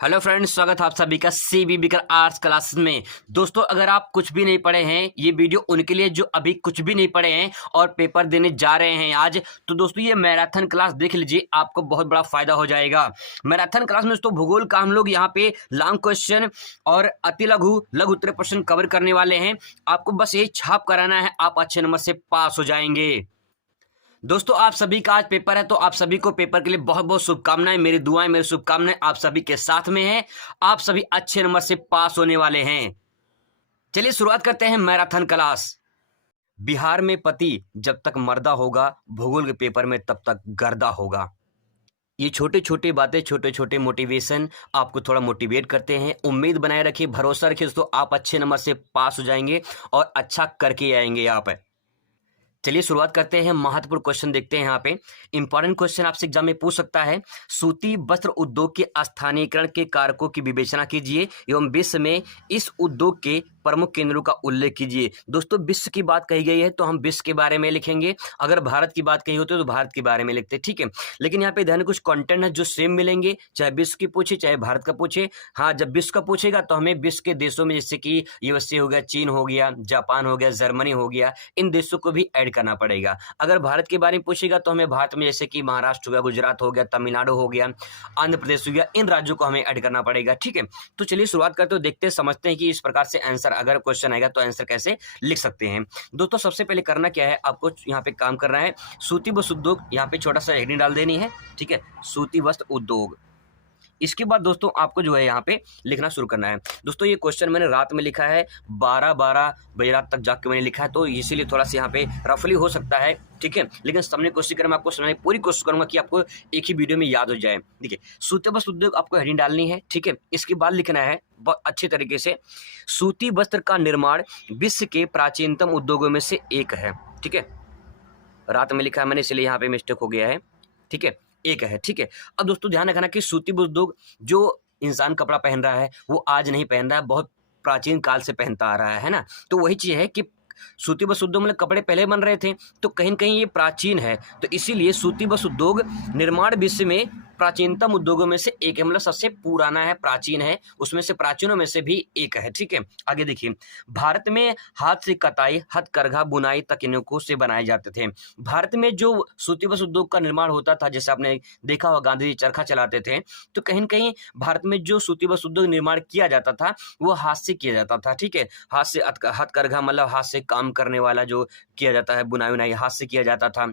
Hello friends, स्वागत है आप सभी का सीबीबी कर आर्ट्स क्लासेस में। दोस्तों, अगर आप कुछ भी नहीं पढ़े हैं, ये वीडियो उनके लिए जो अभी कुछ भी नहीं पढ़े हैं और पेपर देने जा रहे हैं आज, तो दोस्तों ये मैराथन क्लास देख लीजिए, आपको बहुत बड़ा फायदा हो जाएगा। मैराथन क्लास में दोस्तों भूगोल का हम लोग यहाँ पे लॉन्ग क्वेश्चन और अति लघु लघु उत्तर प्रश्न कवर करने वाले हैं। आपको बस यही छाप कराना है, आप अच्छे नंबर से पास हो जाएंगे। दोस्तों, आप सभी का आज पेपर है, तो आप सभी को पेपर के लिए बहुत बहुत शुभकामनाएं। मेरी दुआएं, मेरी शुभकामनाएं आप सभी के साथ में है। आप सभी अच्छे नंबर से पास होने वाले हैं। चलिए शुरुआत करते हैं मैराथन क्लास। बिहार में पति जब तक मर्दा होगा, भूगोल के पेपर में तब तक गर्दा होगा। ये छोटे छोटे बातें, छोटे छोटे मोटिवेशन आपको थोड़ा मोटिवेट करते हैं। उम्मीद बनाए रखिए, भरोसा रखिए दोस्तों, आप अच्छे नंबर से पास हो जाएंगे और अच्छा करके आएंगे आप। चलिए शुरुआत करते हैं। महत्वपूर्ण क्वेश्चन देखते हैं। यहाँ पे इंपॉर्टेंट क्वेश्चन आपसे एग्जाम में पूछ सकता है। सूती वस्त्र उद्योग के स्थानीयकरण के कारकों की विवेचना कीजिए एवं विश्व में इस उद्योग के प्रमुख केंद्रों का उल्लेख कीजिए। दोस्तों, विश्व की बात कही गई है तो हम विश्व के बारे में लिखेंगे। अगर भारत की बात कही होती है तो भारत के बारे में लिखते हैं, ठीक है। लेकिन यहाँ पे ध्यान, कुछ कंटेंट है जो सेम मिलेंगे, चाहे विश्व की पूछे चाहे भारत का पूछे। हाँ, जब विश्व का पूछेगा तो हमें विश्व के देशों में, जैसे कि यूएसए हो गया, चीन हो गया, जापान हो गया, जर्मनी हो गया, इन देशों को भी ऐड करना पड़ेगा। अगर भारत के बारे में पूछेगा तो हमें भारत में जैसे कि महाराष्ट्र हो गया, गुजरात हो गया, तमिलनाडु हो गया, आंध्र प्रदेश हो गया, इन राज्यों को हमें ऐड करना पड़ेगा, ठीक है। तो चलिए शुरुआत करते हो, देखते समझते हैं कि इस प्रकार से आंसर, अगर क्वेश्चन आएगा तो आंसर कैसे लिख सकते हैं। दोस्तों, सबसे पहले करना क्या है, आपको यहाँ पे काम करना है। सूती वस्त्र उद्योग, यहाँ पे छोटा सा हेडिंग डाल देनी है, ठीक है, सूती वस्त्र उद्योग। इसके बाद दोस्तों आपको जो है यहाँ पे लिखना शुरू करना है। दोस्तों, ये क्वेश्चन मैंने रात में लिखा है, 12 बजे रात तक जाके मैंने लिखा है, तो इसीलिए थोड़ा सा यहाँ पे रफली हो सकता है, ठीक है। लेकिन सबने कोशिश करें, मैं आपको समझाने की पूरी कोशिश करूंगा कि आपको एक ही वीडियो में याद हो जाए। देखिए, सूती वस्त्र उद्योग आपको हेडिंग डालनी है, ठीक है। इसके बाद लिखना है बहुत अच्छे तरीके से, सूती वस्त्र का निर्माण विश्व के प्राचीनतम उद्योगों में से एक है, ठीक है। रात में लिखा है मैंने, इसलिए यहाँ पे मिस्टेक हो गया है, ठीक है, एक है, ठीक है। अब दोस्तों ध्यान रखना कि सूती उद्योग, जो इंसान कपड़ा पहन रहा है वो आज नहीं पहन रहा है, बहुत प्राचीन काल से पहनता आ रहा है ना। तो वही चीज है कि सूती वस्त्र उद्योग मतलब कपड़े पहले बन रहे थे, तो कहीं न कहीं ये प्राचीन है, तो इसीलिए सूती वस्त्र उद्योग निर्माण विश्व में प्राचीनतम उद्योगों में से एक है, मतलब सबसे पुराना है, प्राचीन है, उसमें से प्राचीनों में से भी एक है, ठीक है। आगे देखिए, भारत में हाथ से कताई, हथकरघा, बुनाई तकनीकों से बनाए जाते थे। भारत में जो सूती वस्त्र उद्योग का निर्माण होता था, जैसे आपने देखा होगा गांधी जी चरखा चलाते थे, तो कहीं न कहीं भारत में जो सूती वस्त्र उद्योग निर्माण किया जाता था वो हाथ से किया जाता था, ठीक है। हाथ से हथकरघा मतलब हाथ से काम करने वाला जो किया जाता है, बुनाई उनाई हाथ से किया जाता था।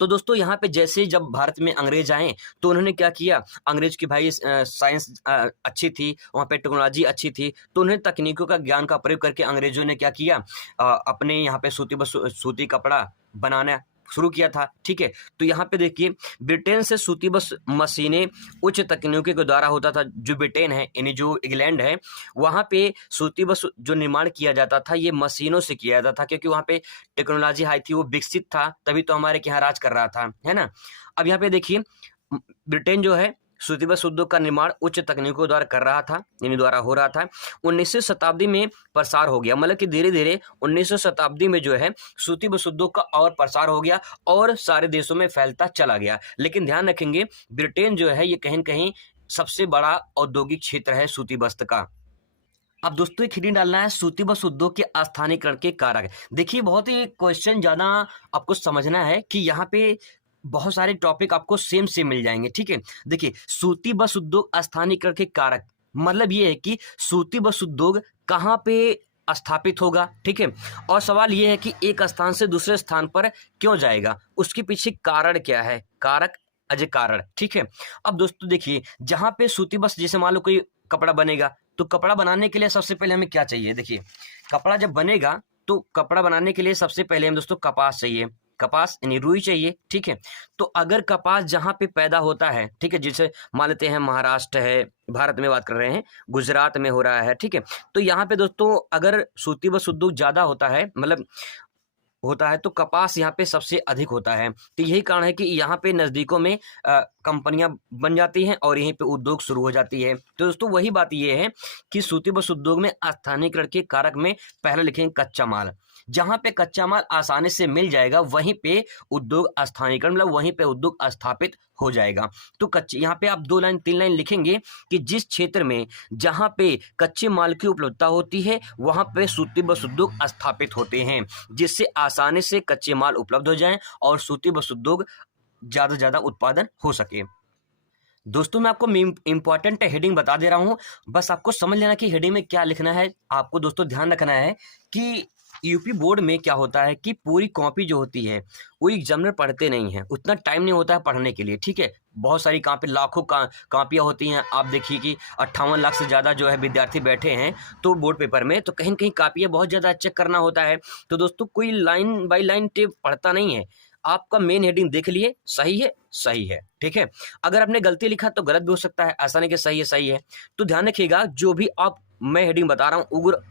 तो दोस्तों यहाँ पे जैसे जब भारत में अंग्रेज आए तो उन्होंने क्या किया, अंग्रेज की भाई साइंस अच्छी थी, वहाँ पे टेक्नोलॉजी अच्छी थी, तो उन्हें तकनीकों का ज्ञान का प्रयोग करके अंग्रेजों ने क्या किया, अपने यहाँ पे सूती कपड़ा बनाना शुरू किया था, ठीक है। तो यहाँ पे देखिए, ब्रिटेन से सूती बस मशीनें उच्च तकनीकों के द्वारा होता था। जो ब्रिटेन है यानी जो इंग्लैंड है, वहाँ पे सूती बस जो निर्माण किया जाता था ये मशीनों से किया जाता था, क्योंकि वहाँ पे टेक्नोलॉजी हाई थी, वो विकसित था, तभी तो हमारे यहाँ राज कर रहा था, है ना। अब यहाँ पे देखिए, ब्रिटेन जो है सूती वस्त्र उद्योग का निर्माण उच्च तकनीकों द्वारा कर रहा था, यानी द्वारा हो रहा था। 19वीं शताब्दी में प्रसार हो गया, मतलब कि धीरे धीरे 19वीं शताब्दी में जो है सूती वस्त्र उद्योग का और प्रसार हो गया और सारे देशों में फैलता चला गया। लेकिन ध्यान रखेंगे, ब्रिटेन जो है ये कहीं न कहीं सबसे बड़ा औद्योगिक क्षेत्र है सूती वस्त्र का। अब दोस्तों एक हेडिंग डालना है, सूती वस्त्र उद्योग के स्थानीयकरण के कारक। देखिए, बहुत ही क्वेश्चन ज्यादा आपको समझना है कि यहाँ पे बहुत सारे टॉपिक आपको सेम सेम मिल जाएंगे, ठीक है। देखिए, सूती वस्त्र उद्योग स्थानीयकरण के कारक मतलब ये है कि सूती वस्त्र उद्योग कहाँ पे स्थापित होगा, ठीक है। और सवाल ये है कि एक स्थान से दूसरे स्थान पर क्यों जाएगा, उसके पीछे कारण क्या है, कारक अजय कारण, ठीक है। अब दोस्तों देखिए, जहाँ पे सूती वस्त्र, जैसे मान लो कोई कपड़ा बनेगा, तो कपड़ा बनाने के लिए सबसे पहले हमें क्या चाहिए, देखिए कपड़ा जब बनेगा तो कपड़ा बनाने के लिए सबसे पहले हम दोस्तों कपास चाहिए, कपास यानी रुई चाहिए, ठीक है। तो अगर कपास जहाँ पे पैदा होता है, ठीक है, जैसे मान लेते हैं महाराष्ट्र है, भारत में बात कर रहे हैं, गुजरात में हो रहा है, ठीक है। तो यहाँ पे दोस्तों अगर सूती वस्त्र उद्योग ज्यादा होता है, मतलब होता है, तो कपास यहाँ पे सबसे अधिक होता है। तो यही कारण है कि यहाँ पे नज़दीकों में कंपनियां बन जाती हैं और यहीं पे उद्योग शुरू हो जाती है। तो दोस्तों वही बात ये है कि सूती वस्त्र उद्योग में स्थानीयकरण के कारक में पहले लिखेंगे कच्चा माल। जहाँ पे कच्चा माल आसानी से मिल जाएगा वहीं पे उद्योग स्थानीयकरण मतलब वहीं पे उद्योग स्थापित हो जाएगा। तो कच्चे यहाँ पे आप 2 लाइन 3 लाइन लिखेंगे कि जिस क्षेत्र में जहाँ पे कच्चे माल की उपलब्धता होती है वहाँ पे सूती वस्त्र उद्योग स्थापित होते हैं, जिससे आसानी से कच्चे माल उपलब्ध हो जाएं और सूती वस्त्र उद्योग ज़्यादा से ज़्यादा उत्पादन हो सके। दोस्तों मैं आपको इंपॉर्टेंट हेडिंग बता दे रहा हूँ, बस आपको समझ लेना कि हेडिंग में क्या लिखना है। आपको दोस्तों ध्यान रखना है कि यूपी बोर्ड में क्या होता है कि पूरी कॉपी जो होती है वो एग्जामिनर पढ़ते नहीं है, उतना टाइम नहीं होता है पढ़ने के लिए, ठीक है। बहुत सारी कॉपी, लाखों कॉपियाँ होती हैं। आप देखिए कि 58 लाख से ज़्यादा जो है विद्यार्थी बैठे हैं तो बोर्ड पेपर में, तो कहीं न कहीं कॉपियाँ बहुत ज़्यादा चेक करना होता है। तो दोस्तों कोई लाइन बाई लाइन टेप पढ़ता नहीं है। आपका मेन हेडिंग देख लिए, सही है सही है, ठीक है। अगर आपने गलती लिखा तो गलत भी हो सकता है, ऐसा नहीं कि सही है सही है। तो ध्यान रखिएगा, जो भी मैं हेडिंग बता रहा हूँ अगर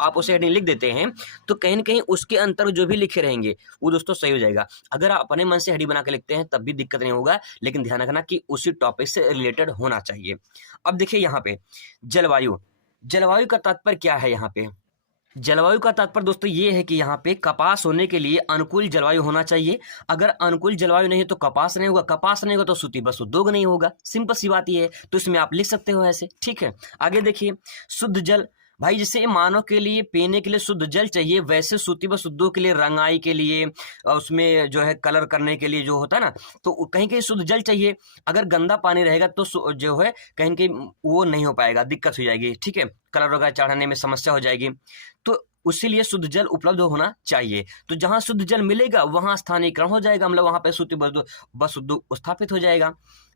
आप उसे हेडिंग लिख देते हैं तो कहीं न कहीं उसके अंतर जो भी लिखे रहेंगे वो दोस्तों सही हो जाएगा। अगर आप अपने मन से हेडिंग बना के लिखते हैं तब भी दिक्कत नहीं होगा, लेकिन ध्यान रखना कि उसी टॉपिक से रिलेटेड होना चाहिए। अब देखिए यहाँ पे जलवायु, जलवायु का तात्पर्य क्या है यहाँ पे? जलवायु का तात्पर्य दोस्तों ये है कि यहाँ पे कपास होने के लिए अनुकूल जलवायु होना चाहिए। अगर अनुकूल जलवायु नहीं है तो कपास नहीं होगा, कपास नहीं होगा तो सूती वस्त्र उद्योग नहीं होगा। सिंपल सी बात ये है, तो इसमें आप लिख सकते हो ऐसे, ठीक है। आगे देखिए, शुद्ध जल, भाई जैसे मानव के लिए पीने के लिए शुद्ध जल चाहिए, वैसे सूती वस्त्र उद्योग के लिए रंगाई के लिए, उसमें जो है कलर करने के लिए जो होता है ना, तो कहीं कहीं शुद्ध जल चाहिए। अगर गंदा पानी रहेगा तो जो है कहीं कहीं वो नहीं हो पाएगा, दिक्कत हो जाएगी, ठीक है। कलर वगैरह चढ़ाने में समस्या हो जाएगी, तो उसीलिए शुद्ध जल उपलब्ध होना चाहिए। तो जहां शुद्ध जल मिलेगा वहां स्थानीयकरण हो जाएगा, मतलब वहां पे सूती वस्त्र उद्योग स्थापित हो जाएगा।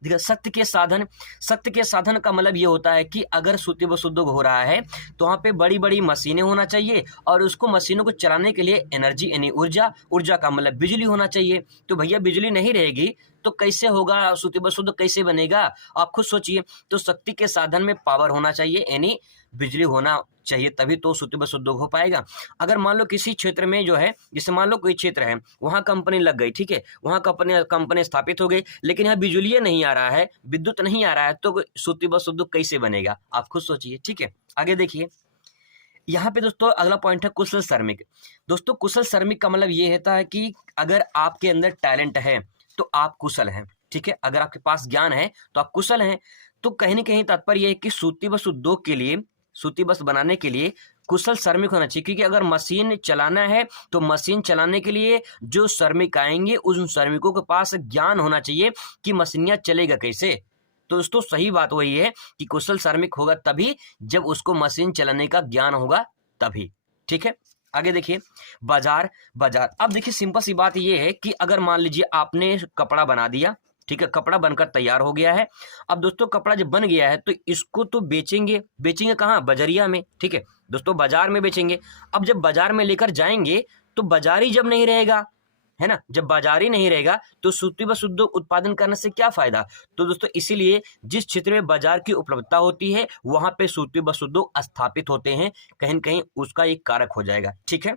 देखिए, सत्य के साधन, सत्य के साधन का मतलब ये होता है कि अगर सूती वस्त्र उद्योग हो रहा है तो वहाँ पे बड़ी बड़ी मशीनें होना चाहिए और उसको मशीनों को चलाने के लिए एनर्जी यानी ऊर्जा, ऊर्जा का मतलब बिजली होना चाहिए। तो भैया बिजली नहीं रहेगी तो कैसे होगा सूती वस्त्र उद्योग, कैसे बनेगा? आप खुद सोचिए। तो शक्ति के साधन में पावर होना चाहिए यानी बिजली होना चाहिए, तभी तो सूती वस्त्र उद्योग हो पाएगा। अगर मान लो किसी क्षेत्र में जो है, जैसे मान लो कोई क्षेत्र है वहाँ कंपनी लग गई, ठीक है, वहाँ कंपनी स्थापित हो गई, लेकिन यहाँ बिजली नहीं आ रहा है, विद्युत नहीं आ रहा है, तो सूती वस्त्र उद्योग कैसे बनेगा? आप खुद सोचिए, ठीक है। आगे देखिए, यहाँ पे दोस्तों अगला पॉइंट है कुशल श्रमिक। दोस्तों कुशल श्रमिक का मतलब ये होता है कि अगर आपके अंदर टैलेंट है तो आप कुशल हैं, ठीक है। अगर आपके पास ज्ञान है तो आप कुशल हैं। तो कहीं ना कहीं तात्पर्य यह है कि सूती वस्त्र उद्योग के लिए, सूती वस्त्र बनाने के लिए कुशल श्रमिक होना चाहिए, क्योंकि अगर मशीन चलाना है तो मशीन चलाने के लिए जो श्रमिक आएंगे उन श्रमिकों के पास ज्ञान होना चाहिए कि मशीनियाँ चलेगा कैसे। तो दोस्तों सही बात वही है कि कुशल श्रमिक होगा तभी जब उसको मशीन चलाने का ज्ञान होगा तभी, ठीक है। आगे देखिए, बाजार, बाजार। अब देखिए सिंपल सी बात ये है कि अगर मान लीजिए आपने कपड़ा बना दिया, ठीक है, कपड़ा बनकर तैयार हो गया है। अब दोस्तों कपड़ा जब बन गया है तो इसको तो बेचेंगे, बेचेंगे कहाँ? बजरिया में, ठीक है दोस्तों, बाजार में बेचेंगे। अब जब बाजार में लेकर जाएंगे तो बाजारी जब नहीं रहेगा, है ना, जब बाजारी नहीं रहेगा तो सूती वस्त्र उद्योग उत्पादन करने से क्या फायदा? तो दोस्तों इसीलिए जिस क्षेत्र में बाजार की उपलब्धता होती है वहां पे सूती वस्त्र उद्योग स्थापित होते हैं, कहीं न कहीं उसका एक कारक हो जाएगा, ठीक है।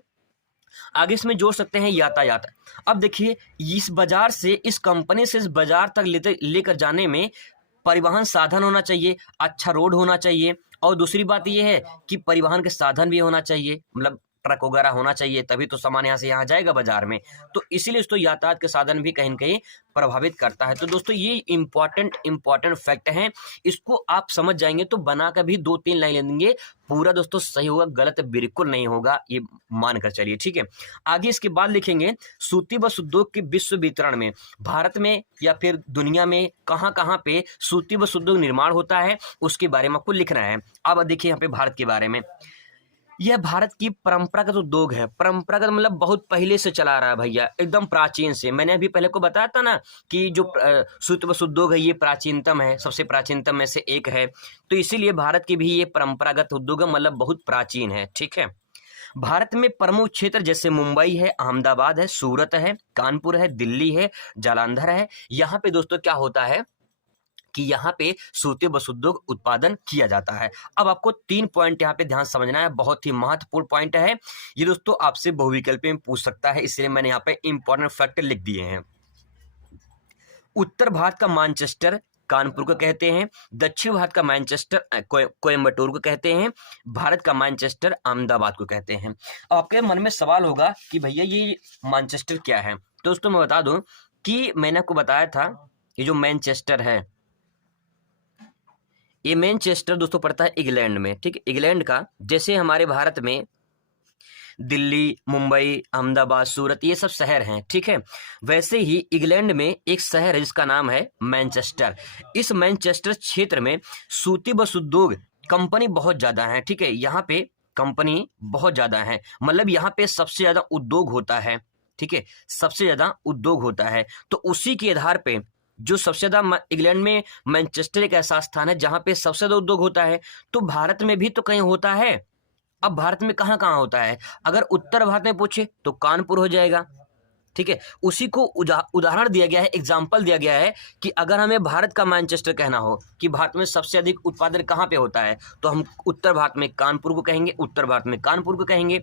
आगे इसमें जोड़ सकते हैं यातायात। अब देखिए, इस बाजार से, इस कंपनी से इस बाजार तक लेकर जाने में परिवहन साधन होना चाहिए, अच्छा रोड होना चाहिए, और दूसरी बात यह है कि परिवहन के साधन भी होना चाहिए, मतलब ट्रक वगैरह होना चाहिए, तभी तो सामान यहाँ से यहाँ जाएगा बाजार में। तो इसीलिए दोस्तों यातायात के साधन भी कहीं न कहीं प्रभावित करता है। तो दोस्तों ये इंपॉर्टेंट फैक्ट हैं, इसको आप समझ जाएंगे तो बना कर भी 2-3 लाइन ले देंगे, पूरा दोस्तों सही होगा, गलत बिल्कुल नहीं होगा, ये मानकर चलिए, ठीक है। आगे इसके बाद लिखेंगे सूती वस्त्र उद्योग के विश्व वितरण में, भारत में या फिर दुनिया में कहाँ कहाँ पे सूती वस्त्र उद्योग निर्माण होता है उसके बारे में आपको लिखना है। अब देखिए यहाँ पे भारत के बारे में, यह भारत की परंपरागत उद्योग है। परंपरागत मतलब बहुत पहले से चला रहा है भैया, एकदम प्राचीन से। मैंने अभी पहले को बताया था ना कि जो सूती वस्त्र उद्योग है ये प्राचीनतम है, सबसे प्राचीनतम में से एक है। तो इसीलिए भारत की भी ये परंपरागत उद्योग मतलब बहुत प्राचीन है, ठीक है। भारत में प्रमुख क्षेत्र जैसे मुंबई है, अहमदाबाद है, सूरत है, कानपुर है, दिल्ली है, जालंधर है। यहाँ पे दोस्तों क्या होता है कि यहाँ पे सूती वस्त्र उद्योग उत्पादन किया जाता है। अब आपको 3 पॉइंट यहाँ पे ध्यान समझना है, बहुत ही महत्वपूर्ण पॉइंट है ये दोस्तों, आपसे बहुविकल्प में पूछ सकता है, इसलिए मैंने यहाँ पे इंपॉर्टेंट फैक्ट लिख दिए हैं। उत्तर भारत का मैनचेस्टर कानपुर को कहते हैं, दक्षिण भारत का मैनचेस्टर कोयम्बटूर को कहते हैं, भारत का मैनचेस्टर अहमदाबाद को कहते हैं। अब आपके मन में सवाल होगा कि भैया ये मैनचेस्टर क्या है? दोस्तों मैं बता दूं कि मैंने आपको बताया था ये जो मैनचेस्टर है, ये मैनचेस्टर दोस्तों पड़ता है इंग्लैंड में, ठीक है। इंग्लैंड का, जैसे हमारे भारत में दिल्ली, मुंबई, अहमदाबाद, सूरत, ये सब शहर हैं, ठीक है। वैसे ही इंग्लैंड में एक शहर है जिसका नाम है मैनचेस्टर। इस मैनचेस्टर क्षेत्र में सूती बस उद्योग कंपनी बहुत ज़्यादा है, ठीक है। यहाँ पे कंपनी बहुत ज़्यादा है, मतलब यहाँ पे सबसे ज़्यादा उद्योग होता है, ठीक है। सबसे ज़्यादा उद्योग होता है, तो उसी के आधार पे जो सबसे ज़्यादा इंग्लैंड में मैनचेस्टर एक ऐसा स्थान है जहाँ पे सबसे ज़्यादा उद्योग होता है। तो भारत में भी तो कहीं होता है। अब भारत में कहाँ कहाँ होता है? अगर उत्तर भारत में पूछे तो कानपुर हो जाएगा, ठीक है। उसी को उदाहरण दिया गया है, एग्जाम्पल दिया गया है कि अगर हमें भारत का मैनचेस्टर कहना हो कि भारत में सबसे अधिक उत्पादन कहाँ पे होता है, तो हम उत्तर भारत में कानपुर को कहेंगे, उत्तर भारत में कानपुर को कहेंगे।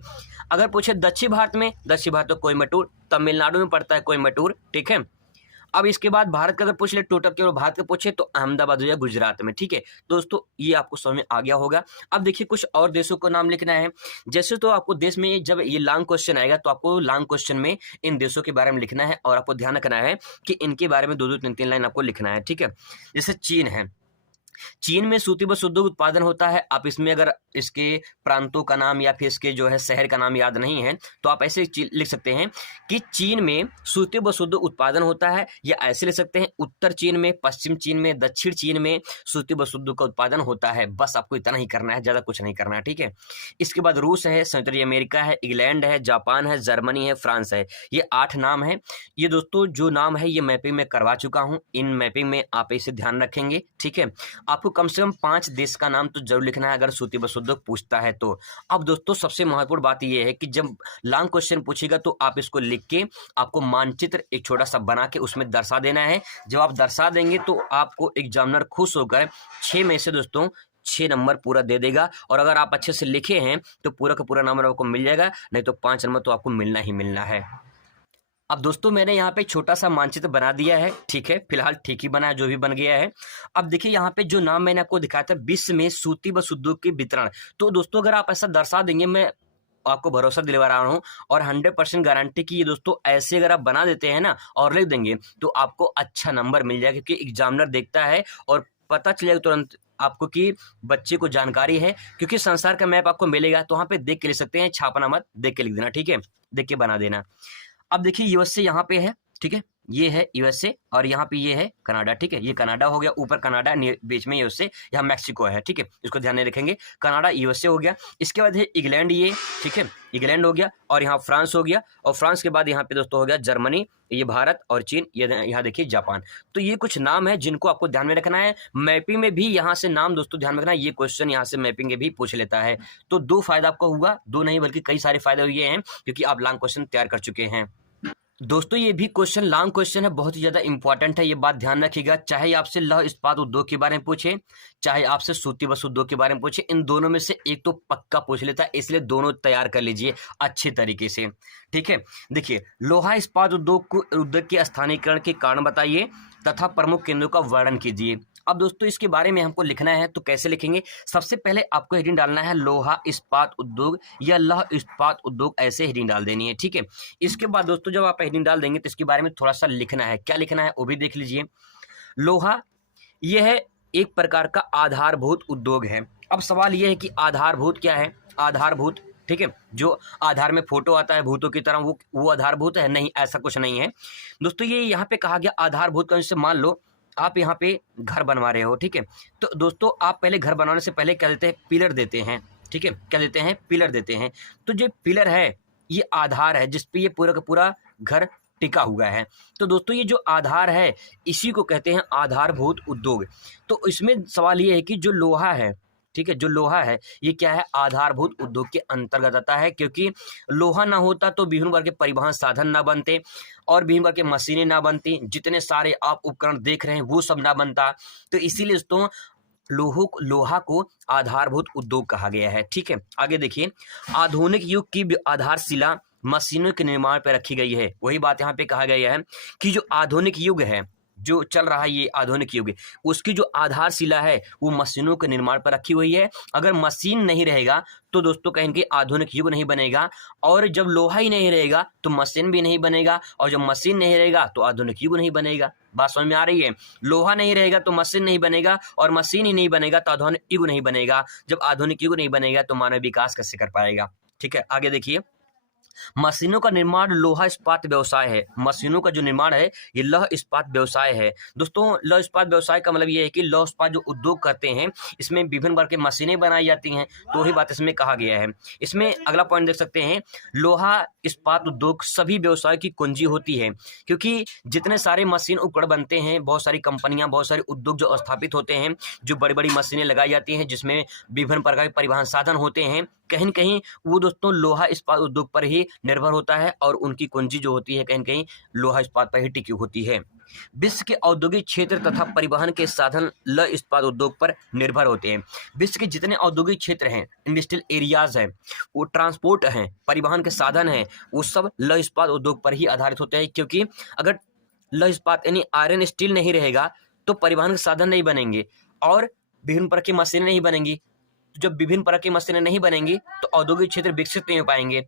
अगर पूछे दक्षिण भारत में, दक्षिण भारत तो कोयम्बटूर, तमिलनाडु में पड़ता है कोयम्बटूर, ठीक है। अब इसके बाद भारत का अगर पूछ ले, टोटल केवल भारत का पूछे तो अहमदाबाद हो जाए गुजरात में, ठीक है। दोस्तों ये आपको समझ में आ गया होगा। अब देखिए कुछ और देशों को नाम लिखना है। जैसे तो आपको देश में जब ये लॉन्ग क्वेश्चन आएगा तो आपको लॉन्ग क्वेश्चन में इन देशों के बारे में लिखना है और आपको ध्यान रखना है कि इनके बारे में 2-2, 3-3 लाइन आपको लिखना है, ठीक है। जैसे चीन है, चीन में सूती बस उद्योग उत्पादन होता है। आप इसमें अगर इसके प्रांतों का नाम या फिर इसके जो है शहर का नाम याद नहीं है तो आप ऐसे लिख सकते हैं कि चीन में सूती बस उद्योग उत्पादन होता है, या ऐसे लिख सकते हैं उत्तर चीन में, पश्चिम चीन में, दक्षिण चीन में सूती बस उद्योग का उत्पादन होता है। बस आपको इतना ही करना है, ज़्यादा कुछ नहीं करना है, ठीक है। इसके बाद रूस है, संयुक्त अमेरिका है, इंग्लैंड है, जापान है, जर्मनी है, फ्रांस है। ये 8 नाम है। ये दोस्तों जो नाम है ये मैपिंग में करवा चुका हूँ, इन मैपिंग में आप इसे ध्यान रखेंगे, ठीक है। आपको कम से कम 5 देश का नाम तो जरूर लिखना है अगर सूती बस उद्योग पूछता है तो। अब दोस्तों सबसे महत्वपूर्ण बात यह है कि जब लॉन्ग क्वेश्चन पूछेगा तो आप इसको लिख के आपको मानचित्र एक छोटा सा बना के उसमें दर्शा देना है। जब आप दर्शा देंगे तो आपको एग्जामिनर खुश होकर 6 में से दोस्तों 6 नंबर पूरा दे देगा। और अगर आप अच्छे से लिखे हैं तो पूरा का पूरा नंबर आपको मिल जाएगा, नहीं तो 5 नंबर तो आपको मिलना ही मिलना है। अब दोस्तों मैंने यहाँ पे छोटा सा मानचित्र बना दिया है, ठीक है। फिलहाल ठीक ही बना है, जो भी बन गया है। अब देखिए यहाँ पे जो नाम मैंने आपको दिखाया था, विश्व में सूती बस उद्योग के वितरण, तो दोस्तों अगर आप ऐसा दर्शा देंगे, मैं आपको भरोसा दिलवा रहा हूँ और 100% गारंटी की ये दोस्तों ऐसे अगर आप बना देते हैं ना और लिख देंगे तो आपको अच्छा नंबर मिल जाएगा, क्योंकि एग्जामिनर देखता है और पता चलेगा तुरंत आपको कि बच्चे को जानकारी है, क्योंकि संसार का मैप आपको मिलेगा तो वहाँ पे देख के लिख सकते हैं, छापना मत, देख के लिख देना, ठीक है। देख के बना देना। अब देखिए यूएसए यहाँ पे है, ठीक है। ये है यूएसए और यहाँ पे ये है कनाडा, ठीक है। ये कनाडा हो गया, ऊपर कनाडा, बीच में यूएसए, यहाँ मैक्सिको है, ठीक है। इसको ध्यान में रखेंगे। कनाडा यूएसए हो गया। इसके बाद है इंग्लैंड, ये ठीक है, इंग्लैंड हो गया। और यहाँ फ्रांस हो गया, और फ्रांस के बाद यहाँ पे दोस्तों हो गया जर्मनी, ये भारत और चीन, ये यहाँ देखिए जापान। तो ये कुछ नाम है जिनको आपको ध्यान में रखना है। मैपिंग में भी यहाँ से नाम दोस्तों ध्यान में रखना है, ये क्वेश्चन यहाँ से मैपिंग में भी पूछ लेता है। तो 2 फायदा आपको हुआ, 2 नहीं बल्कि कई सारे फायदे हुए हैं, क्योंकि आप लॉन्ग क्वेश्चन तैयार कर चुके हैं। दोस्तों ये भी क्वेश्चन लॉन्ग क्वेश्चन है, बहुत ही ज्यादा इंपॉर्टेंट है, ये बात ध्यान रखिएगा। चाहे आपसे लौह इस्पात उद्योग के बारे में पूछे, चाहे आपसे सूती बस उद्योग के बारे में पूछे, इन दोनों में से एक तो पक्का पूछ लेता है, इसलिए दोनों तैयार कर लीजिए अच्छे तरीके से, ठीक है। देखिए, लोहा इस्पात उद्योग के स्थानीयकरण के कारण बताइए तथा प्रमुख केंद्रों का वर्णन कीजिए। अब दोस्तों इसके बारे में हमको लिखना है, तो कैसे लिखेंगे? सबसे पहले आपको हेडिंग डालना है लोहा इस्पात उद्योग या लौह इस्पात उद्योग, ऐसे हेडिंग डाल देनी है, ठीक है। इसके बाद दोस्तों जब आप हेडिंग डाल देंगे तो इसके बारे में थोड़ा सा लिखना है। क्या लिखना है वो भी देख लीजिए। लोहा यह है एक प्रकार का आधारभूत उद्योग है। अब सवाल यह है कि आधारभूत क्या है? आधारभूत, ठीक है, जो आधार में फोटो आता है भूतों की तरह, वो आधारभूत है? नहीं, ऐसा कुछ नहीं है दोस्तों। ये यहाँ पे कहा गया आधारभूत का, जैसे मान लो आप यहाँ पे घर बनवा रहे हो, ठीक है। तो दोस्तों आप पहले घर बनाने से पहले क्या देते हैं? पिलर देते हैं, ठीक है। क्या देते हैं? पिलर देते हैं। तो जो पिलर है ये आधार है जिस पे ये पूरा का पूरा घर टिका हुआ है। तो दोस्तों ये जो आधार है इसी को कहते हैं आधारभूत उद्योग। तो इसमें सवाल ये है कि जो लोहा है, ठीक है, जो लोहा है ये क्या है? आधारभूत उद्योग के अंतर्गत आता है, क्योंकि लोहा ना होता तो विभिन्न प्रकार के परिवहन साधन ना बनते और विभिन्न प्रकार के मशीनें ना बनती, जितने सारे आप उपकरण देख रहे हैं वो सब ना बनता। तो इसीलिए दोस्तों लोहा को आधारभूत उद्योग कहा गया है, ठीक है। आगे देखिए, आधुनिक युग की आधारशिला मशीनों के निर्माण पर रखी गई है। वही बात यहाँ पे कहा गया है कि जो आधुनिक युग है, जो चल रहा है ये आधुनिक युग, उसकी जो आधारशिला है वो मशीनों के निर्माण पर रखी हुई है। अगर मशीन नहीं रहेगा तो दोस्तों कहीं कि आधुनिक युग नहीं बनेगा, और जब लोहा ही नहीं रहेगा तो मशीन भी नहीं बनेगा, और जब मशीन नहीं रहेगा तो आधुनिक युग नहीं बनेगा। बात समझ में आ रही है? लोहा नहीं रहेगा तो मशीन नहीं बनेगा, और मशीन ही नहीं बनेगा तो आधुनिक युग नहीं बनेगा। जब आधुनिक युग नहीं बनेगा तो मानव विकास कैसे कर पाएगा? ठीक है, आगे देखिए। मशीनों का निर्माण लोहा इस्पात व्यवसाय है। मशीनों का जो निर्माण है ये लौह इस्पात व्यवसाय है। दोस्तों लौह इस्पात व्यवसाय का मतलब ये है कि लौह इस्पात जो उद्योग करते हैं इसमें विभिन्न प्रकार की मशीनें बनाई जाती हैं, तो वही बात इसमें कहा गया है। इसमें अगला पॉइंट देख सकते हैं, लोहा इस्पात उद्योग सभी व्यवसाय की कुंजी होती है, क्योंकि जितने सारे मशीन उपकरण बनते हैं, बहुत सारी कंपनियां, बहुत सारे उद्योग जो स्थापित होते हैं, जो बड़ी बड़ी मशीनें लगाई जाती हैं जिसमें विभिन्न प्रकार के परिवहन साधन होते हैं, कहीं न कहीं वो दोस्तों लोहा इस्पात उद्योग पर ही निर्भर होता है, और उनकी कुंजी जो होती है कहीं न कहीं लोहा इस्पात पर ही टिकी होती है। विश्व के औद्योगिक क्षेत्र तथा परिवहन के साधन लौह इस्पात उद्योग पर निर्भर होते हैं। विश्व के जितने औद्योगिक क्षेत्र हैं, इंडस्ट्रियल एरियाज हैं, वो ट्रांसपोर्ट हैं, परिवहन के साधन हैं, वो सब लौह इस्पात उद्योग पर ही आधारित होते हैं। क्योंकि अगर लौह इस्पात यानी आयरन स्टील नहीं रहेगा तो परिवहन के साधन नहीं बनेंगे, और विभिन्न प्रकार की मशीनें नहीं बनेंगी। जब विभिन्न प्रकार की मशीनें नहीं बनेंगी तो औद्योगिक क्षेत्र विकसित नहीं हो पाएंगे।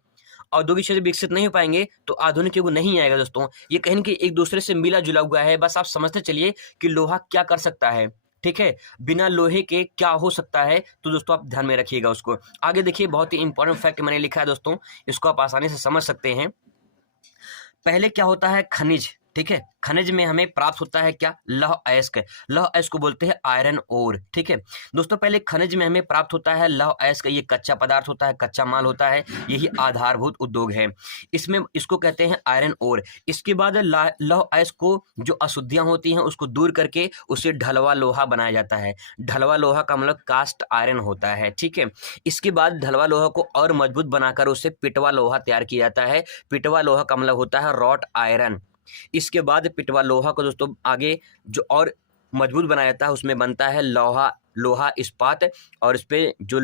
औद्योगिक क्षेत्र विकसित नहीं हो पाएंगे तो आधुनिक युग नहीं आएगा। दोस्तों ये कहीं कि एक दूसरे से मिला जुला हुआ है। बस आप समझते चलिए कि लोहा क्या कर सकता है, ठीक है, बिना लोहे के क्या हो सकता है। तो दोस्तों आप ध्यान में रखिएगा उसको। आगे देखिए, बहुत ही इंपॉर्टेंट फैक्ट मैंने लिखा है दोस्तों, इसको आप आसानी से समझ सकते हैं। पहले क्या होता है? खनिज, ठीक है, खनिज में हमें प्राप्त होता है क्या? लौह अयस्क। लौह अयस्क को बोलते हैं आयरन ओर, ठीक है दोस्तों। पहले खनिज में हमें प्राप्त होता है लौह अयस्क, ये कच्चा पदार्थ होता है, कच्चा माल होता है, यही आधारभूत उद्योग है। इसमें इसको कहते हैं आयरन ओर। इसके बाद लौह अयस्क को जो अशुद्धियां होती हैं उसको दूर करके उसे ढलवा लोहा बनाया जाता है। ढलवा लोहा का मतलब कास्ट आयरन होता है, ठीक है। इसके बाद ढलवा लोहा को और मजबूत बनाकर उसे पिटवा लोहा तैयार किया जाता है। पिटवा लोहा का मतलब होता है रॉट आयरन। इसके बाद पिटवा लोहा को दोस्तों आगे जो और मजबूत बनाया जाता है उसमें बनता है लोहा इस्पात, और इस पे जो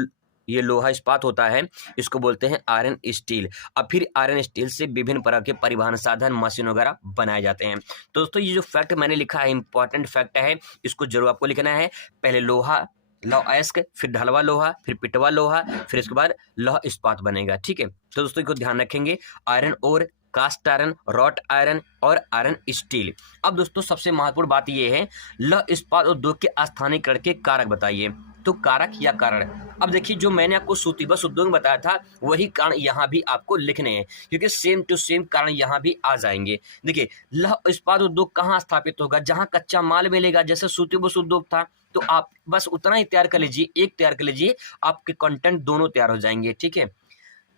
ये लोहा इस्पात होता है इसको बोलते हैं आयरन स्टील। अब फिर आयरन स्टील से विभिन्न प्रकार के परिवहन साधन, मशीन वगैरह बनाए जाते हैं। तो दोस्तों ये जो फैक्ट मैंने लिखा है इंपॉर्टेंट फैक्ट है, इसको जरूर आपको लिखना है। पहले लौह अयस्क, फिर ढलवा लोहा, फिर पिटवा लोहा, फिर इसके बाद लौह इस्पात बनेगा, ठीक है। तो दोस्तों इसको ध्यान रखेंगे, आयरन और कास्ट आयरन, रॉट आयरन और आयरन स्टील। अब दोस्तों सबसे महत्वपूर्ण बात यह है, लौह इस्पात उद्योग के स्थानीयकरण के कारक बताइए। तो कारक या कारण, अब देखिए जो मैंने आपको सूती बस उद्योग में बताया था वही कारण यहाँ भी आपको लिखने हैं, क्योंकि सेम टू सेम कारण यहाँ भी आ जाएंगे। देखिए लौह इस्पात उद्योग कहाँ स्थापित होगा? जहाँ कच्चा माल मिलेगा, जैसे सूती बस उद्योग था। तो आप बस उतना ही तैयार कर लीजिए, एक तैयार कर लीजिए, आपके कंटेंट दोनों तैयार हो जाएंगे, ठीक है।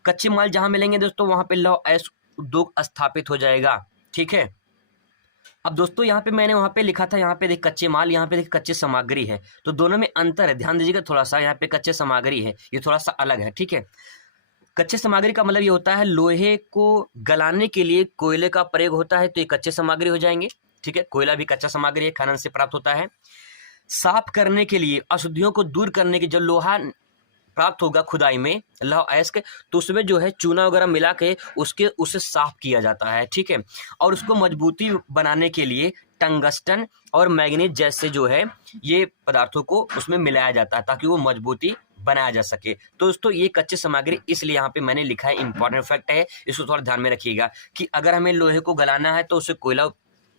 कच्चे माल जहाँ मिलेंगे दोस्तों वहाँ पे लौह अयस्क उद्योग स्थापित हो जाएगा, ठीक है। अब दोस्तों यहाँ पे मैंने वहाँ पे लिखा था, यहाँ पे देख कच्चे माल, यहाँ पे देख कच्चे सामग्री है, तो दोनों में अंतर है, ध्यान दीजिएगा थोड़ा सा। यहाँ पे कच्चे सामग्री है, ये थोड़ा सा अलग है, ठीक है। कच्चे सामग्री का मतलब ये होता है लोहे को गलाने के लिए कोयले का प्रयोग होता है, तो ये कच्चे सामग्री हो जाएंगे, ठीक है। कोयला भी कच्चा सामग्री है, खनन से प्राप्त होता है। साफ करने के लिए, अशुद्धियों को दूर करने के, जब लोहा प्राप्त होगा खुदाई में लौह अयस्क, तो उसमें जो है चूना वगैरह मिला के उसे साफ किया जाता है, ठीक है। और उसको मजबूती बनाने के लिए टंगस्टन और मैग्नीज जैसे जो है ये पदार्थों को उसमें मिलाया जाता है ताकि वो मजबूती बनाया जा सके। तो दोस्तों ये कच्चे सामग्री इसलिए यहाँ पे मैंने लिखा है, इंपॉर्टेंट फैक्ट है, इसको थोड़ा ध्यान में रखिएगा कि अगर हमें लोहे को गलाना है तो उसे कोयला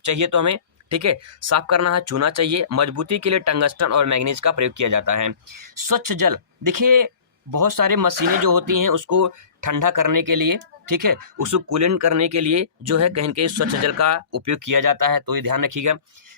चाहिए तो हमें, ठीक है, साफ करना है चूना चाहिए, मजबूती के लिए टंगस्टन और मैग्नीज का प्रयोग किया जाता है। स्वच्छ जल, देखिए बहुत सारे मशीनें जो होती हैं उसको ठंडा करने के लिए, ठीक है, उसको कूलेंट करने के लिए जो है कहीं कहीं स्वच्छ जल का उपयोग किया जाता है, तो ये ध्यान रखिएगा।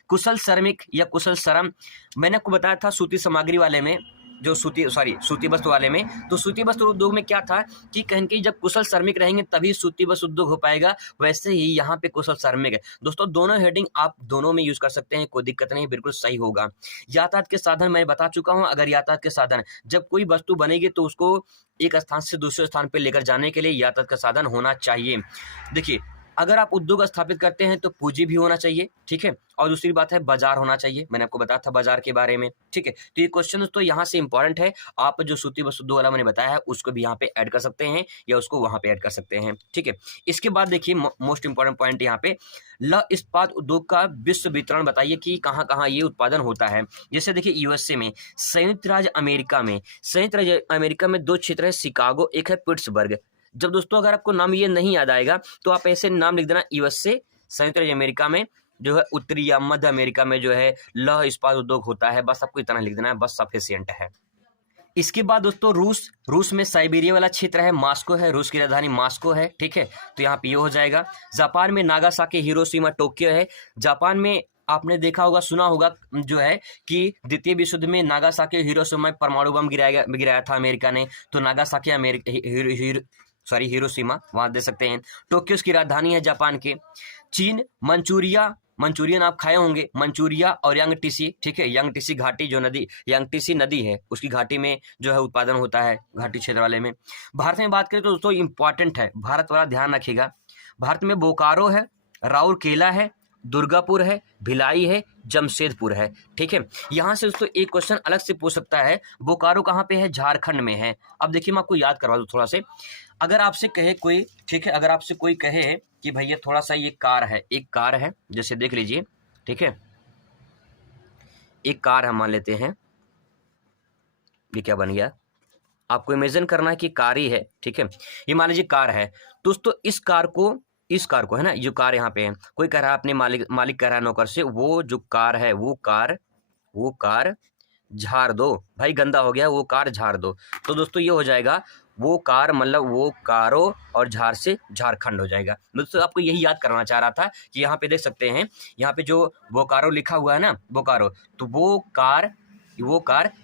कुशल श्रमिक या कुशल श्रम, मैंने आपको बताया था सूती सामग्री वाले में, जो सूती वस्त्र वाले में, तो सूती वस्त्र उद्योग में क्या था कि कहीं कहीं जब कुशल श्रमिक रहेंगे तभी सूती वस्त्र उद्योग हो पाएगा, वैसे ही यहाँ पे कुशल श्रमिक है। दोस्तों दोनों हेडिंग आप दोनों में यूज कर सकते हैं, कोई दिक्कत नहीं, बिल्कुल सही होगा। यातायात के साधन मैं बता चुका हूँ, अगर यातायात के साधन, जब कोई वस्तु बनेगी तो उसको एक स्थान से दूसरे स्थान पर लेकर जाने के लिए यातायात का साधन होना चाहिए। देखिए अगर आप उद्योग स्थापित करते हैं तो पूंजी भी होना चाहिए, ठीक है। और दूसरी बात है बाजार होना चाहिए, मैंने आपको बताया था बाजार के बारे में, ठीक है। तो ये क्वेश्चन दोस्तों यहाँ से इंपॉर्टेंट है, आप जो सूती वस्त्र उद्योग वाला मैंने बताया है उसको भी यहाँ पे ऐड कर सकते हैं या उसको वहां पे ऐड कर सकते हैं, ठीक है। इसके बाद देखिए मोस्ट इंपॉर्टेंट पॉइंट यहाँ पे, लौह इस्पात उद्योग का विश्व वितरण बताइए कि कहाँ कहाँ ये उत्पादन होता है। जैसे देखिए यूएसए में, संयुक्त राज्य अमेरिका में 2 क्षेत्र है, शिकागो, एक है पिट्सबर्ग। जब दोस्तों अगर आपको नाम ये नहीं याद आएगा तो आप ऐसे नाम लिख देना, यूएसए, संयुक्त राज्य अमेरिका में जो है उत्तरी या मध्य अमेरिका में जो है लौह इस्पात उद्योग होता है, बस आपको इतना लिख देना है, बस सफिशिएंट है। इसके बाद दोस्तों रूस में साइबेरिया वाला क्षेत्र है, मास्को है, रूस की राजधानी मास्को है, ठीक है। तो यहाँ पे ये हो जाएगा। जापान में नागासाकी, हिरोशिमा, टोक्यो है। जापान में आपने देखा होगा, सुना होगा जो है कि द्वितीय विश्व युद्ध में नागासाकी हिरोशिमा में परमाणु बम गिराया था अमेरिका ने, तो नागासाकी हिरोशिमा वहां दे सकते हैं। टोक्यो की राजधानी है जापान के। चीन मंचूरियन आप खाए होंगे, मंचूरिया और यांगटीसी, ठीक है। यांगटीसी घाटी जो नदी, यांगटीसी नदी है उसकी घाटी में जो है उत्पादन होता है, घाटी क्षेत्र वाले में। भारत में बात करें तो दोस्तों इंपॉर्टेंट है, भारत वाला ध्यान रखिएगा। भारत में बोकारो है, राउरकेला है, दुर्गापुर है, भिलाई है, जमशेदपुर है, ठीक है। यहाँ से दोस्तों एक क्वेश्चन अलग से पूछ सकता है, बोकारो कहाँ पे है, झारखंड में है। अब देखिए मैं आपको याद करवा दूँ थोड़ा से, अगर आपसे कहे कोई, ठीक है, अगर आपसे कोई कहे कि भैया थोड़ा सा ये कार है, एक कार है, जैसे देख लीजिए, ठीक है, एक कार हम मान लेते हैं, ये क्या बन गया, आपको इमेजिन करना है कि कार ही है, ठीक है। ये मान लीजिए कार है दोस्तों, इस कार को है ना, जो कार यहाँ पे है, कोई कह रहा है अपने मालिक कह रहा है नौकर से, वो जो कार है वो कार झाड़ दो, भाई गंदा हो गया, वो कार झाड़ दो। तो दोस्तों ये हो जाएगा, वो कार मतलब वो कारो और झाड़ से झारखंड हो जाएगा। दोस्तों आपको यही याद कराना चाह रहा था कि यहाँ पे देख सकते हैं, यहाँ पे जो बोकारो लिखा हुआ है ना, बोकारो, तो वो कार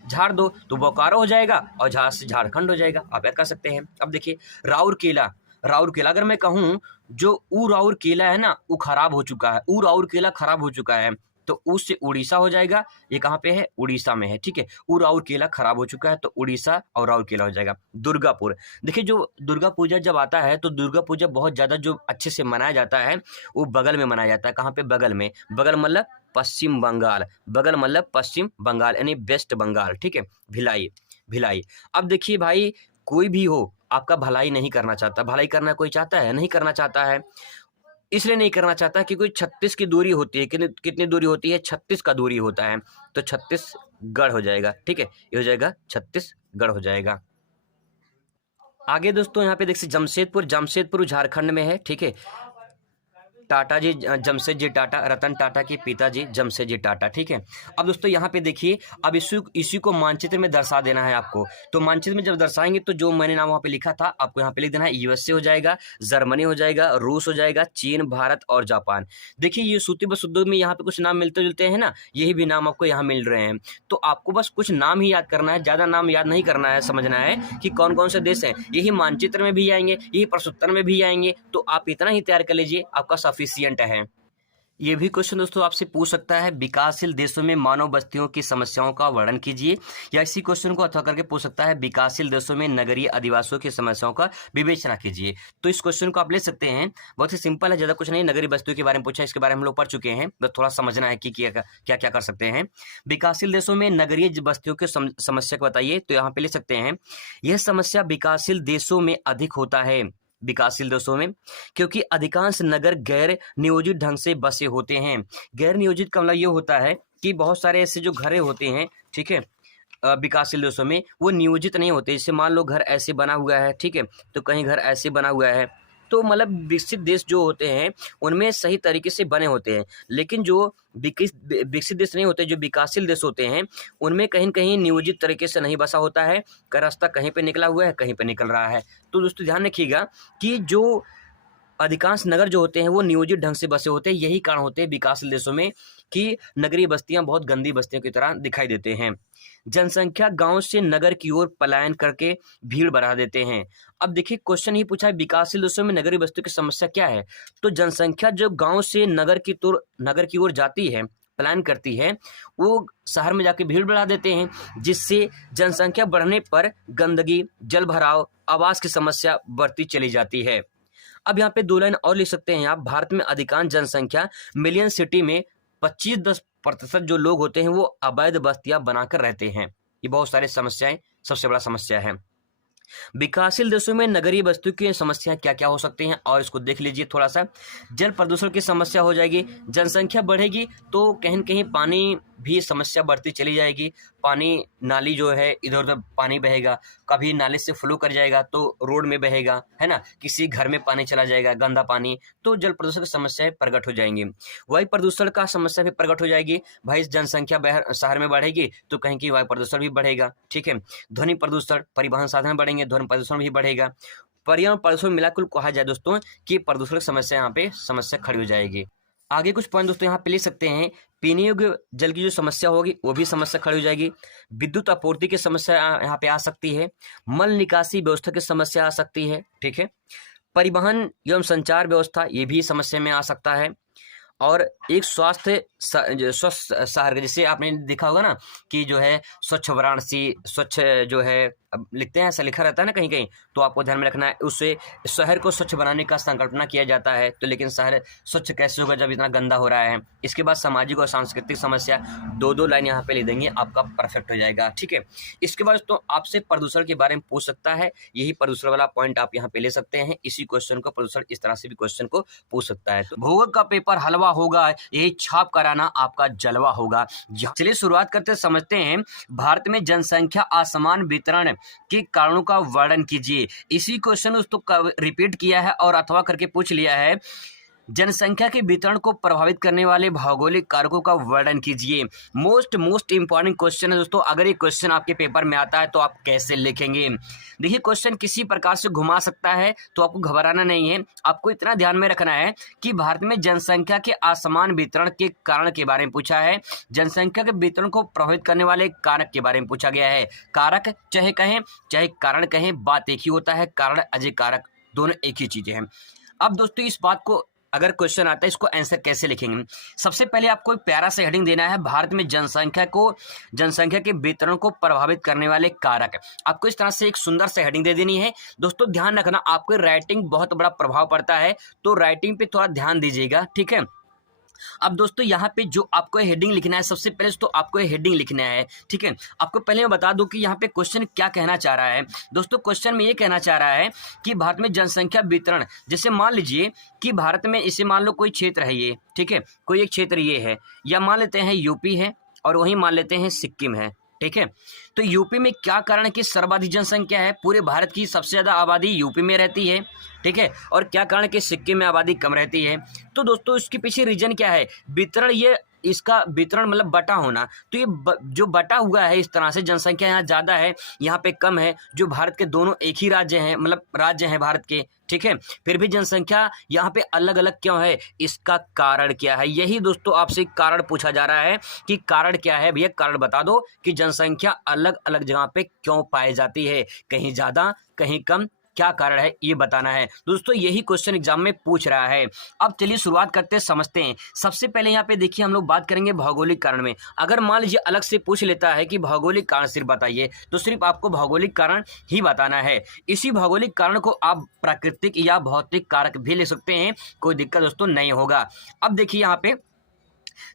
झाड़ दो तो बोकारो हो जाएगा और झाड़ से झारखंड हो जाएगा, आप ऐसा कर सकते हैं। अब देखिए राउरकेला, अगर मैं कहूँ जो राउरकेला है ना वो खराब हो चुका है, राउरकेला खराब हो चुका है, तो उससे उड़ीसा हो जाएगा। ये कहाँ पे है, उड़ीसा में है, ठीक है। राउरकेला खराब हो चुका है तो उड़ीसा और राउरकेला हो जाएगा। दुर्गापुर, देखिए जो दुर्गा पूजा जब आता है तो दुर्गा पूजा बहुत ज़्यादा जो अच्छे से मनाया जाता है वो बगल में मनाया जाता है। कहाँ पे, बगल में, बगल मतलब पश्चिम बंगाल, यानी वेस्ट बंगाल, ठीक है। भिलाई। अब देखिए भाई, कोई भी हो आपका भलाई नहीं करना चाहता, भलाई करना कोई चाहता है, नहीं करना चाहता है, इसलिए नहीं करना चाहता कि कोई 36 की दूरी होती है, कितनी दूरी होती है, 36 का दूरी होता है, तो छत्तीसगढ़ हो जाएगा, ठीक है। ये हो जाएगा छत्तीसगढ़ हो जाएगा। आगे दोस्तों यहाँ पे देखिए जमशेदपुर झारखंड में है, ठीक है। टाटा जी, जमशेद जी टाटा, रतन टाटा के पिताजी जमशेद जी टाटा, ठीक है। अब दोस्तों यहाँ पे देखिए, अब इसी को मानचित्र में दर्शा देना है आपको, तो मानचित्र में जब दर्शाएंगे तो जो मैंने नाम वहाँ पे लिखा था आपको यहाँ पे लिख देना है, यूएसए हो जाएगा, जर्मनी हो जाएगा, रूस हो जाएगा, चीन, भारत और जापान। देखिए ये सूती वस्त्र उद्योग में यहाँ पे कुछ नाम मिलते जुलते हैं ना, यही भी नाम आपको यहाँ मिल रहे हैं, तो आपको बस कुछ नाम ही याद करना है, ज़्यादा नाम याद नहीं करना है, समझना है कि कौन कौन से देश हैं, यही मानचित्र में भी आएंगे, यही प्रश्नोत्तर में भी आएंगे, तो आप इतना ही तैयार कर लीजिए, आपका सफिशिएंट है। ये भी क्वेश्चन दोस्तों आपसे पूछ सकता है, विकासशील देशों में मानव बस्तियों की समस्याओं का वर्णन कीजिए, या इसी क्वेश्चन को अथवा करके पूछ सकता है, विकासशील देशों में नगरीय अधिवासियों की समस्याओं का विवेचना कीजिए। तो इस क्वेश्चन को आप ले सकते हैं, बहुत ही सिंपल है, ज़्यादा कुछ नहीं, नगरीय बस्तियों के बारे में पूछा है, इसके बारे में हम लोग पढ़ चुके हैं, बस थोड़ा समझना है कि क्या क्या कर सकते हैं। विकासशील देशों में नगरीय बस्तियों की समस्या को बताइए, तो यहाँ पे ले सकते हैं, यह समस्या विकासशील देशों में अधिक होता है, विकासशील देशों में, क्योंकि अधिकांश नगर गैर नियोजित ढंग से बसे होते हैं। गैर नियोजित का मतलब ये होता है कि बहुत सारे ऐसे जो घरें होते हैं, ठीक है, विकासशील देशों में वो नियोजित नहीं होते। जैसे मान लो घर ऐसे बना हुआ है, ठीक है, तो कहीं घर ऐसे बना हुआ है, तो मतलब विकसित देश जो होते हैं उनमें सही तरीके से बने होते हैं, लेकिन जो विकसित देश नहीं होते, जो विकासशील देश होते हैं, उनमें कहीं कहीं नियोजित तरीके से नहीं बसा होता है, का रास्ता कहीं पे निकला हुआ है, कहीं पे निकल रहा है। तो दोस्तों ध्यान रखिएगा कि जो अधिकांश नगर जो होते हैं वो नियोजित ढंग से बसे होते हैं, यही कारण होते हैं विकासशील देशों में कि नगरीय बस्तियां बहुत गंदी बस्तियों की तरह दिखाई देते हैं। जनसंख्या गांव से नगर की ओर पलायन करके भीड़ बढ़ा देते हैं। अब देखिए क्वेश्चन ही पूछा है, विकासशील देशों में नगरीय बस्तियों की समस्या क्या है, तो जनसंख्या जो गांव से नगर की ओर जाती है, पलायन करती है, वो शहर में जाके भीड़ बढ़ा देते हैं, जिससे जनसंख्या बढ़ने पर गंदगी, जल भराव, आवास की समस्या बढ़ती चली जाती है। अब यहाँ पे 2 लाइन और लिख सकते हैं आप, भारत में अधिकांश जनसंख्या मिलियन सिटी में 25-10% जो लोग होते हैं वो अवैध बस्तियां बनाकर रहते हैं। ये बहुत सारी समस्याएं, सबसे बड़ा समस्या है। विकासशील देशों में नगरीय बस्तियों की समस्याएं क्या क्या हो सकती हैं और इसको देख लीजिए थोड़ा सा। जल प्रदूषण की समस्या हो जाएगी, जनसंख्या बढ़ेगी तो कहीं न कहीं पानी भी समस्या बढ़ती चली जाएगी। पानी नाली जो है इधर उधर पानी बहेगा, कभी नाले से फ्लो कर जाएगा तो रोड में बहेगा, है ना, किसी घर में पानी चला जाएगा गंदा पानी, तो जल प्रदूषण की समस्याएं प्रकट हो जाएंगी। वायु प्रदूषण का समस्या भी प्रकट हो जाएगी, भाई जनसंख्या शहर में बढ़ेगी तो कहीं की वायु प्रदूषण भी बढ़ेगा, ठीक है। ध्वनि प्रदूषण, परिवहन साधन बढ़ेंगे, ध्वनि प्रदूषण भी बढ़ेगा। पर्यावरण प्रदूषण मिलाकर कहा जाए दोस्तों कि प्रदूषण की समस्या यहाँ पे समस्या खड़ी हो जाएगी। आगे कुछ पॉइंट दोस्तों यहाँ पे ले सकते हैं। पीने योग्य जल की जो समस्या होगी वो भी समस्या खड़ी हो जाएगी। विद्युत आपूर्ति की समस्या यहाँ पे आ सकती है। मल निकासी व्यवस्था की समस्या आ सकती है, ठीक है। परिवहन एवं संचार व्यवस्था ये भी समस्या में आ सकता है। और एक स्वस्थ शहर, जैसे आपने देखा होगा ना कि जो है स्वच्छ वाराणसी, स्वच्छ जो है अब लिखते हैं, ऐसा लिखा रहता है ना कहीं कहीं, तो आपको ध्यान में रखना है। उससे शहर को स्वच्छ बनाने का संकल्पना किया जाता है, तो लेकिन शहर स्वच्छ कैसे होगा जब इतना गंदा हो रहा है। इसके बाद सामाजिक और सांस्कृतिक समस्या, 2-2 लाइन यहाँ पे लिख देंगे, आपका परफेक्ट हो जाएगा, ठीक है। इसके बाद तो आपसे प्रदूषण के बारे में पूछ सकता है, यही प्रदूषण वाला पॉइंट आप यहाँ पे ले सकते हैं। इसी क्वेश्चन को प्रदूषण इस तरह से भी क्वेश्चन को पूछ सकता है। तो भूगोल का पेपर हलवा होगा, यही छाप कराना आपका जलवा होगा। चलिए शुरुआत करते समझते हैं। भारत में जनसंख्या असमान वितरण के कारणों का वर्णन कीजिए। इसी क्वेश्चन दोस्तों का रिपीट किया है और अथवा करके पूछ लिया है। जनसंख्या के वितरण को प्रभावित करने वाले भौगोलिक कारकों का वर्णन कीजिए। मोस्ट इंपॉर्टेंट क्वेश्चन है दोस्तों। अगर ये क्वेश्चन आपके पेपर में आता है तो आप कैसे लिखेंगे? देखिए क्वेश्चन किसी प्रकार से घुमा सकता है, तो आपको घबराना नहीं है। आपको इतना ध्यान में रखना है कि भारत में जनसंख्या के असमान वितरण के कारण के बारे में पूछा है। जनसंख्या के वितरण को प्रभावित करने वाले कारक के बारे में पूछा गया है। कारक चाहे कहें चाहे कारण कहें, बात एक ही होता है। कारण अजय कारक दोनों एक ही चीजें हैं। अब दोस्तों इस बात को अगर क्वेश्चन आता है इसको आंसर कैसे लिखेंगे? सबसे पहले आपको एक प्यारा सा हेडिंग देना है, भारत में जनसंख्या के वितरण को प्रभावित करने वाले कारक। आपको इस तरह से एक सुंदर सा हेडिंग दे देनी है। दोस्तों ध्यान रखना, आपको राइटिंग बहुत बड़ा प्रभाव पड़ता है, तो राइटिंग पे थोड़ा ध्यान दीजिएगा, ठीक है। अब दोस्तों यहाँ पे जो आपको हेडिंग लिखना है, सबसे पहले तो आपको हेडिंग लिखना है, ठीक है। आपको पहले मैं बता दूं कि यहाँ पे क्वेश्चन क्या कहना चाह रहा है। दोस्तों क्वेश्चन में ये कहना चाह रहा है कि भारत में जनसंख्या वितरण, जैसे मान लीजिए कि भारत में इसे मान लो कोई क्षेत्र है ये, ठीक है, कोई एक क्षेत्र ये है, या मान लेते हैं यूपी है और वहीं मान लेते हैं सिक्किम है, ठीक है। तो यूपी में क्या कारण है कि सर्वाधिक जनसंख्या है? पूरे भारत की सबसे ज्यादा आबादी यूपी में रहती है, ठीक है। और क्या कारण कि सिक्किम में आबादी कम रहती है? तो दोस्तों इसके पीछे रीजन क्या है? वितरण, ये इसका वितरण मतलब बटा होना। तो ये जो बटा हुआ है इस तरह से, जनसंख्या यहाँ ज्यादा है, यहाँ पे कम है, जो भारत के दोनों एक ही राज्य हैं, मतलब राज्य हैं भारत के, ठीक है, फिर भी जनसंख्या यहाँ पे अलग अलग क्यों है? इसका कारण क्या है? यही दोस्तों आपसे कारण पूछा जा रहा है कि कारण क्या है भैया, कारण बता दो कि जनसंख्या अलग अलग जगह पे क्यों पाई जाती है, कहीं ज्यादा कहीं कम, क्या कारण है ये बताना है। दोस्तों यही क्वेश्चन एग्जाम में पूछ रहा है। अब चलिए शुरुआत करते हैं, समझते हैं। सबसे पहले यहाँ पे देखिए हम लोग बात करेंगे भौगोलिक कारण में। अगर मान लीजिए अलग से पूछ लेता है कि भौगोलिक कारण सिर्फ बताइए, तो सिर्फ आपको भौगोलिक कारण ही बताना है। इसी भौगोलिक कारण को आप प्राकृतिक या भौतिक कारक भी ले सकते हैं, कोई दिक्कत दोस्तों नहीं होगा। अब देखिए यहाँ पे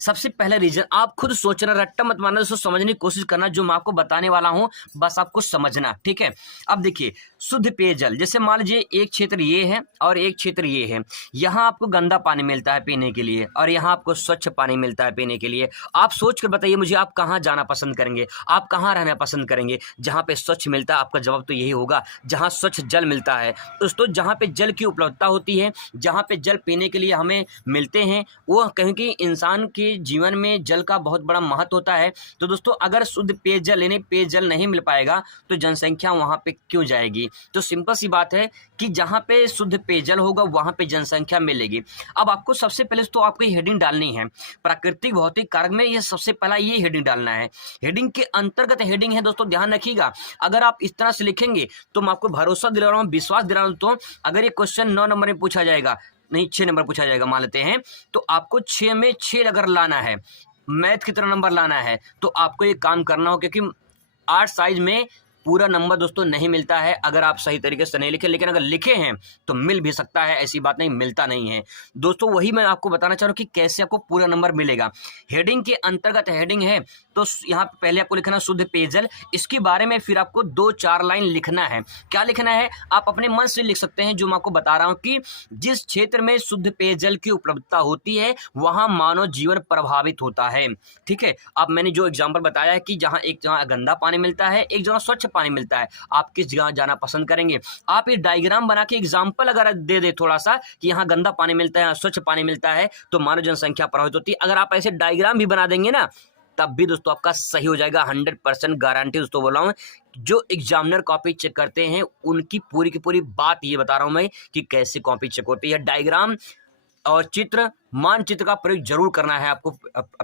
सबसे पहला रीजन, आप खुद सोचना, रट्टा मत मारना दोस्तों, समझने की कोशिश करना। जो मैं आपको बताने वाला हूं बस आपको समझना, ठीक है। अब देखिए शुद्ध पेयजल, जैसे मान लीजिए एक क्षेत्र ये है और एक क्षेत्र ये है। यहाँ आपको गंदा पानी मिलता है पीने के लिए और यहाँ आपको स्वच्छ पानी मिलता है पीने के लिए। आप सोच कर बताइए मुझे, आप कहाँ जाना पसंद करेंगे, आप कहाँ रहना पसंद करेंगे? जहाँ पे स्वच्छ मिलता है। आपका जवाब तो यही होगा, जहाँ स्वच्छ जल मिलता है। दोस्तों जहाँ पे जल की उपलब्धता होती है, जहाँ पे जल पीने के लिए हमें मिलते हैं, वो कहीं कि इंसान के जीवन में जल का बहुत बड़ा महत्व होता है। तो दोस्तों अगर शुद्ध पेयजल यानी पेयजल नहीं मिल पाएगा तो जनसंख्या वहां पे क्यों जाएगी? तो सिंपल सी बात है कि जहां पे शुद्ध पेयजल होगा वहां पे जनसंख्या मिलेगी। अब आपको सबसे पहले तो आपको हेडिंग डालनी है, प्राकृतिक भौतिक कारक में ये सबसे पहला ये हेडिंग डालना है। हेडिंग के अंतर्गत हेडिंग है दोस्तों, ध्यान रखिएगा। अगर आप इस तरह से लिखेंगे तो मैं आपको भरोसा दिला रहा हूँ, विश्वास दिला रहा हूँ, तो अगर ये क्वेश्चन 9 नंबर में पूछा जाएगा, नहीं 6 नंबर पूछा जाएगा मान लेते हैं, तो आपको 6 में 6 अगर लाना है, मैथ की तरह नंबर लाना है, तो आपको ये काम करना हो, क्योंकि आर्ट साइज में पूरा नंबर दोस्तों नहीं मिलता है अगर आप सही तरीके से नहीं लिखे, लेकिन अगर लिखे हैं तो मिल भी सकता है, ऐसी बात नहीं मिलता नहीं है दोस्तों। वही मैं आपको बताना चाह रहा हूँ कि कैसे आपको पूरा नंबर मिलेगा। हेडिंग के अंतर्गत हेडिंग है तो यहाँ पे पहले आपको लिखना शुद्ध पेयजल, इसके बारे में फिर आपको 2-4 लाइन लिखना है। क्या लिखना है आप अपने मन से लिख सकते हैं, जो मैं आपको बता रहा हूँ कि जिस क्षेत्र में शुद्ध पेयजल की उपलब्धता होती है वहां मानव जीवन प्रभावित होता है। ठीक है, अब मैंने जो एग्जांपल बताया है कि एक जगह गंदा पानी मिलता है, एक जगह स्वच्छ पानी मिलता है, आप किस जगह जाना पसंद करेंगे। आप ये डायग्राम बना के एग्जाम्पल अगर दे दे थोड़ा सा कि यहाँ गंदा पानी मिलता है, स्वच्छ पानी मिलता है, तो मानव जनसंख्या प्रभावित होती है। अगर आप ऐसे डायग्राम भी बना देंगे ना तब भी दोस्तों आपका सही हो जाएगा, 100% गारंटी दोस्तों बोल रहा हूँ। जो एग्जामिनर कॉपी चेक करते हैं उनकी पूरी की पूरी बात ये बता रहा हूं मैं कि कैसे कॉपी चेक होती है। डायग्राम और चित्र, मानचित्र का प्रयोग जरूर करना है आपको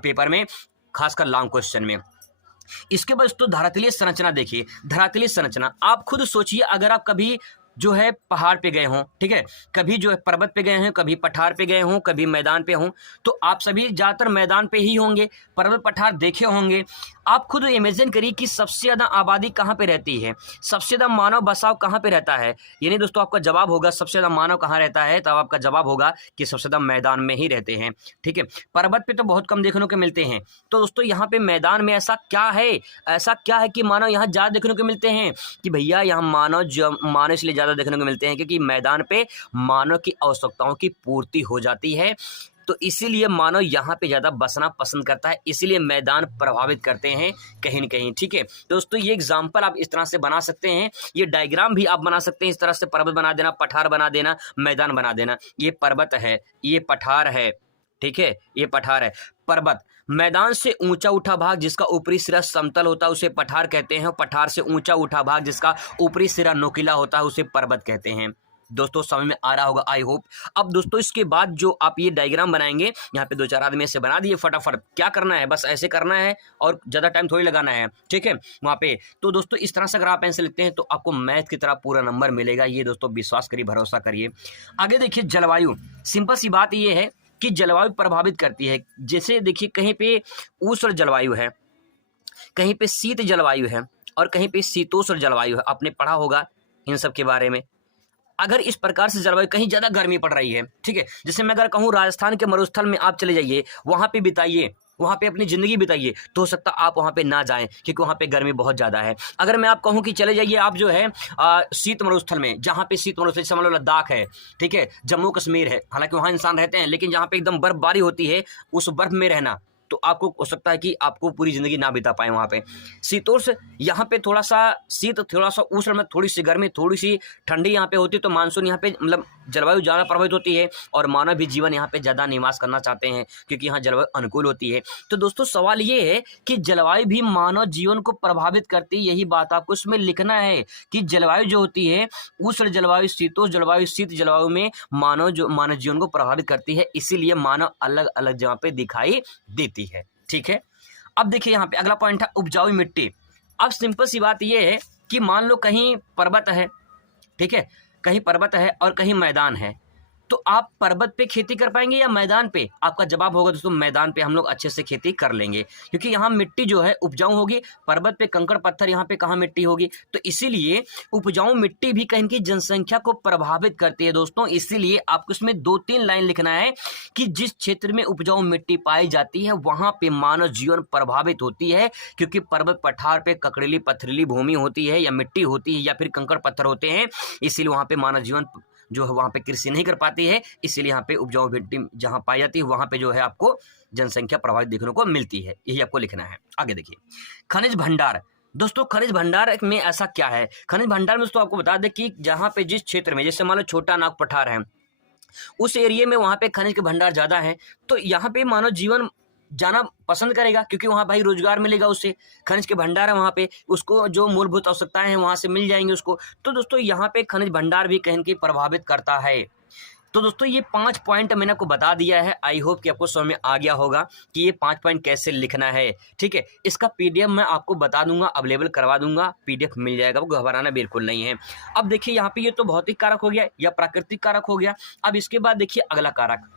पेपर में, खासकर लॉन्ग क्वेश्चन में। इसके बाद दोस्तों धरातलीय संरचना देखिए। धरातलीय संरचना आप खुद सोचिए, अगर आप कभी जो है पहाड़ पे गए हों, ठीक है, कभी जो है पर्वत पे गए हैं, कभी पठार पे गए हों, कभी मैदान पे हों, तो आप सभी ज़्यादातर मैदान पे ही होंगे, पर्वत पठार देखे होंगे। आप खुद इमेजिन करिए कि सबसे ज़्यादा आबादी कहाँ पे रहती है, सबसे ज़्यादा मानव बसाव कहाँ पे रहता है। यानी दोस्तों आपका जवाब होगा सबसे ज़्यादा मानव कहाँ रहता है, तब आपका जवाब होगा कि सबसे ज़्यादा मैदान में ही रहते हैं। ठीक है, पर्वत पे तो बहुत कम देखने को मिलते हैं, तो दोस्तों यहाँ पे मैदान में ऐसा क्या है कि मानव यहाँ ज़्यादा देखने को मिलते हैं कि भैया यहाँ मानव इसलिए ज़्यादा देखने को मिलते हैं क्योंकि मैदान पे मानव की आवश्यकताओं की पूर्ति हो जाती है, तो इसीलिए मानव यहाँ पे ज़्यादा बसना पसंद करता है, इसीलिए मैदान प्रभावित करते हैं कहीं न कहीं। ठीक है दोस्तों, ये एग्जाम्पल आप इस तरह से बना सकते हैं, ये डायग्राम भी आप बना सकते हैं इस तरह से, पर्वत बना देना, पठार बना देना, मैदान बना देना। ये पर्वत है, ये पठार है, ठीक है, ये पठार है, पर्वत। मैदान से ऊंचा उठा भाग जिसका ऊपरी सिरा समतल होता है उसे पठार कहते हैं, पठार से ऊंचा उठा भाग जिसका ऊपरी सिरा नोकीला होता है उसे पर्वत कहते हैं। दोस्तों समझ में आ रहा होगा आई होप। अब दोस्तों इसके बाद जो आप ये डायग्राम बनाएंगे, यहाँ पे 2-4 आदमी ऐसे बना दिए फटाफट, क्या करना है बस ऐसे करना है और ज़्यादा टाइम थोड़ी लगाना है। ठीक है, वहाँ पे तो दोस्तों इस तरह से अगर आप ऐसे लिखते हैं तो आपको मैथ की तरह पूरा नंबर मिलेगा, ये दोस्तों विश्वास करिए, भरोसा करिए। आगे देखिए जलवायु, सिंपल सी बात ये है कि जलवायु प्रभावित करती है। जैसे देखिए कहीं पे उष्ण जलवायु है, कहीं पे शीत जलवायु है और कहीं पे शीतोष्ण जलवायु है, आपने पढ़ा होगा इन सब के बारे में। अगर इस प्रकार से जलवायु कहीं ज़्यादा गर्मी पड़ रही है, ठीक है, जैसे मैं अगर कहूँ राजस्थान के मरुस्थल में आप चले जाइए, वहाँ पे बिताइए, वहाँ पे अपनी ज़िंदगी बिताइए, तो हो सकता आप वहाँ पे ना जाएं क्योंकि वहाँ पे गर्मी बहुत ज़्यादा है। अगर मैं आप कहूँ कि चले जाइए आप जो है शीत मरुस्थल में, जहाँ पे शीत मरुस्थल जैसे मान लो लद्दाख है, ठीक है, जम्मू कश्मीर है, हालांकि वहाँ इंसान रहते हैं लेकिन जहाँ पे एकदम बर्फबारी होती है उस बर्फ में रहना, तो आपको हो सकता है कि आपको पूरी ज़िंदगी ना बिता पाए वहाँ पे। शीतोष्ण, यहाँ पे थोड़ा सा शीत, थोड़ा सा उष्ण में थोड़ी सी गर्मी, थोड़ी सी ठंडी यहाँ पे होती है, तो मानसून यहाँ पे मतलब जलवायु ज़्यादा प्रभावित होती है और मानव भी जीवन यहाँ पे ज़्यादा निवास करना चाहते हैं क्योंकि यहाँ जलवायु अनुकूल होती है। तो दोस्तों सवाल ये है कि जलवायु भी मानव जीवन को प्रभावित करती है, यही बात आपको इसमें लिखना है कि जलवायु जो होती है उष्ण जलवायु, शीतोष्ण जलवायु, शीत जलवायु में मानव जीवन को प्रभावित करती है, इसीलिए मानव अलग अलग जगह पे दिखाई देती है। ठीक है, अब देखिए यहाँ पे अगला पॉइंट है उपजाऊ मिट्टी। अब सिंपल सी बात ये है कि मान लो कहीं पर्वत है, ठीक है, कहीं पर्वत है और कहीं मैदान है, तो आप पर्वत पे खेती कर पाएंगे या मैदान पे? आपका जवाब होगा दोस्तों मैदान पे हम लोग अच्छे से खेती कर लेंगे क्योंकि यहाँ मिट्टी जो है उपजाऊ होगी, पर्वत पे कंकड़ पत्थर, यहाँ पे कहाँ मिट्टी होगी, तो इसीलिए उपजाऊ मिट्टी भी कहीं की जनसंख्या को प्रभावित करती है दोस्तों। इसीलिए आपको इसमें 2-3 लाइन लिखना है कि जिस क्षेत्र में उपजाऊ मिट्टी पाई जाती है वहां पे मानव जीवन प्रभावित होती है क्योंकि पर्वत पठार पे ककड़ीली पथरीली भूमि होती है या मिट्टी होती है या फिर कंकड़ पत्थर होते हैं, इसीलिए वहां पे मानव जीवन जो है वहाँ पे कृषि नहीं कर पाती है, इसीलिए यहाँ पे उपजाऊ मिट्टी जहाँ पाई जाती है वहाँ पे जो है आपको जनसंख्या प्रभावित देखने को मिलती है, यही आपको लिखना है। आगे देखिए खनिज भंडार। दोस्तों खनिज भंडार में ऐसा क्या है, खनिज भंडार में दोस्तों आपको बता दें कि जहाँ पे जिस क्षेत्र में, जैसे मान लो छोटा नाग पठार है, उस एरिया में वहाँ पे खनिज के भंडार ज़्यादा है, तो यहाँ पे मानव जीवन जाना पसंद करेगा क्योंकि वहाँ भाई रोजगार मिलेगा उससे, खनिज के भंडार है वहाँ पे, उसको जो मूलभूत आवश्यकताएं हैं वहाँ से मिल जाएंगे उसको। तो दोस्तों यहाँ पे खनिज भंडार भी कहीं प्रभावित करता है। तो दोस्तों ये 5 पॉइंट मैंने आपको बता दिया है, आई होप कि आपको समझ में आ गया होगा कि ये 5 पॉइंट कैसे लिखना है। ठीक है, इसका पीडीएफ मैं आपको बता दूंगा, अवेलेबल करवा दूंगा, पीडीएफ मिल जाएगा, वो घबराना बिल्कुल नहीं है। अब देखिए यहाँ पे ये तो भौतिक कारक हो गया या प्राकृतिक कारक हो गया। अब इसके बाद देखिए अगला कारक,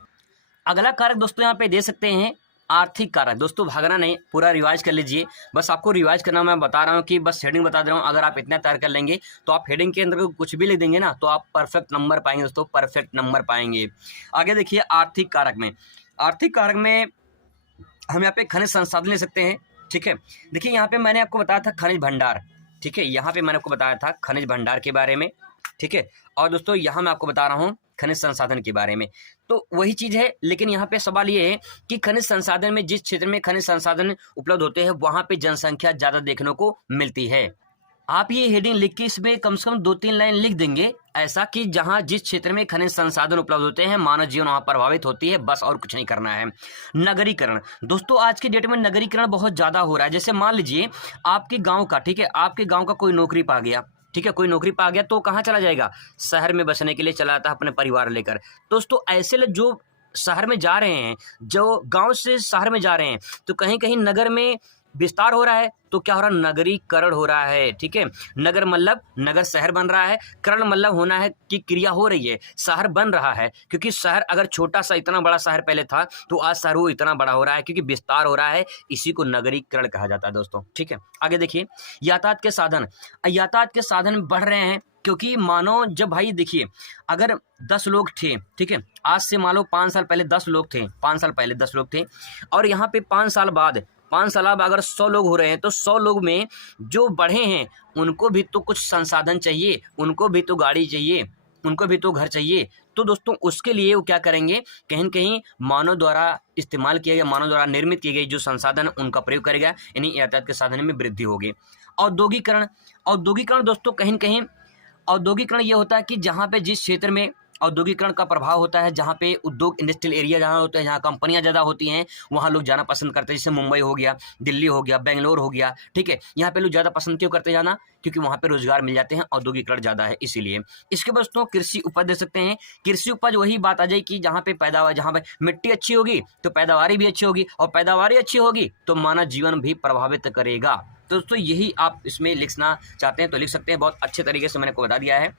अगला कारक दोस्तों यहाँ पे दे सकते हैं आर्थिक कारक। दोस्तों भागना नहीं, पूरा रिवाइज कर लीजिए, बस आपको रिवाइज करना मैं बता रहा हूँ कि बस हेडिंग बता दे रहा हूँ। अगर आप इतना तैयार कर लेंगे तो आप हेडिंग के अंदर कुछ भी लिख देंगे ना तो आप परफेक्ट नंबर पाएंगे दोस्तों, परफेक्ट नंबर पाएंगे। आगे देखिए आर्थिक कारक में, आर्थिक कारक में हम यहाँ पे खनिज संसाधन ले सकते हैं। ठीक है, देखिए यहाँ पे मैंने आपको बताया था खनिज भंडार। ठीक है, यहाँ पे मैंने आपको बताया था खनिज भंडार के बारे में। ठीक है, और दोस्तों यहाँ मैं आपको बता रहा हूँ खनिज संसाधन के बारे में, तो वही चीज़ है। लेकिन यहाँ पे सवाल ये है कि खनिज संसाधन में, जिस क्षेत्र में खनिज संसाधन उपलब्ध होते हैं वहाँ पे जनसंख्या ज़्यादा देखने को मिलती है। आप ये हेडिंग लिख के इसमें कम से कम 2-3 लाइन लिख देंगे, ऐसा कि जहां जिस क्षेत्र में खनिज संसाधन उपलब्ध होते हैं मानव जीवन वहां प्रभावित होती है, बस और कुछ नहीं करना है। नगरीकरण, दोस्तों आज के डेट में नगरीकरण बहुत ज़्यादा हो रहा है। जैसे मान लीजिए आपके गाँव का, ठीक है, आपके गाँव का कोई नौकरी पा गया, ठीक है, कोई नौकरी पा गया तो कहाँ चला जाएगा, शहर में बसने के लिए चला जाता है अपने परिवार लेकर। दोस्तों ऐसे लोग जो शहर में जा रहे हैं, जो गाँव से शहर में जा रहे हैं, तो कहीं कहीं नगर में विस्तार हो रहा है, तो क्या हो रहा है, नगरीकरण हो रहा है। ठीक है, नगर मतलब नगर शहर बन रहा है, करण मतलब होना है कि क्रिया हो रही है, शहर बन रहा है। क्योंकि शहर अगर छोटा सा इतना बड़ा शहर पहले था तो आज शहर वो इतना बड़ा हो रहा है क्योंकि विस्तार हो रहा है, इसी को नगरीकरण कहा जाता है दोस्तों। ठीक है, आगे देखिए यातायात के साधन, यातायात के साधन बढ़ रहे हैं क्योंकि मानो जब भाई देखिए अगर 10 लोग थे, ठीक है, आज से मान लो 5 साल पहले 10 लोग थे, 5 साल पहले 10 लोग थे, और यहाँ पे 5 साल बाद अगर 100 लोग हो रहे हैं तो 100 लोग में जो बढ़े हैं उनको भी तो कुछ संसाधन चाहिए, उनको भी तो गाड़ी चाहिए, उनको भी तो घर चाहिए। तो दोस्तों उसके लिए वो क्या करेंगे, कहीं न कहीं मानव द्वारा इस्तेमाल किया गया, मानव द्वारा निर्मित किए गए जो संसाधन उनका प्रयोग करेगा, यानी यातायात के साधन में वृद्धि होगी। औद्योगिकरण, औद्योगिकरण दोस्तों कहीं न कहीं औद्योगिकरण ये होता है कि जहाँ पे जिस क्षेत्र में औद्योगिकरण का प्रभाव होता है, जहाँ पे उद्योग इंडस्ट्रियल एरिया जहाँ होते हैं, जहाँ कंपनियाँ ज़्यादा होती हैं, वहाँ लोग जाना पसंद करते हैं। जैसे मुंबई हो गया, दिल्ली हो गया, बेंगलोर हो गया, ठीक है, यहाँ पे लोग ज़्यादा पसंद क्यों करते हैं जाना, क्योंकि वहाँ पे रोजगार मिल जाते हैं, औद्योगिकरण ज़्यादा है इसीलिए। इसके बाद दोस्तों कृषि उपज दे सकते हैं। कृषि उपज वही बात आ जाएगी कि जहाँ पे पैदावार, जहाँ पे मिट्टी अच्छी होगी तो पैदावारी भी अच्छी होगी, और पैदावारी अच्छी होगी तो मानव जीवन भी प्रभावित करेगा। तो दोस्तों यही आप इसमें लिखना चाहते हैं तो लिख सकते हैं, बहुत अच्छे तरीके से मैंने आपको बता दिया है।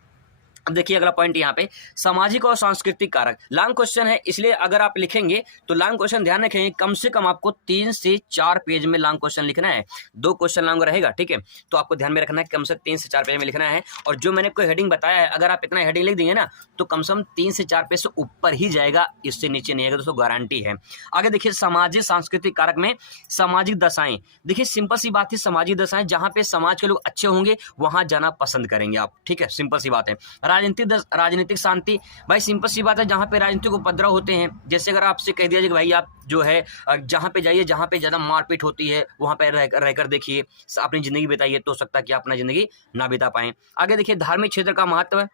अब देखिए अगला पॉइंट यहाँ पे सामाजिक और सांस्कृतिक कारक, लॉन्ग क्वेश्चन है इसलिए अगर आप लिखेंगे तो लॉन्ग क्वेश्चन ध्यान रखेंगे, कम से कम आपको 3 से 4 पेज में लॉन्ग क्वेश्चन लिखना है। 2 क्वेश्चन लॉन्ग रहेगा, ठीक है, तो आपको ध्यान में रखना है कम से 3 से 4 पेज में लिखना है। और जो मैंने आपको हेडिंग बताया है, अगर आप इतना हेडिंग लिख देंगे ना तो कम से कम 3 से 4 पेज से ऊपर ही जाएगा, इससे नीचे नहीं आएगा दोस्तों, गारंटी है। आगे देखिए सामाजिक सांस्कृतिक कारक में सामाजिक दशाएं, देखिए सिंपल सी बात है, सामाजिक दशाएं जहाँ पे समाज के लोग अच्छे होंगे वहाँ जाना पसंद करेंगे आप, ठीक है, सिंपल सी बात है। राजनीतिक शांति, भाई सिंपल सी बात है, जहाँ पे राजनीतिक उपद्रव होते हैं, जैसे अगर आपसे कह दिया जाए कि भाई आप जो है जहाँ पे जाइए जहाँ पे ज़्यादा मारपीट होती है वहाँ पे रहकर देखिए, अपनी ज़िंदगी बिताइए, तो हो सकता है कि आप अपना ज़िंदगी ना बिता पाएँ। आगे देखिए धार्मिक क्षेत्र का महत्व,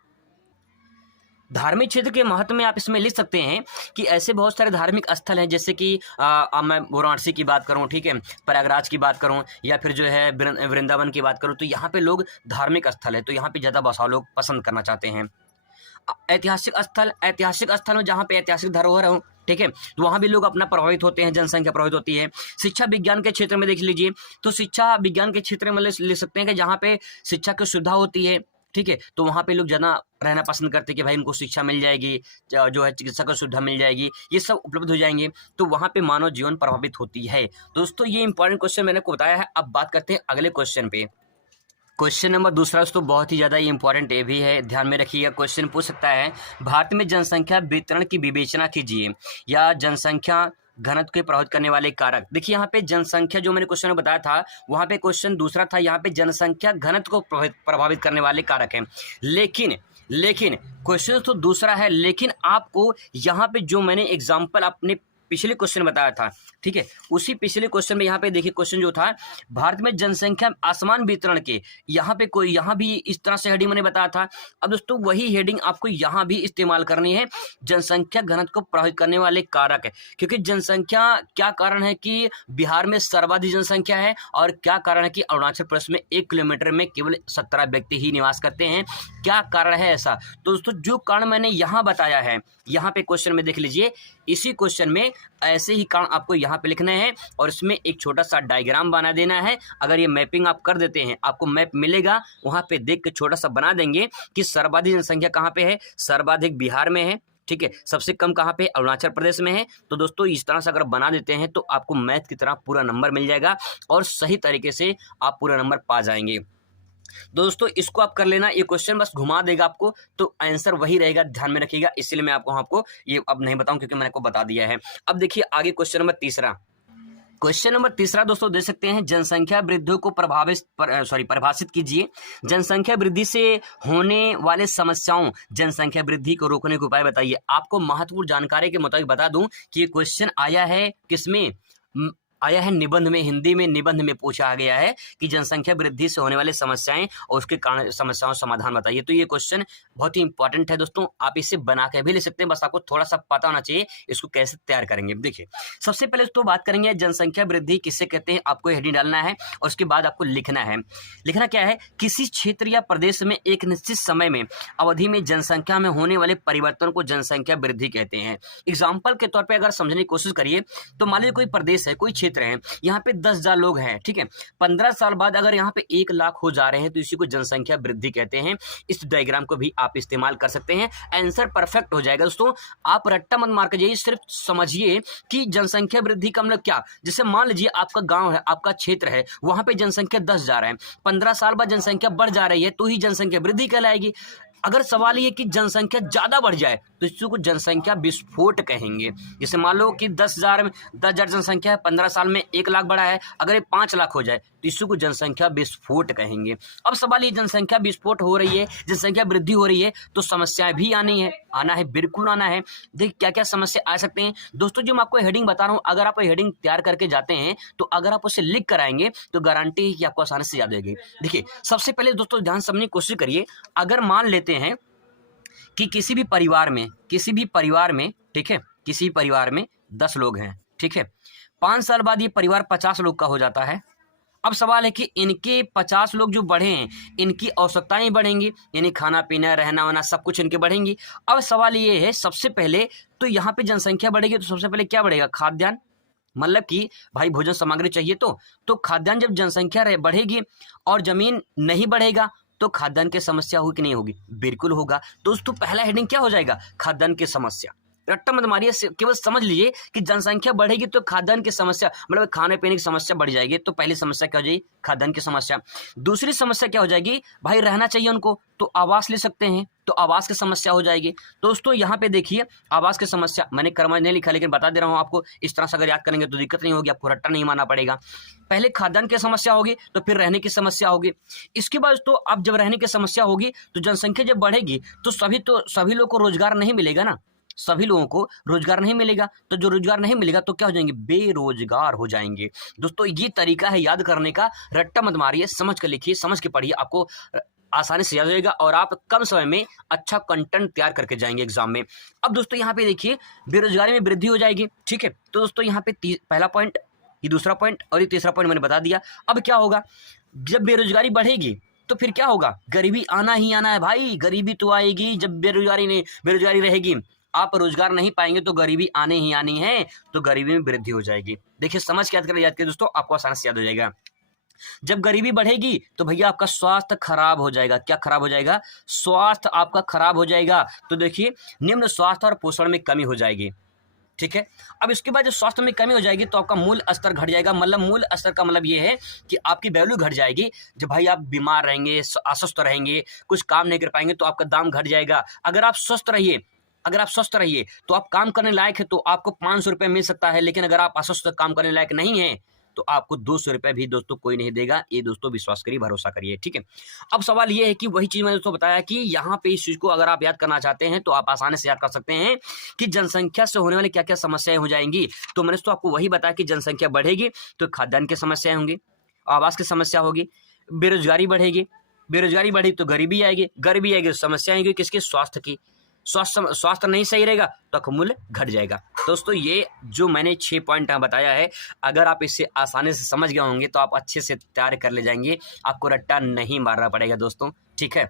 धार्मिक क्षेत्र के महत्व में आप इसमें लिख सकते हैं कि ऐसे बहुत सारे धार्मिक स्थल हैं, जैसे कि मैं वाराणसी की बात करूं, ठीक है, प्रयागराज की बात करूं, या फिर जो है वृंदावन की बात करूं, तो यहाँ पे लोग धार्मिक स्थल है तो यहाँ पे ज़्यादा बसाव लोग पसंद करना चाहते हैं। ऐतिहासिक स्थल में जहाँ पे ऐतिहासिक धरोहर हो, ठीक है, तो वहाँ भी लोग अपना प्रभावित होते हैं, जनसंख्या प्रभावित होती है। शिक्षा विज्ञान के क्षेत्र में देख लीजिए, तो शिक्षा विज्ञान के क्षेत्र में ले सकते हैं कि जहाँ पे शिक्षा की सुविधा होती है, ठीक है, तो वहाँ पे लोग ज़्यादा रहना पसंद करते हैं कि भाई उनको शिक्षा मिल जाएगी, जो है चिकित्सा की सुविधा मिल जाएगी, ये सब उपलब्ध हो जाएंगे, तो वहाँ पे मानव जीवन प्रभावित होती है। दोस्तों ये इंपॉर्टेंट क्वेश्चन मैंने आपको बताया है। अब बात करते हैं अगले क्वेश्चन पे। क्वेश्चन नंबर दूसरा दोस्तों बहुत ही ज़्यादा इंपॉर्टेंट ये भी है, ध्यान में रखिएगा। क्वेश्चन पूछ सकता है भारत में जनसंख्या वितरण की विवेचना कीजिए, या जनसंख्या घनत्व के प्रभावित करने वाले कारक। देखिए यहाँ पे जनसंख्या जो मैंने क्वेश्चन में बताया था, वहाँ पे क्वेश्चन दूसरा था, यहाँ पे जनसंख्या घनत्व को प्रभावित करने वाले कारक हैं। लेकिन क्वेश्चन तो दूसरा है, लेकिन आपको यहाँ पे जो मैंने एग्जाम्पल अपने पिछले क्वेश्चन बताया था, ठीक है, उसी पिछले क्वेश्चन में यहाँ पे देखिए क्वेश्चन जो था भारत में जनसंख्या असमान वितरण के, यहाँ पे कोई यहाँ भी इस तरह से हेडिंग मैंने बताया था। अब दोस्तों वही हेडिंग आपको यहाँ भी इस्तेमाल करनी है, जनसंख्या घनत्व को प्रभावित करने वाले कारक है। क्योंकि जनसंख्या क्या कारण है कि बिहार में सर्वाधिक जनसंख्या है, और क्या कारण है कि अरुणाचल प्रदेश में 1 किलोमीटर में केवल 17 व्यक्ति ही निवास करते हैं, क्या कारण है ऐसा। तो दोस्तों जो कारण मैंने यहाँ बताया है, यहाँ पे क्वेश्चन में देख लीजिए, इसी क्वेश्चन में ऐसे ही कारण आपको यहाँ पे लिखने हैं, और इसमें एक छोटा सा डायग्राम बना देना है। अगर ये मैपिंग आप कर देते हैं, आपको मैप मिलेगा, वहाँ पे देख के छोटा सा बना देंगे कि सर्वाधिक जनसंख्या कहाँ पे है, सर्वाधिक बिहार में है, ठीक है। सबसे कम कहाँ पे, अरुणाचल प्रदेश में है। तो दोस्तों इस तरह से अगर बना देते हैं तो आपको मैथ की तरह पूरा नंबर मिल जाएगा और सही तरीके से आप पूरा नंबर पा जाएंगे। दोस्तों इसको आप कर लेना, ये क्वेश्चन बस घुमा देगा आपको, तो आंसर वही रहेगा, ध्यान में रखिएगा। इसलिए मैं आपको ये अब नहीं बताऊं क्योंकि मैंने आपको बता दिया है। अब देखिए आगे क्वेश्चन नंबर तीसरा। क्वेश्चन नंबर तीसरा दोस्तों दे सकते हैं, जनसंख्या वृद्धि को परिभाषित कीजिए। जनसंख्या वृद्धि से होने वाले समस्याओं, जनसंख्या वृद्धि को रोकने के उपाय बताइए। आपको महत्वपूर्ण जानकारी के मुताबिक बता दूं कि ये क्वेश्चन आया है किसमें, आया है निबंध में, हिंदी में निबंध में पूछा गया है कि जनसंख्या वृद्धि से होने वाली समस्याएं और उसके कारण समस्याओं समाधान बताइए। तो ये क्वेश्चन बहुत ही इंपॉर्टेंट है दोस्तों, आप इसे बना के भी ले सकते हैं, बस आपको थोड़ा सा पता होना चाहिए इसको कैसे तैयार करेंगे। देखिए सबसे पहले तो बात करेंगे जनसंख्या वृद्धि किससे कहते हैं, आपको हेडिंग डालना है और उसके बाद आपको लिखना है। लिखना क्या है, किसी क्षेत्र या प्रदेश में एक निश्चित समय में अवधि में जनसंख्या में होने वाले परिवर्तन को जनसंख्या वृद्धि कहते हैं। एग्जाम्पल के तौर पर अगर समझने की कोशिश करिए तो मान लीजिए कोई प्रदेश है, कोई क्षेत्र है, यहाँ पे 10,000 लोग हैं, ठीक है। 15 साल बाद अगर यहाँ पे 1 लाख हो जा रहे हैं तो इसी को जनसंख्या वृद्धि कहते हैं। इस डायग्राम को भी आप इस्तेमाल कर सकते हैं, आंसर परफेक्ट हो जाएगा दोस्तों। आप रट्टा मत मार कर जाइए, सिर्फ समझिए कि जनसंख्या वृद्धि का मतलब क्या। जैसे मान लीजिए आपका गांव है, आपका क्षेत्र है, वहां पे जनसंख्या 10,000 है, 15 साल बाद जनसंख्या बढ़ जा रही है तो ही जनसंख्या वृद्धि कहलाएगी। अगर सवाल ये कि जनसंख्या ज्यादा बढ़ जाए तो इसको जनसंख्या विस्फोट कहेंगे। जैसे मान लो कि 10,000 जनसंख्या है, 15 साल में 1 लाख बढ़ा है, अगर ये 5 लाख हो जाए तो इसको जनसंख्या विस्फोट कहेंगे। अब सवाल ये, जनसंख्या विस्फोट हो रही है, जनसंख्या वृद्धि हो रही है तो समस्याएं भी आना है, बिल्कुल आना है। देखिए क्या क्या समस्या आ सकते हैं दोस्तों, जो मैं आपको हेडिंग बता रहा हूँ, अगर आप हेडिंग तैयार करके जाते हैं तो अगर आप उसे लिख कर आएंगे तो गारंटी है कि आपको आसानी से याद होगी। देखिए सबसे पहले दोस्तों ध्यान समझने की कोशिश करिए, अगर मान लेते हैं कि किसी भी परिवार में ठीक है, किसी परिवार में 10 लोग हैं, ठीक है, 5 साल बाद ये परिवार 50 लोग का हो जाता है। अब सवाल है कि इनके 50 लोग जो बढ़े हैं, इनकी आवश्यकताएं बढ़ेंगी, यानी खाना पीना रहना वहना सब कुछ इनके बढ़ेंगी। अब सवाल ये है, सबसे पहले तो यहाँ पे जनसंख्या बढ़ेगी तो सबसे पहले क्या बढ़ेगा, खाद्यान्न, मतलब कि भाई भोजन सामग्री चाहिए तो खाद्यान्न, जब जनसंख्या बढ़ेगी और जमीन नहीं बढ़ेगा तो खाद्यान्न की समस्या होगी कि नहीं होगी, बिल्कुल होगा। दोस्तों पहला हेडिंग क्या हो जाएगा, खाद्यान्न की समस्या। रट्टा मत मारिए, केवल समझ लीजिए कि जनसंख्या बढ़ेगी तो खाद्यान्न की समस्या, मतलब खाने पीने की समस्या बढ़ जाएगी। तो पहली समस्या क्या हो जाएगी, खाद्यान्न की समस्या। दूसरी समस्या क्या हो जाएगी, भाई रहना चाहिए उनको तो आवास ले सकते हैं, तो आवास की समस्या हो जाएगी। दोस्तों यहाँ पे देखिए आवास की समस्या, मैंने क्रम नहीं लिखा लेकिन बता दे रहा हूँ आपको, इस तरह से अगर याद करेंगे तो दिक्कत नहीं होगी, आपको रट्टा नहीं मानना पड़ेगा। पहले खाद्यान्न की समस्या होगी तो फिर रहने की समस्या होगी। इसके बाद तो अब जब रहने की समस्या होगी तो जनसंख्या जब बढ़ेगी तो सभी लोगों को रोजगार नहीं मिलेगा ना, सभी लोगों को रोजगार नहीं मिलेगा, तो जो रोजगार नहीं मिलेगा तो क्या हो जाएंगे, बेरोजगार हो जाएंगे। दोस्तों ये तरीका है याद करने का, रट्टा मत मारिए, समझ कर लिखिए, समझ के पढ़िए, आपको आसानी से याद हो जाएगा और आप कम समय में अच्छा कंटेंट तैयार करके जाएंगे एग्जाम में। अब दोस्तों यहाँ पे देखिए बेरोजगारी में वृद्धि हो जाएगी, ठीक है। तो दोस्तों यहाँ पे पहला पॉइंट, ये दूसरा पॉइंट और ये तीसरा पॉइंट मैंने बता दिया। अब क्या होगा, जब बेरोजगारी बढ़ेगी तो फिर क्या होगा, गरीबी आना ही आना है भाई, गरीबी तो आएगी जब बेरोजगारी रहेगी। आप रोजगार नहीं पाएंगे तो गरीबी आने ही आनी है, तो गरीबी में वृद्धि हो जाएगी। देखिए समझ के याद करिए दोस्तों, आपको आसानी से याद हो जाएगा। जब गरीबी बढ़ेगी तो भैया आपका स्वास्थ्य खराब हो जाएगा। क्या खराब हो जाएगा, स्वास्थ्य आपका खराब हो जाएगा। तो देखिए निम्न स्वास्थ्य और पोषण में कमी हो जाएगी, ठीक है। अब इसके बाद जब स्वास्थ्य में कमी हो जाएगी तो आपका मूल स्तर घट जाएगा। मतलब मूल स्तर का मतलब ये है कि आपकी वैल्यू घट जाएगी। जब भाई आप बीमार रहेंगे, अस्वस्थ रहेंगे, कुछ काम नहीं कर पाएंगे तो आपका दाम घट जाएगा। अगर आप स्वस्थ रहिए तो आप काम करने लायक है तो आपको 500 रुपये मिल सकता है, लेकिन अगर आप अस्वस्थ काम करने लायक नहीं है तो आपको 200 रुपये भी दोस्तों कोई नहीं देगा। ये दोस्तों विश्वास करिए, भरोसा करिए, ठीक है। अब सवाल ये है कि वही चीज मैंने दोस्तों बताया कि यहाँ पे इस चीज को अगर आप याद करना चाहते हैं तो आप आसानी से याद कर सकते हैं कि जनसंख्या से होने वाली क्या क्या समस्याएं हो जाएंगी। तो मैंने दोस्तों आपको वही बताया कि जनसंख्या बढ़ेगी तो खाद्यान्न की समस्याएं होंगी, आवास की समस्या होगी, बेरोजगारी बढ़ी तो गरीबी आएगी तो समस्या आएगी किसकी, स्वास्थ्य की। स्वास्थ्य नहीं सही रहेगा तो आपका मूल्य घट जाएगा। दोस्तों ये जो मैंने 6 पॉइंट बताया है, अगर आप इसे आसानी से समझ गए होंगे तो आप अच्छे से तैयार कर ले जाएंगे, आपको रट्टा नहीं मारना पड़ेगा दोस्तों, ठीक है।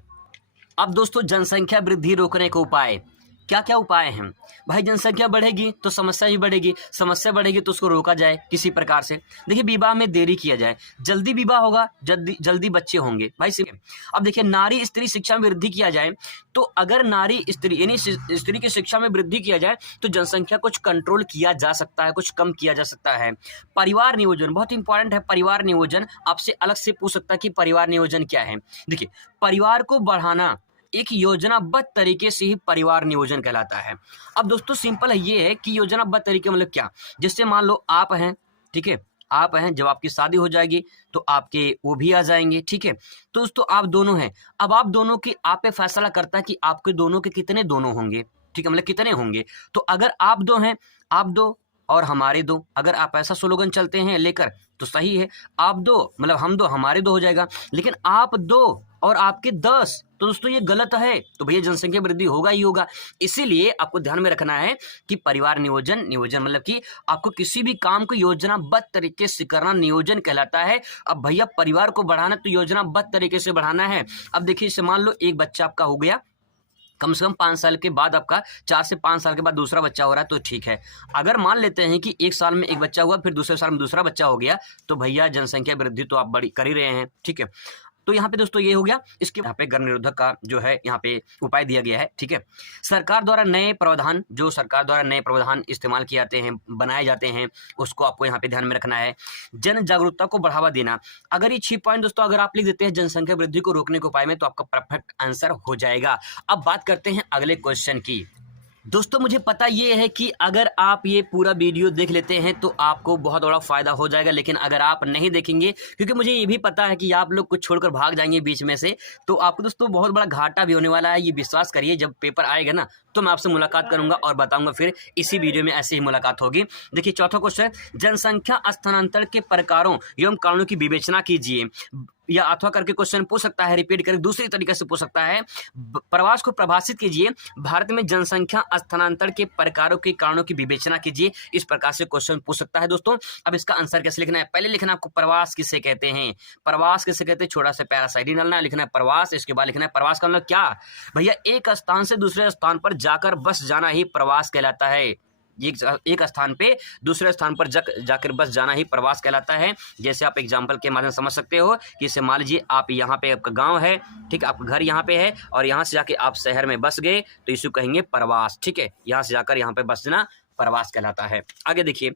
अब दोस्तों जनसंख्या वृद्धि रोकने का उपाय, क्या क्या उपाय हैं? भाई जनसंख्या बढ़ेगी तो समस्या ही बढ़ेगी, समस्या बढ़ेगी तो उसको रोका जाए किसी प्रकार से। देखिए विवाह में देरी किया जाए, जल्दी विवाह होगा जल्दी जल्दी बच्चे होंगे भाई सिर्फ। अब देखिए नारी स्त्री शिक्षा में वृद्धि किया जाए, तो अगर नारी स्त्री यानी स्त्री की शिक्षा में वृद्धि किया जाए तो जनसंख्या कुछ कंट्रोल किया जा सकता है, कुछ कम किया जा सकता है। परिवार नियोजन बहुत इंपॉर्टेंट है। परिवार नियोजन आपसे अलग से पूछ सकता है कि परिवार नियोजन क्या है। देखिए परिवार को बढ़ाना एक योजनाबद्ध तरीके से ही परिवार नियोजन कहलाता है। अब दोस्तों सिंपल है ये है कि योजनाबद्ध तरीके मतलब क्या, जैसे मान लो आप हैं, ठीक है, आप हैं, जब आपकी शादी हो जाएगी तो आपके वो भी आ जाएंगे, ठीक है। तो दोस्तों आप दोनों हैं, अब आप दोनों की आप पे फैसला करता है कि आपके दोनों के कितने दोनों होंगे, ठीक है, मतलब कितने होंगे। तो अगर आप दो हैं, आप दो और हमारे दो, अगर आप ऐसा स्लोगन चलते हैं लेकर तो सही है। आप दो मतलब हम दो हमारे दो हो जाएगा, लेकिन आप दो और आपके 10 तो दोस्तों ये गलत है, तो भैया जनसंख्या वृद्धि होगा ही होगा। इसीलिए आपको ध्यान में रखना है कि परिवार नियोजन, नियोजन मतलब कि आपको किसी भी काम को योजनाबद्ध तरीके से करना नियोजन कहलाता है। अब भैया परिवार को बढ़ाना तो योजनाबद्ध तरीके से बढ़ाना है। अब देखिए इसे मान लो एक बच्चा आपका हो गया, कम से कम 5 साल के बाद आपका 4 से 5 साल के बाद दूसरा बच्चा हो रहा है तो ठीक है। अगर मान लेते हैं कि 1 साल में एक बच्चा हुआ फिर दूसरे साल में दूसरा बच्चा हो गया, तो भैया जनसंख्या वृद्धि तो आप बड़ी कर ही रहे हैं, ठीक है। तो यहाँ पे दोस्तों ये हो गया। इसके यहाँ पे गर्भ निरोधक का जो है यहाँ पे उपाय दिया गया है, ठीक है। सरकार द्वारा नए प्रावधान, जो सरकार द्वारा नए प्रावधान इस्तेमाल किए जाते हैं, बनाए जाते हैं, उसको आपको यहाँ पे ध्यान में रखना है। जन जागरूकता को बढ़ावा देना, अगर ये 6 पॉइंट दोस्तों अगर आप लिख देते हैं जनसंख्या वृद्धि को रोकने के उपाय में, तो आपका परफेक्ट आंसर हो जाएगा। अब बात करते हैं अगले क्वेश्चन की। दोस्तों मुझे पता ये है कि अगर आप ये पूरा वीडियो देख लेते हैं तो आपको बहुत बड़ा फायदा हो जाएगा, लेकिन अगर आप नहीं देखेंगे, क्योंकि मुझे ये भी पता है कि आप लोग कुछ छोड़कर भाग जाएंगे बीच में से, तो आपको दोस्तों बहुत बड़ा घाटा भी होने वाला है। ये विश्वास करिए, जब पेपर आएगा ना तो मैं आपसे मुलाकात करूंगा और बताऊंगा, फिर इसी वीडियो में ऐसी ही मुलाकात होगी। देखिए चौथा क्वेश्चन, जनसंख्या स्थानांतरण के प्रकारों एवं कारणों की विवेचना कीजिए, या अथवा करके क्वेश्चन पूछ सकता है, रिपीट करके दूसरी तरीके से पूछ सकता है। प्रवास को प्रभाषित कीजिए, भारत में जनसंख्या स्थानांतरण के प्रकारों के कारणों की विवेचना कीजिए, इस प्रकार से क्वेश्चन पूछ सकता है दोस्तों। अब इसका आंसर कैसे लिखना है, पहले लिखना है आपको प्रवास किसे कहते हैं, प्रवास किसे कहते हैं, छोटा सा पैरा साइड ही डालना है, लिखना है प्रवास। इसके बाद लिखना है प्रवास का मतलब क्या, भैया एक स्थान से दूसरे स्थान पर जाकर बस जाना ही प्रवास कहलाता है। एक स्थान पे दूसरे स्थान पर जाकर बस जाना ही प्रवास कहलाता है। जैसे आप एग्जाम्पल के माध्यम समझ सकते हो कि इसे मान लीजिए आप यहाँ पे आपका गांव है, ठीक है, आपका घर यहाँ पे है और यहाँ से जाके आप शहर में बस गए तो इसे कहेंगे प्रवास, ठीक है। यहाँ से जाकर यहाँ पे बसना प्रवास कहलाता है। आगे देखिए,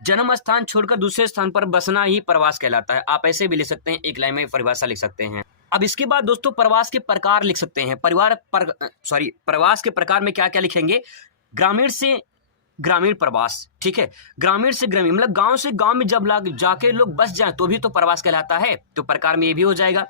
जन्म स्थान छोड़कर दूसरे स्थान पर बसना ही प्रवास कहलाता है। आप ऐसे भी लिख सकते हैं, एक लाइन में परिभाषा लिख सकते हैं। अब इसके बाद दोस्तों प्रवास के प्रकार लिख सकते हैं। प्रवास के प्रकार में क्या क्या लिखेंगे, ग्रामीण से ग्रामीण प्रवास, ठीक है, ग्रामीण से ग्रामीण मतलब गांव से गांव में जब जाके लोग बस जाएं तो भी तो प्रवास कहलाता है, तो प्रकार में ये भी हो जाएगा।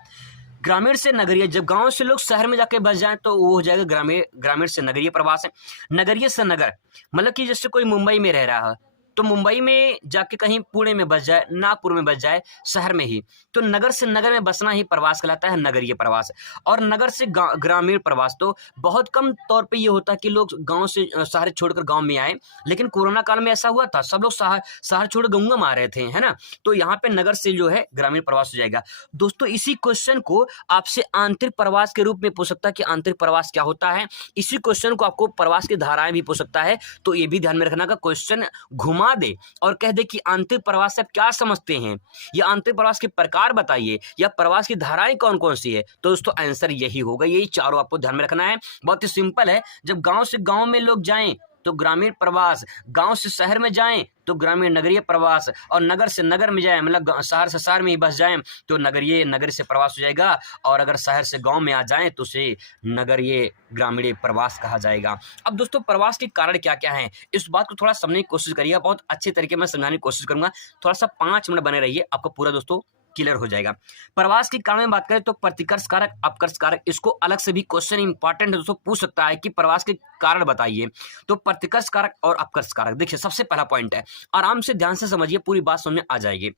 ग्रामीण से नगरीय, जब गांव से लोग शहर में जाके बस जाएं तो वो हो जाएगा ग्रामीण से नगरीय प्रवास है। नगरीय से नगर मतलब कि जैसे कोई मुंबई में रह रहा है तो मुंबई में जाके कहीं पुणे में बस जाए, नागपुर में बस जाए, शहर में ही, तो नगर से नगर में बसना ही प्रवास कहलाता है, नगरीय प्रवास। और नगर से ग्रामीण प्रवास तो बहुत कम तौर पे ये होता है कि लोग गांव से शहर छोड़कर गांव में आए, लेकिन कोरोना काल में ऐसा हुआ था, सब लोग शहर छोड़ गाँव में आ रहे थे, है ना, तो यहाँ पे नगर से जो है ग्रामीण प्रवास हो जाएगा। दोस्तों इसी क्वेश्चन को आपसे आंतरिक प्रवास के रूप में पूछ सकता है कि आंतरिक प्रवास क्या होता है। इसी क्वेश्चन को आपको प्रवास की धाराएं भी पूछ सकता है, तो ये भी ध्यान में रखना का क्वेश्चन घुमा दे और कह दे कि आंतरिक प्रवास से आप क्या समझते हैं, या आंतरिक प्रवास के प्रकार बताइए, या प्रवास की धाराएं कौन कौन सी है, तो दोस्तों आंसर यही होगा। यही चारों आपको ध्यान में रखना है, बहुत ही सिंपल है। जब गांव से गांव में लोग जाएं तो ग्रामीण प्रवास, गांव से शहर में जाएं तो ग्रामीण नगरीय प्रवास, और नगर से नगर में जाएं मतलब शहर से शहर में ही बस जाएं तो नगरीय से प्रवास हो जाएगा, और अगर शहर से गांव में आ जाएं तो उसे नगरीय ग्रामीण प्रवास कहा जाएगा। अब दोस्तों प्रवास के कारण क्या क्या हैं, इस बात को थोड़ा समझने की कोशिश करिएगा, बहुत अच्छे तरीके में समझाने की कोशिश करूंगा, थोड़ा सा 5 मिनट बने रहिए, आपको पूरा दोस्तों क्लियर हो जाएगा। प्रवास के कारण में बात करें तो प्रतिकर्ष कारक, अपकर्ष कारक, इसको अलग से भी क्वेश्चन इंपॉर्टेंट है दोस्तों, पूछ सकता है कि प्रवास के कारण बताइए। तो प्रतिकर्ष कारक और अपकर्ष कारक, देखिए सबसे पहला पॉइंट है, आराम से ध्यान से समझिए, पूरी बात समझ में आ जाएगी।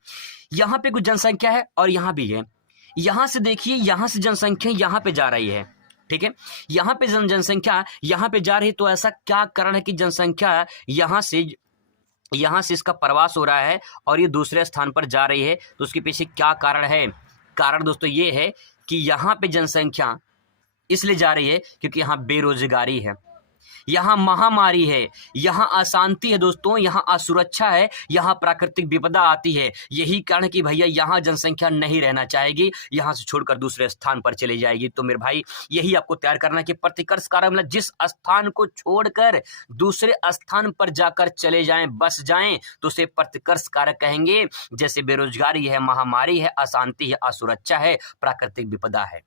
यहाँ पे कुछ जनसंख्या है और यहाँ भी है, यहाँ से देखिए, यहाँ से जनसंख्या यहाँ पे जा रही है, ठीक है, यहाँ पे जनसंख्या यहाँ पे जा रही है, तो ऐसा क्या कारण है कि जनसंख्या यहाँ से इसका प्रवास हो रहा है और ये दूसरे स्थान पर जा रही है, तो उसके पीछे क्या कारण है। कारण दोस्तों ये है कि यहाँ पे जनसंख्या इसलिए जा रही है क्योंकि यहाँ बेरोजगारी है, यहाँ महामारी है, यहाँ अशांति है दोस्तों, यहाँ असुरक्षा है, यहाँ प्राकृतिक विपदा आती है। यही कारण कि भैया यहाँ जनसंख्या नहीं रहना चाहेगी, यहाँ से छोड़कर दूसरे स्थान पर चली जाएगी। तो मेरे भाई यही आपको तैयार करना है कि प्रतिकर्ष कारक मतलब जिस स्थान को छोड़कर दूसरे स्थान पर जाकर चले जाएं, बस जाएं, तो उसे प्रतिकर्ष कारक कहेंगे। जैसे बेरोजगारी है, महामारी है, अशांति है, असुरक्षा है, प्राकृतिक विपदा है।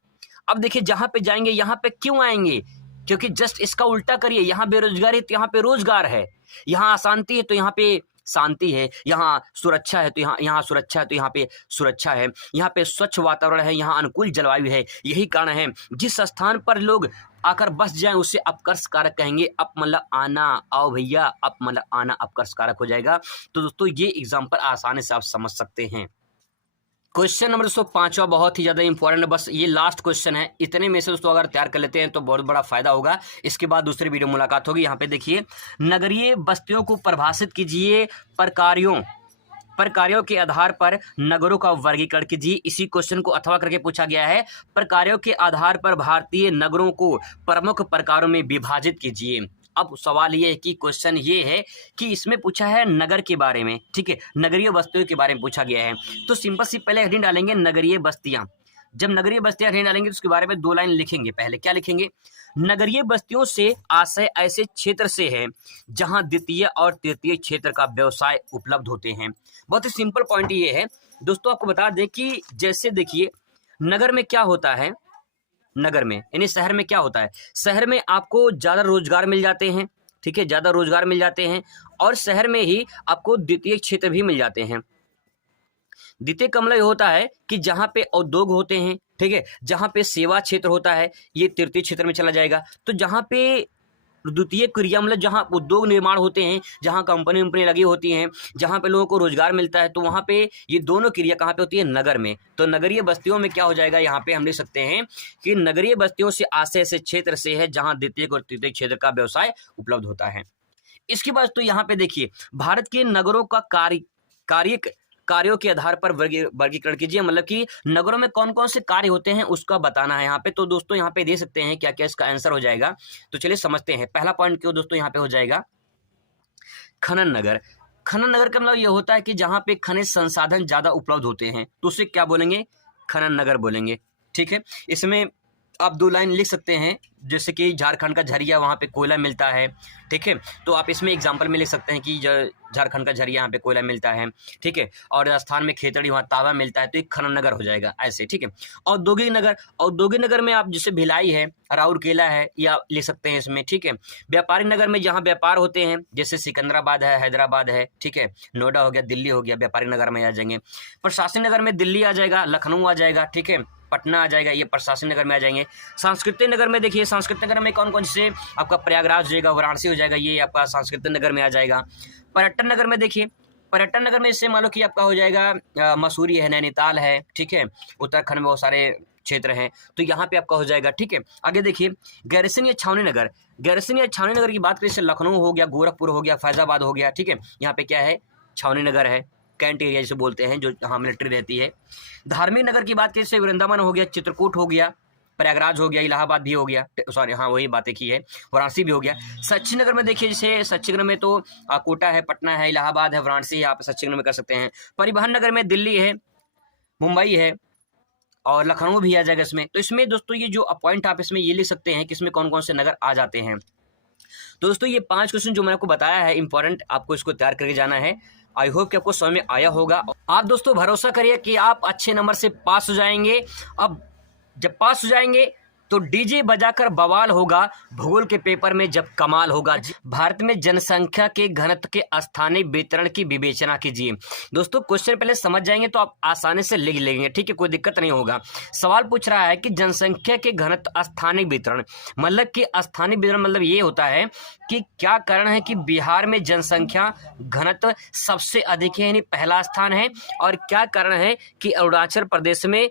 अब देखिए जहां पे जाएंगे यहाँ पे क्यों आएंगे, क्योंकि जस्ट इसका उल्टा करिए। यहाँ बेरोजगारी है तो यहाँ पे रोजगार है, यहाँ अशांति है तो यहाँ पे शांति है, यहाँ सुरक्षा है तो यहाँ सुरक्षा है तो यहाँ पे सुरक्षा है, यहाँ पे स्वच्छ वातावरण है, यहाँ अनुकूल जलवायु है। यही कारण है जिस स्थान पर लोग आकर बस जाएं उसे अपकर्ष कारक कहेंगे। अप मतलब आना, आओ भैया, अप मतलब आना अपकर्ष कारक हो जाएगा। तो दोस्तों ये एग्जाम्पल आसानी से आप समझ सकते हैं। क्वेश्चन नंबर 5वां बहुत ही ज़्यादा इंपॉर्टेंट है, बस ये लास्ट क्वेश्चन है। इतने में से दोस्तों अगर तैयार कर लेते हैं तो बहुत बड़ा फायदा होगा। इसके बाद दूसरी वीडियो मुलाकात होगी। यहाँ पे देखिए, नगरीय बस्तियों को परिभाषित कीजिए, प्रकारों के आधार पर नगरों का वर्गीकरण कीजिए। इसी क्वेश्चन को अथवा करके पूछा गया है। प्रकारों के आधार पर भारतीय नगरों को प्रमुख प्रकारों में विभाजित कीजिए। अब सवाल ये है कि क्वेश्चन ये है कि इसमें पूछा है नगर के बारे में, ठीक है, नगरीय बस्तियों के बारे में पूछा गया है। तो सिंपल सी पहले हेडिंग डालेंगे नगरीय बस्तियां। जब नगरीय बस्तियां हेडिंग डालेंगे तो उसके बारे में 2 लाइन लिखेंगे। पहले क्या लिखेंगे, नगरीय बस्तियों से आशय ऐसे क्षेत्र से है जहां द्वितीय और तृतीय क्षेत्र का व्यवसाय उपलब्ध होते हैं। बहुत ही सिंपल पॉइंट ये है दोस्तों, आपको बता दें कि जैसे देखिए नगर में क्या होता है, नगर में यानी शहर में क्या होता है, शहर में आपको ज़्यादा रोजगार मिल जाते हैं, ठीक है, ज़्यादा रोजगार मिल जाते हैं, और शहर में ही आपको द्वितीय क्षेत्र भी मिल जाते हैं। द्वितीय का मतलब होता है कि जहाँ पे उद्योग होते हैं, ठीक है, जहाँ पे सेवा क्षेत्र होता है, ये तृतीय क्षेत्र में चला जाएगा। तो जहाँ पे द्वितीय क्रिया मतलब जहाँ उद्योग निर्माण होते हैं, जहाँ कंपनी लगी होती हैं, जहाँ पे लोगों को रोजगार मिलता है, तो वहाँ पे ये दोनों क्रिया कहाँ पे होती है, नगर में। तो नगरीय बस्तियों में क्या हो जाएगा, यहाँ पे हम लिख सकते हैं कि नगरीय बस्तियों से आशय से क्षेत्र से है जहाँ द्वितीय और तृतीय क्षेत्र का व्यवसाय उपलब्ध होता है। इसके बाद तो यहाँ पे देखिए भारत के नगरों का कार्यों के आधार पर वर्गीकरण कीजिए, मतलब कि नगरों में कौन कौन से कार्य होते हैं उसका बताना है यहाँ पे। तो दोस्तों यहाँ पे दे सकते हैं क्या क्या इसका आंसर हो जाएगा। तो चलिए समझते हैं। पहला पॉइंट क्यों दोस्तों यहाँ पे हो जाएगा खनन नगर। खनन नगर का मतलब ये होता है कि जहाँ पे खनिज संसाधन ज्यादा उपलब्ध होते हैं, तो उसे क्या बोलेंगे, खनन नगर बोलेंगे, ठीक है। इसमें आप 2 लाइन लिख सकते हैं, जैसे कि झारखंड का झरिया, वहाँ पे कोयला मिलता है, ठीक है। तो आप इसमें एग्जांपल में लिख सकते हैं कि झारखंड का झरिया, यहाँ पे कोयला मिलता है, ठीक है। और राजस्थान में खेतड़ी, वहाँ तांबा मिलता है, तो एक खनन नगर हो जाएगा ऐसे, ठीक है। औद्योगिक नगर में आप जैसे भिलाई है, राउरकेला है, या लिख सकते हैं इसमें, ठीक है। व्यापारिक नगर में जहाँ व्यापार होते हैं, जैसे सिकंदराबाद है, हैदराबाद है, ठीक है, नोएडा हो गया, दिल्ली हो गया, व्यापारिक नगर में आ जाएंगे। प्रशासनिक नगर में दिल्ली आ जाएगा, लखनऊ आ जाएगा, ठीक है, पटना आ जाएगा, ये प्रशासनिक नगर में आ जाएंगे। सांस्कृतिक नगर में देखिए, सांस्कृतिक नगर में कौन कौन से, आपका प्रयागराज हो जाएगा, वाराणसी हो जाएगा, ये आपका सांस्कृतिक नगर में आ जाएगा। पर्यटन नगर में देखिए, पर्यटन नगर में इससे मान लो कि आपका हो जाएगा मसूरी है, नैनीताल है, ठीक है, उत्तराखंड में बहुत सारे क्षेत्र हैं, तो यहाँ पे आपका हो जाएगा, ठीक है। आगे देखिए गैरसैंण या छावनी नगर। गैरसैंण या छावनी नगर की बात करें, जैसे लखनऊ हो गया, गोरखपुर हो गया, फैजाबाद हो गया, ठीक है, यहाँ पे क्या है, छावनी नगर है, कैंट एरिया जिसे बोलते हैं, जो जहाँ मिलिट्री रहती है। धार्मिक नगर की बात करें, जैसे वृंदावन हो गया, चित्रकूट हो गया, प्रयागराज हो गया, इलाहाबाद भी हो गया, सॉरी हाँ वही बातें की है, वाराणसी भी हो गया। शैक्षिक नगर में देखिए, जैसे शैक्षिक नगर में तो कोटा है, पटना है, इलाहाबाद है, वाराणसी है, आप शैक्षिक नगर में कर सकते हैं। परिवहन नगर में दिल्ली है, मुंबई है, और लखनऊ भी आ जाएगा इसमें। तो इसमें दोस्तों ये जो पॉइंट आप इसमें ये लिख सकते हैं कि इसमें कौन कौन से नगर आ जाते हैं। तो दोस्तों ये 5 क्वेश्चन जो मैंने आपको बताया है इंपॉर्टेंट, आपको इसको तैयार करके जाना है। आई होप कि आपको समझ में आया होगा। आप दोस्तों भरोसा करिए कि आप अच्छे नंबर से पास हो जाएंगे। अब जब पास हो जाएंगे तो डीजे बजाकर बवाल होगा, भूगोल के पेपर में जब कमाल होगा। भारत में जनसंख्या के घनत्व के स्थानीय वितरण की विवेचना कीजिए। दोस्तों क्वेश्चन पहले समझ जाएंगे तो आप आसानी से लिख लेंगे, ठीक है, कोई दिक्कत नहीं होगा। सवाल पूछ रहा है कि जनसंख्या के घनत्व स्थानीय वितरण, मतलब कि स्थानीय वितरण मतलब ये होता है कि क्या कारण है कि बिहार में जनसंख्या घनत्व सबसे अधिक है, यानी पहला स्थान है, और क्या कारण है कि अरुणाचल प्रदेश में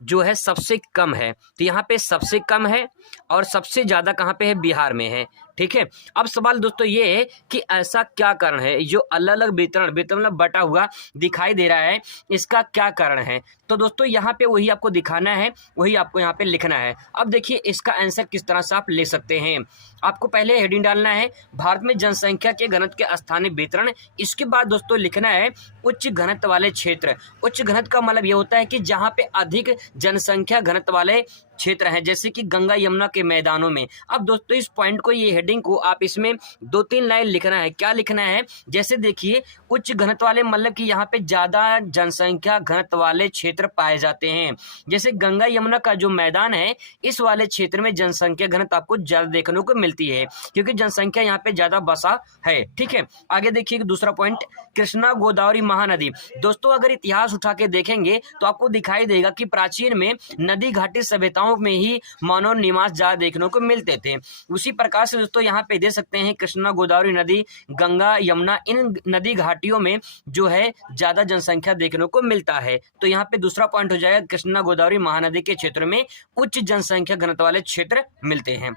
जो है सबसे कम है। तो यहाँ पे सबसे कम है और सबसे ज़्यादा कहाँ पे है, बिहार में है, ठीक है। अब सवाल दोस्तों ये है कि ऐसा क्या कारण है जो अलग अलग वितरण मतलब बटा हुआ दिखाई दे रहा है, इसका क्या कारण है? तो दोस्तों यहाँ पे वही आपको दिखाना है, वही आपको यहाँ पे लिखना है। अब देखिए इसका आंसर किस तरह से आप ले सकते हैं। आपको पहले हेडिंग डालना है भारत में जनसंख्या के घनत्व के स्थानीय वितरण। इसके बाद दोस्तों लिखना है उच्च घनत्व वाले क्षेत्र। उच्च घनत्व का मतलब ये होता है कि जहाँ पे अधिक जनसंख्या घनत्व वाले क्षेत्र हैं, जैसे कि गंगा यमुना के मैदानों में। अब दोस्तों इस पॉइंट को, ये हेडिंग को आप इसमें 2-3 लाइन लिखना है। क्या लिखना है? जैसे देखिए उच्च घनत्व वाले मतलब कि यहाँ पे ज्यादा जनसंख्या घनत्व वाले क्षेत्र पाए जाते हैं। जैसे गंगा यमुना का जो मैदान है, इस वाले क्षेत्र में जनसंख्या घनत्व आपको ज्यादा देखने को मिलती है, क्योंकि जनसंख्या यहाँ पे ज्यादा बसा है। ठीक है, आगे देखिए दूसरा पॉइंट, कृष्णा गोदावरी महानदी। दोस्तों अगर इतिहास उठा के देखेंगे तो आपको दिखाई देगा कि प्राचीन में नदी घाटी सभ्यताओं में ही मानव निवास ज्यादा देखने को मिलते थे। उसी प्रकार से दोस्तों यहाँ पे दे सकते हैं कृष्णा गोदावरी नदी, गंगा यमुना, इन नदी घाटियों में जो है ज्यादा जनसंख्या देखने को मिलता है। तो यहाँ पे दूसरा पॉइंट हो जाएगा, कृष्णा गोदावरी महानदी के क्षेत्र में उच्च जनसंख्या घनत्व वाले क्षेत्र मिलते हैं।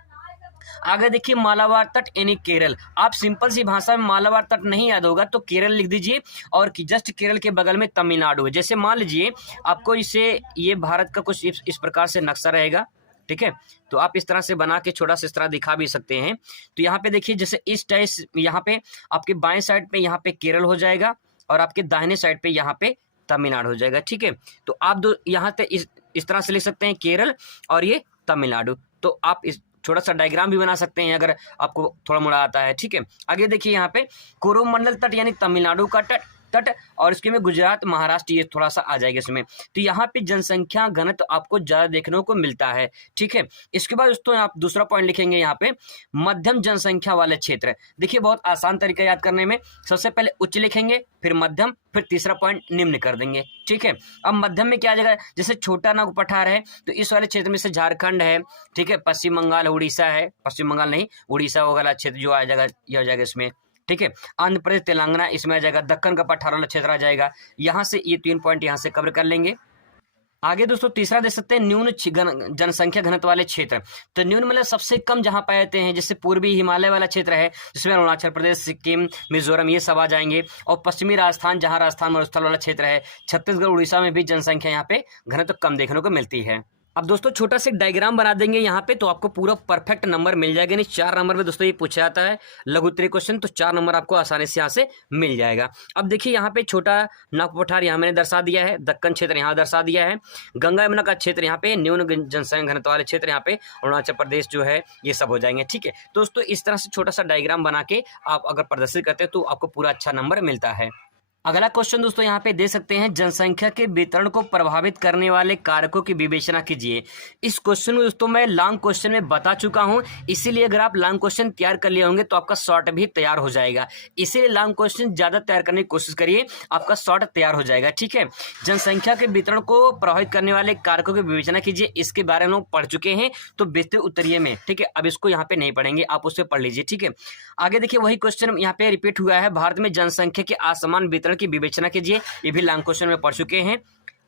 आगे देखिए मालाबार तट यानी केरल। आप सिंपल सी भाषा में मालाबार तट नहीं याद होगा तो केरल लिख दीजिए, और जस्ट केरल के बगल में तमिलनाडु है। जैसे मान लीजिए आपको इसे, ये भारत का कुछ इस प्रकार से नक्शा रहेगा, ठीक है। तो आप इस तरह से बना के छोटा सा इस तरह दिखा भी सकते हैं। तो यहाँ पे देखिए जैसे इस टाइप, यहाँ पे आपके बाएं साइड पे यहाँ पे केरल हो जाएगा, और आपके दाहिने साइड पे यहाँ पे तमिलनाडु हो जाएगा। ठीक है, तो आप दो यहाँ पे इस तरह से लिख सकते हैं केरल और ये तमिलनाडु। तो आप इस छोटा सा डायग्राम भी बना सकते हैं अगर आपको थोड़ा मोड़ा आता है। ठीक है, आगे देखिए यहाँ पे कोरोमंडल तट यानी तमिलनाडु का तट, और इसके में गुजरात, महाराष्ट्र, ये थोड़ा सा आ जाएगा इसमें। तो यहाँ पे जनसंख्या घनत्व आपको ज्यादा देखने को मिलता है। ठीक है, इसके बाद दोस्तों आप दूसरा पॉइंट लिखेंगे यहाँ पे मध्यम जनसंख्या वाले क्षेत्र। देखिए बहुत आसान तरीका याद करने में, सबसे पहले उच्च लिखेंगे, फिर मध्यम, फिर तीसरा पॉइंट निम्न कर देंगे। ठीक है, अब मध्यम में क्या आ जाएगा, जैसे छोटा नाग पठार है तो इस वाले क्षेत्र में से झारखंड है, ठीक है, पश्चिम बंगाल, उड़ीसा है, पश्चिम बंगाल नहीं उड़ीसा वाला क्षेत्र जो आ जाएगा, ये हो जाएगा इसमें। ठीक है, आंध्र प्रदेश, तेलंगाना इसमें आ जाएगा, दक्कन का पठार वाला क्षेत्र आ जाएगा। यहाँ से ये 3 पॉइंट यहाँ से कवर कर लेंगे। आगे दोस्तों तीसरा दे सकते हैं न्यून जनसंख्या घनत्व वाले क्षेत्र। तो न्यून मतलब सबसे कम जहां पाए जाते हैं, जैसे पूर्वी हिमालय वाला क्षेत्र है जिसमें अरुणाचल प्रदेश, सिक्किम, मिजोरम ये सब आ जाएंगे, और पश्चिमी राजस्थान जहां राजस्थान मरुस्थल वाला क्षेत्र है, छत्तीसगढ़, उड़ीसा में भी जनसंख्या यहाँ पे घनत्व कम देखने को मिलती है। अब दोस्तों छोटा सा डायग्राम बना देंगे यहाँ पे, तो आपको पूरा परफेक्ट नंबर मिल जाएगा। नहीं 4 नंबर में दोस्तों ये पूछा जाता है लघु उत्तरीय क्वेश्चन, तो 4 नंबर आपको आसानी से यहाँ से मिल जाएगा। अब देखिए यहाँ पे छोटा नाग पठार यहाँ मैंने दर्शा दिया है, दक्कन क्षेत्र यहाँ दर्शा दिया है, गंगा यमुना का क्षेत्र यहाँ पे, न्यून जनसंख्या घनत्व वाले क्षेत्र यहाँ पे अरुणाचल प्रदेश जो है, ये सब हो जाएंगे। ठीक है दोस्तों, इस तरह से छोटा सा डायग्राम बना के आप अगर प्रदर्शित करते हैं तो आपको पूरा अच्छा नंबर मिलता है। अगला क्वेश्चन दोस्तों यहाँ पे दे सकते हैं, जनसंख्या के वितरण को प्रभावित करने वाले कारकों की विवेचना कीजिए। इस क्वेश्चन में दोस्तों मैं लॉन्ग क्वेश्चन में बता चुका हूँ, इसीलिए अगर आप लॉन्ग क्वेश्चन तैयार कर लिए होंगे तो आपका शॉर्ट भी तैयार हो जाएगा। इसीलिए लॉन्ग क्वेश्चन ज्यादा तैयार करने की कोशिश करिए, आपका शॉर्ट तैयार हो जाएगा। ठीक है, जनसंख्या के वितरण को प्रभावित करने वाले कारकों की विवेचना कीजिए, इसके बारे में पढ़ चुके हैं तो विस्तृत उत्तरीय में। ठीक है, अब इसको यहाँ पे नहीं पढ़ेंगे, आप उससे पढ़ लीजिए। ठीक है, आगे देखिए वही क्वेश्चन यहाँ पे रिपीट हुआ है, भारत में जनसंख्या के असमान वितरण की विवेचना कीजिए, ये भी लॉन्ग क्वेश्चन में पढ़ चुके हैं।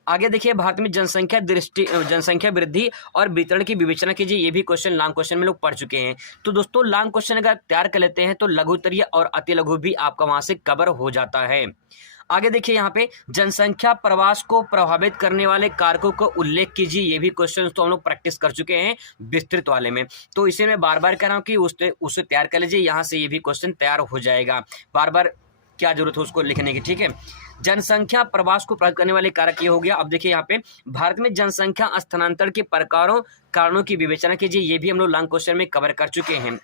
आगे देखिए भारत में जनसंख्या वृद्धि और वितरण की विवेचना कीजिए, ये भी क्वेश्चन लॉन्ग क्वेश्चन में लोग पढ़ चुके हैं। तो दोस्तों लॉन्ग क्वेश्चन अगर तैयार कर लेते हैं तो लघु उत्तरीय और अति लघु भी आपका वहां से कवर हो जाता है। आगे देखिए यहाँ पे जनसंख्या प्रवास को प्रभावित करने वाले कारकों को उल्लेख कीजिए, ये भी क्वेश्चन तो हम लोग प्रैक्टिस कर चुके हैं विस्तृत वाले में, तो इसे मैं बार बार कह रहा हूँ कि उसे तैयार कर लीजिए, यहाँ से ये भी क्वेश्चन तैयार हो जाएगा, बार बार क्या जरूरत है उसको लिखने की। ठीक है, जनसंख्या प्रवास को प्रभावित करने वाले कारक ये हो गया। अब देखिए यहाँ पे भारत में जनसंख्या स्थानांतरण के प्रकारों कारणों की विवेचना कीजिए, ये भी हम लोग लॉन्ग क्वेश्चन में कवर कर चुके हैं।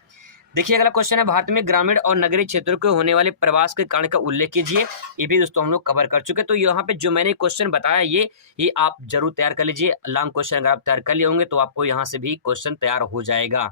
देखिए अगला क्वेश्चन है, भारत में ग्रामीण और नगरीय क्षेत्रों के होने वाले प्रवास के कारण का उल्लेख कीजिए, ये भी दोस्तों हम लोग कवर कर चुके हैं। तो यहाँ पे जो मैंने क्वेश्चन बताया ये आप जरूर तैयार कर लीजिए, लॉन्ग क्वेश्चन अगर आप तैयार कर लिए होंगे तो आपको यहाँ से भी क्वेश्चन तैयार हो जाएगा।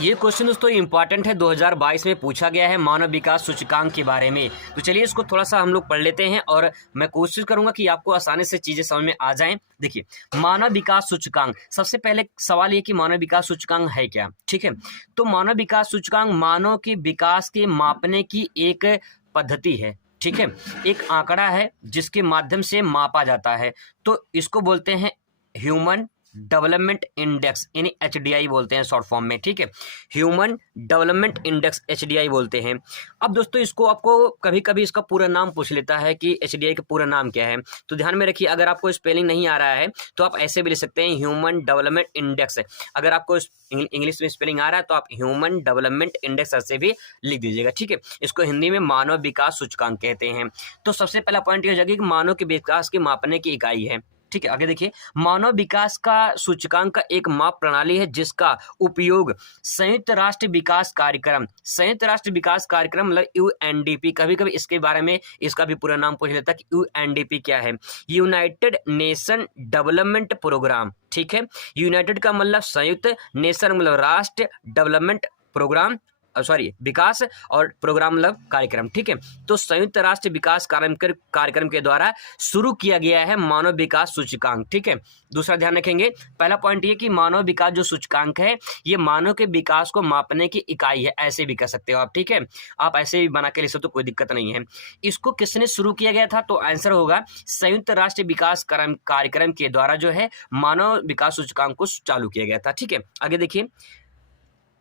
ये क्वेश्चन दोस्तों इंपॉर्टेंट है, 2022 में पूछा गया है मानव विकास सूचकांक के बारे में। तो चलिए इसको थोड़ा सा हम लोग पढ़ लेते हैं और मैं कोशिश करूंगा कि आपको आसानी से चीजें समझ में आ जाएं। देखिए मानव विकास सूचकांक, सबसे पहले सवाल ये कि मानव विकास सूचकांक है क्या। ठीक है, तो मानव विकास सूचकांक मानव के विकास के मापने की एक पद्धति है। ठीक है, एक आंकड़ा है जिसके माध्यम से मापा जाता है, तो इसको बोलते हैं ह्यूमन डेवलपमेंट इंडेक्स, यानी HDI बोलते हैं शॉर्ट फॉर्म में, ठीक है, ह्यूमन डेवलपमेंट इंडेक्स HDI बोलते हैं। अब दोस्तों इसको आपको कभी कभी इसका पूरा नाम पूछ लेता है कि HDI का पूरा नाम क्या है, तो ध्यान में रखिए, अगर आपको स्पेलिंग नहीं आ रहा है तो आप ऐसे भी लिख सकते हैं ह्यूमन डेवलपमेंट इंडेक्स। अगर आपको इंग्लिश में स्पेलिंग आ रहा है तो आप ह्यूमन डेवलपमेंट इंडेक्स ऐसे भी लिख दीजिएगा, ठीक है। इसको हिंदी में मानव विकास सूचकांक कहते हैं। तो सबसे पहला पॉइंट ये हो जाएगा कि मानव के विकास की मापने की इकाई है, ठीक है। आगे देखिए, मानव विकास का सूचकांक का एक माप प्रणाली है जिसका उपयोग संयुक्त राष्ट्र विकास कार्यक्रम, संयुक्त राष्ट्र विकास कार्यक्रम मतलब UNDP, कभी कभी इसके बारे में इसका भी पूरा नाम पूछ लेता है कि UNDP क्या है, यूनाइटेड नेशन डेवलपमेंट प्रोग्राम, ठीक है। यूनाइटेड का मतलब संयुक्त, नेशन मतलब राष्ट्र, डेवलपमेंट प्रोग्राम, सॉरी विकास, और प्रोग्राम मतलब कार्यक्रम, ठीक है। तो संयुक्त राष्ट्र विकास कार्यक्रम के द्वारा शुरू किया गया है मानव विकास सूचकांक, ठीक है। दूसरा ध्यान रखेंगे, पहला पॉइंट ये कि मानव विकास जो सूचकांक है ये मानव के विकास को मापने की इकाई है, ऐसे भी कह सकते हो आप, ठीक है। आप ऐसे भी बना के लिख सकते हो, कोई दिक्कत नहीं है। इसको किसने शुरू किया गया था, तो आंसर होगा संयुक्त राष्ट्र विकास कार्यक्रम के द्वारा जो है मानव विकास सूचकांक को चालू किया गया था, ठीक है। आगे देखिए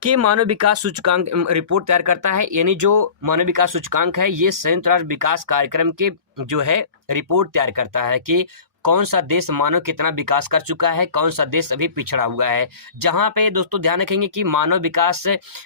कि मानव विकास सूचकांक रिपोर्ट तैयार करता है, यानी जो मानव विकास सूचकांक है ये संयुक्त राष्ट्र विकास कार्यक्रम के जो है रिपोर्ट तैयार करता है कि कौन सा देश मानव कितना विकास कर चुका है, कौन सा देश अभी पिछड़ा हुआ है। जहाँ पे दोस्तों ध्यान रखेंगे कि मानव विकास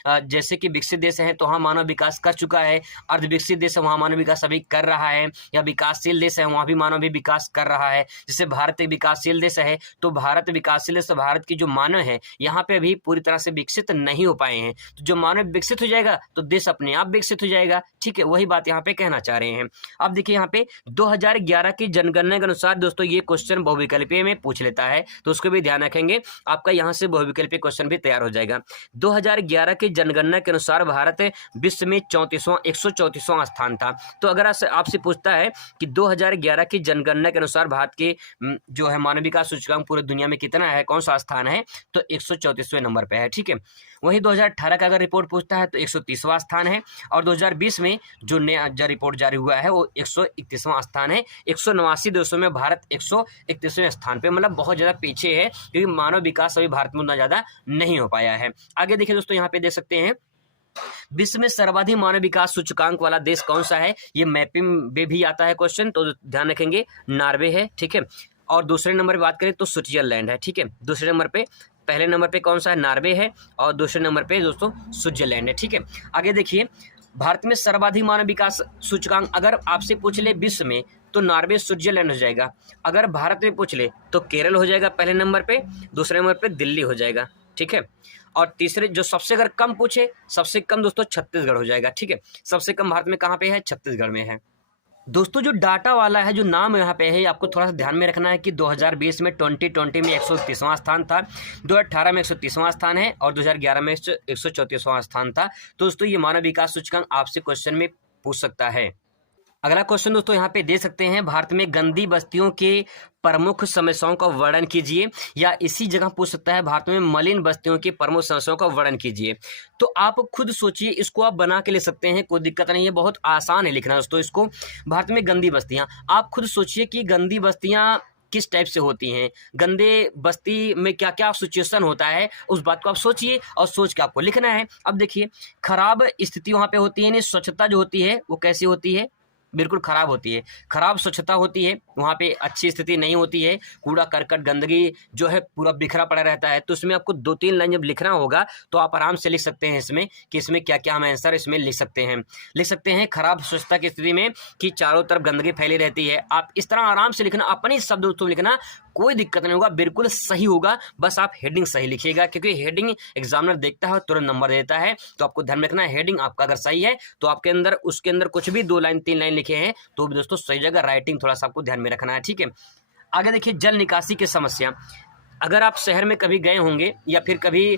जैसे कि विकसित देश है तो वहाँ मानव विकास कर चुका है, अर्ध विकसित देश है वहाँ मानव विकास अभी कर रहा है, या विकासशील देश है वहाँ भी मानव भी विकास कर रहा है। जैसे भारत एक विकासशील देश है तो भारत विकासशील देश, भारत की जो मानव है यहाँ पे अभी पूरी तरह से विकसित नहीं हो पाए हैं। तो जो मानव विकसित हो जाएगा तो देश अपने आप विकसित हो जाएगा, ठीक है। वही बात यहाँ पे कहना चाह रहे हैं। अब देखिए यहाँ पे 2011 की जनगणना के अनुसार दोस्तों ये क्वेश्चन बहुविकल्पीय में पूछ लेता है, तो उसको भी ध्यान रखेंगे, आपका यहाँ से बहुविकल्पीय क्वेश्चन भी तैयार हो जाएगा। 2011 की जनगणना के अनुसार भारत विश्व में 134वां स्थान था। तो अगर आपसे पूछता है कि 2011 की जनगणना के अनुसार भारत के जो है मानव विकास सूचकांक पूरी दुनिया में कितना है, कौन सा स्थान है, तो 134वें नंबर पे है, ठीक है। वहीं 2018 का अगर रिपोर्ट पूछता है तो 130वां स्थान है, और 2020 में जो नया रिपोर्ट जारी हुआ है वो 131वां स्थान है। 189 देशों में भारत 131वें स्थान पे, मतलब बहुत ज़्यादा पीछे है, क्योंकि मानव विकास अभी भारत में उतना ज़्यादा नहीं हो पाया है। आगे देखिए दोस्तों, यहाँ पे देख सकते हैं विश्व में सर्वाधिक मानव विकास सूचकांक वाला देश कौन सा है, ये मैपिंग में भी आता है क्वेश्चन, तो ध्यान रखेंगे नॉर्वे है, ठीक है। और दूसरे नंबर पे बात करें तो स्विट्जरलैंड है, ठीक है। दूसरे नंबर पे, पहले नंबर पे कौन सा है, नॉर्वे है, और दूसरे नंबर पे दोस्तों स्विट्जरलैंड है, ठीक है। आगे देखिए, भारत में सर्वाधिक मानव विकास सूचकांक अगर आपसे पूछ ले विश्व में तो नॉर्वे स्विट्जरलैंड हो जाएगा। अगर भारत में पूछ ले तो केरल हो जाएगा पहले नंबर पे, दूसरे नंबर पे दिल्ली हो जाएगा, ठीक है। और तीसरे जो सबसे अगर कम पूछे, सबसे कम दोस्तों छत्तीसगढ़ हो जाएगा, ठीक है। सबसे कम भारत में कहाँ पे है, छत्तीसगढ़ में है। दोस्तों जो डाटा वाला है, जो नाम यहाँ पे है, आपको थोड़ा सा ध्यान में रखना है कि 2020 में 2020 में 130वां स्थान था, 2018 में 130वां स्थान है, और 2011 में 134वां स्थान था। तो दोस्तों ये मानव विकास सूचकांक आपसे क्वेश्चन में पूछ सकता है। अगला क्वेश्चन दोस्तों यहाँ पे दे सकते हैं, भारत में गंदी बस्तियों के प्रमुख समस्याओं का वर्णन कीजिए, या इसी जगह पूछ सकता है भारत में मलिन बस्तियों की प्रमुख समस्याओं का वर्णन कीजिए। तो आप खुद सोचिए, इसको आप बना के ले सकते हैं, कोई दिक्कत नहीं है, बहुत आसान है लिखना दोस्तों इसको। भारत में गंदी बस्तियां, आप खुद सोचिए कि गंदी बस्तियां किस टाइप से होती हैं, गंदे बस्ती में क्या क्या सिचुएशन होता है, उस बात को आप सोचिए और सोच के आपको लिखना है। अब देखिए, खराब स्थिति वहाँ पे होती है, यानी स्वच्छता जो होती है वो कैसी होती है, बिल्कुल खराब होती है, खराब स्वच्छता होती है, वहाँ पे अच्छी स्थिति नहीं होती है, कूड़ा करकट गंदगी जो है पूरा बिखरा पड़ा रहता है। तो इसमें आपको 2-3 लाइन जब लिखना होगा तो आप आराम से लिख सकते हैं इसमें कि इसमें क्या क्या हम आंसर इसमें लिख सकते हैं खराब स्वच्छता की स्थिति में कि चारों तरफ गंदगी फैली रहती है। आप इस तरह आराम से लिखना, अपने शब्द दोस्तों लिखना, कोई दिक्कत नहीं होगा, बिल्कुल सही होगा, बस आप हेडिंग सही लिखिएगा, क्योंकि हेडिंग एग्जामिनर देखता है तुरंत नंबर देता है। तो आपको ध्यान रखना है, हेडिंग आपका अगर सही है तो आपके अंदर उसके अंदर कुछ भी 2 लाइन 3 लाइन लिखे हैं तो भी दोस्तों सही जगह, राइटिंग थोड़ा सा आपको ध्यान में रखना है, ठीक है। आगे देखिए, जल निकासी की समस्या। अगर आप शहर में कभी गए होंगे या फिर कभी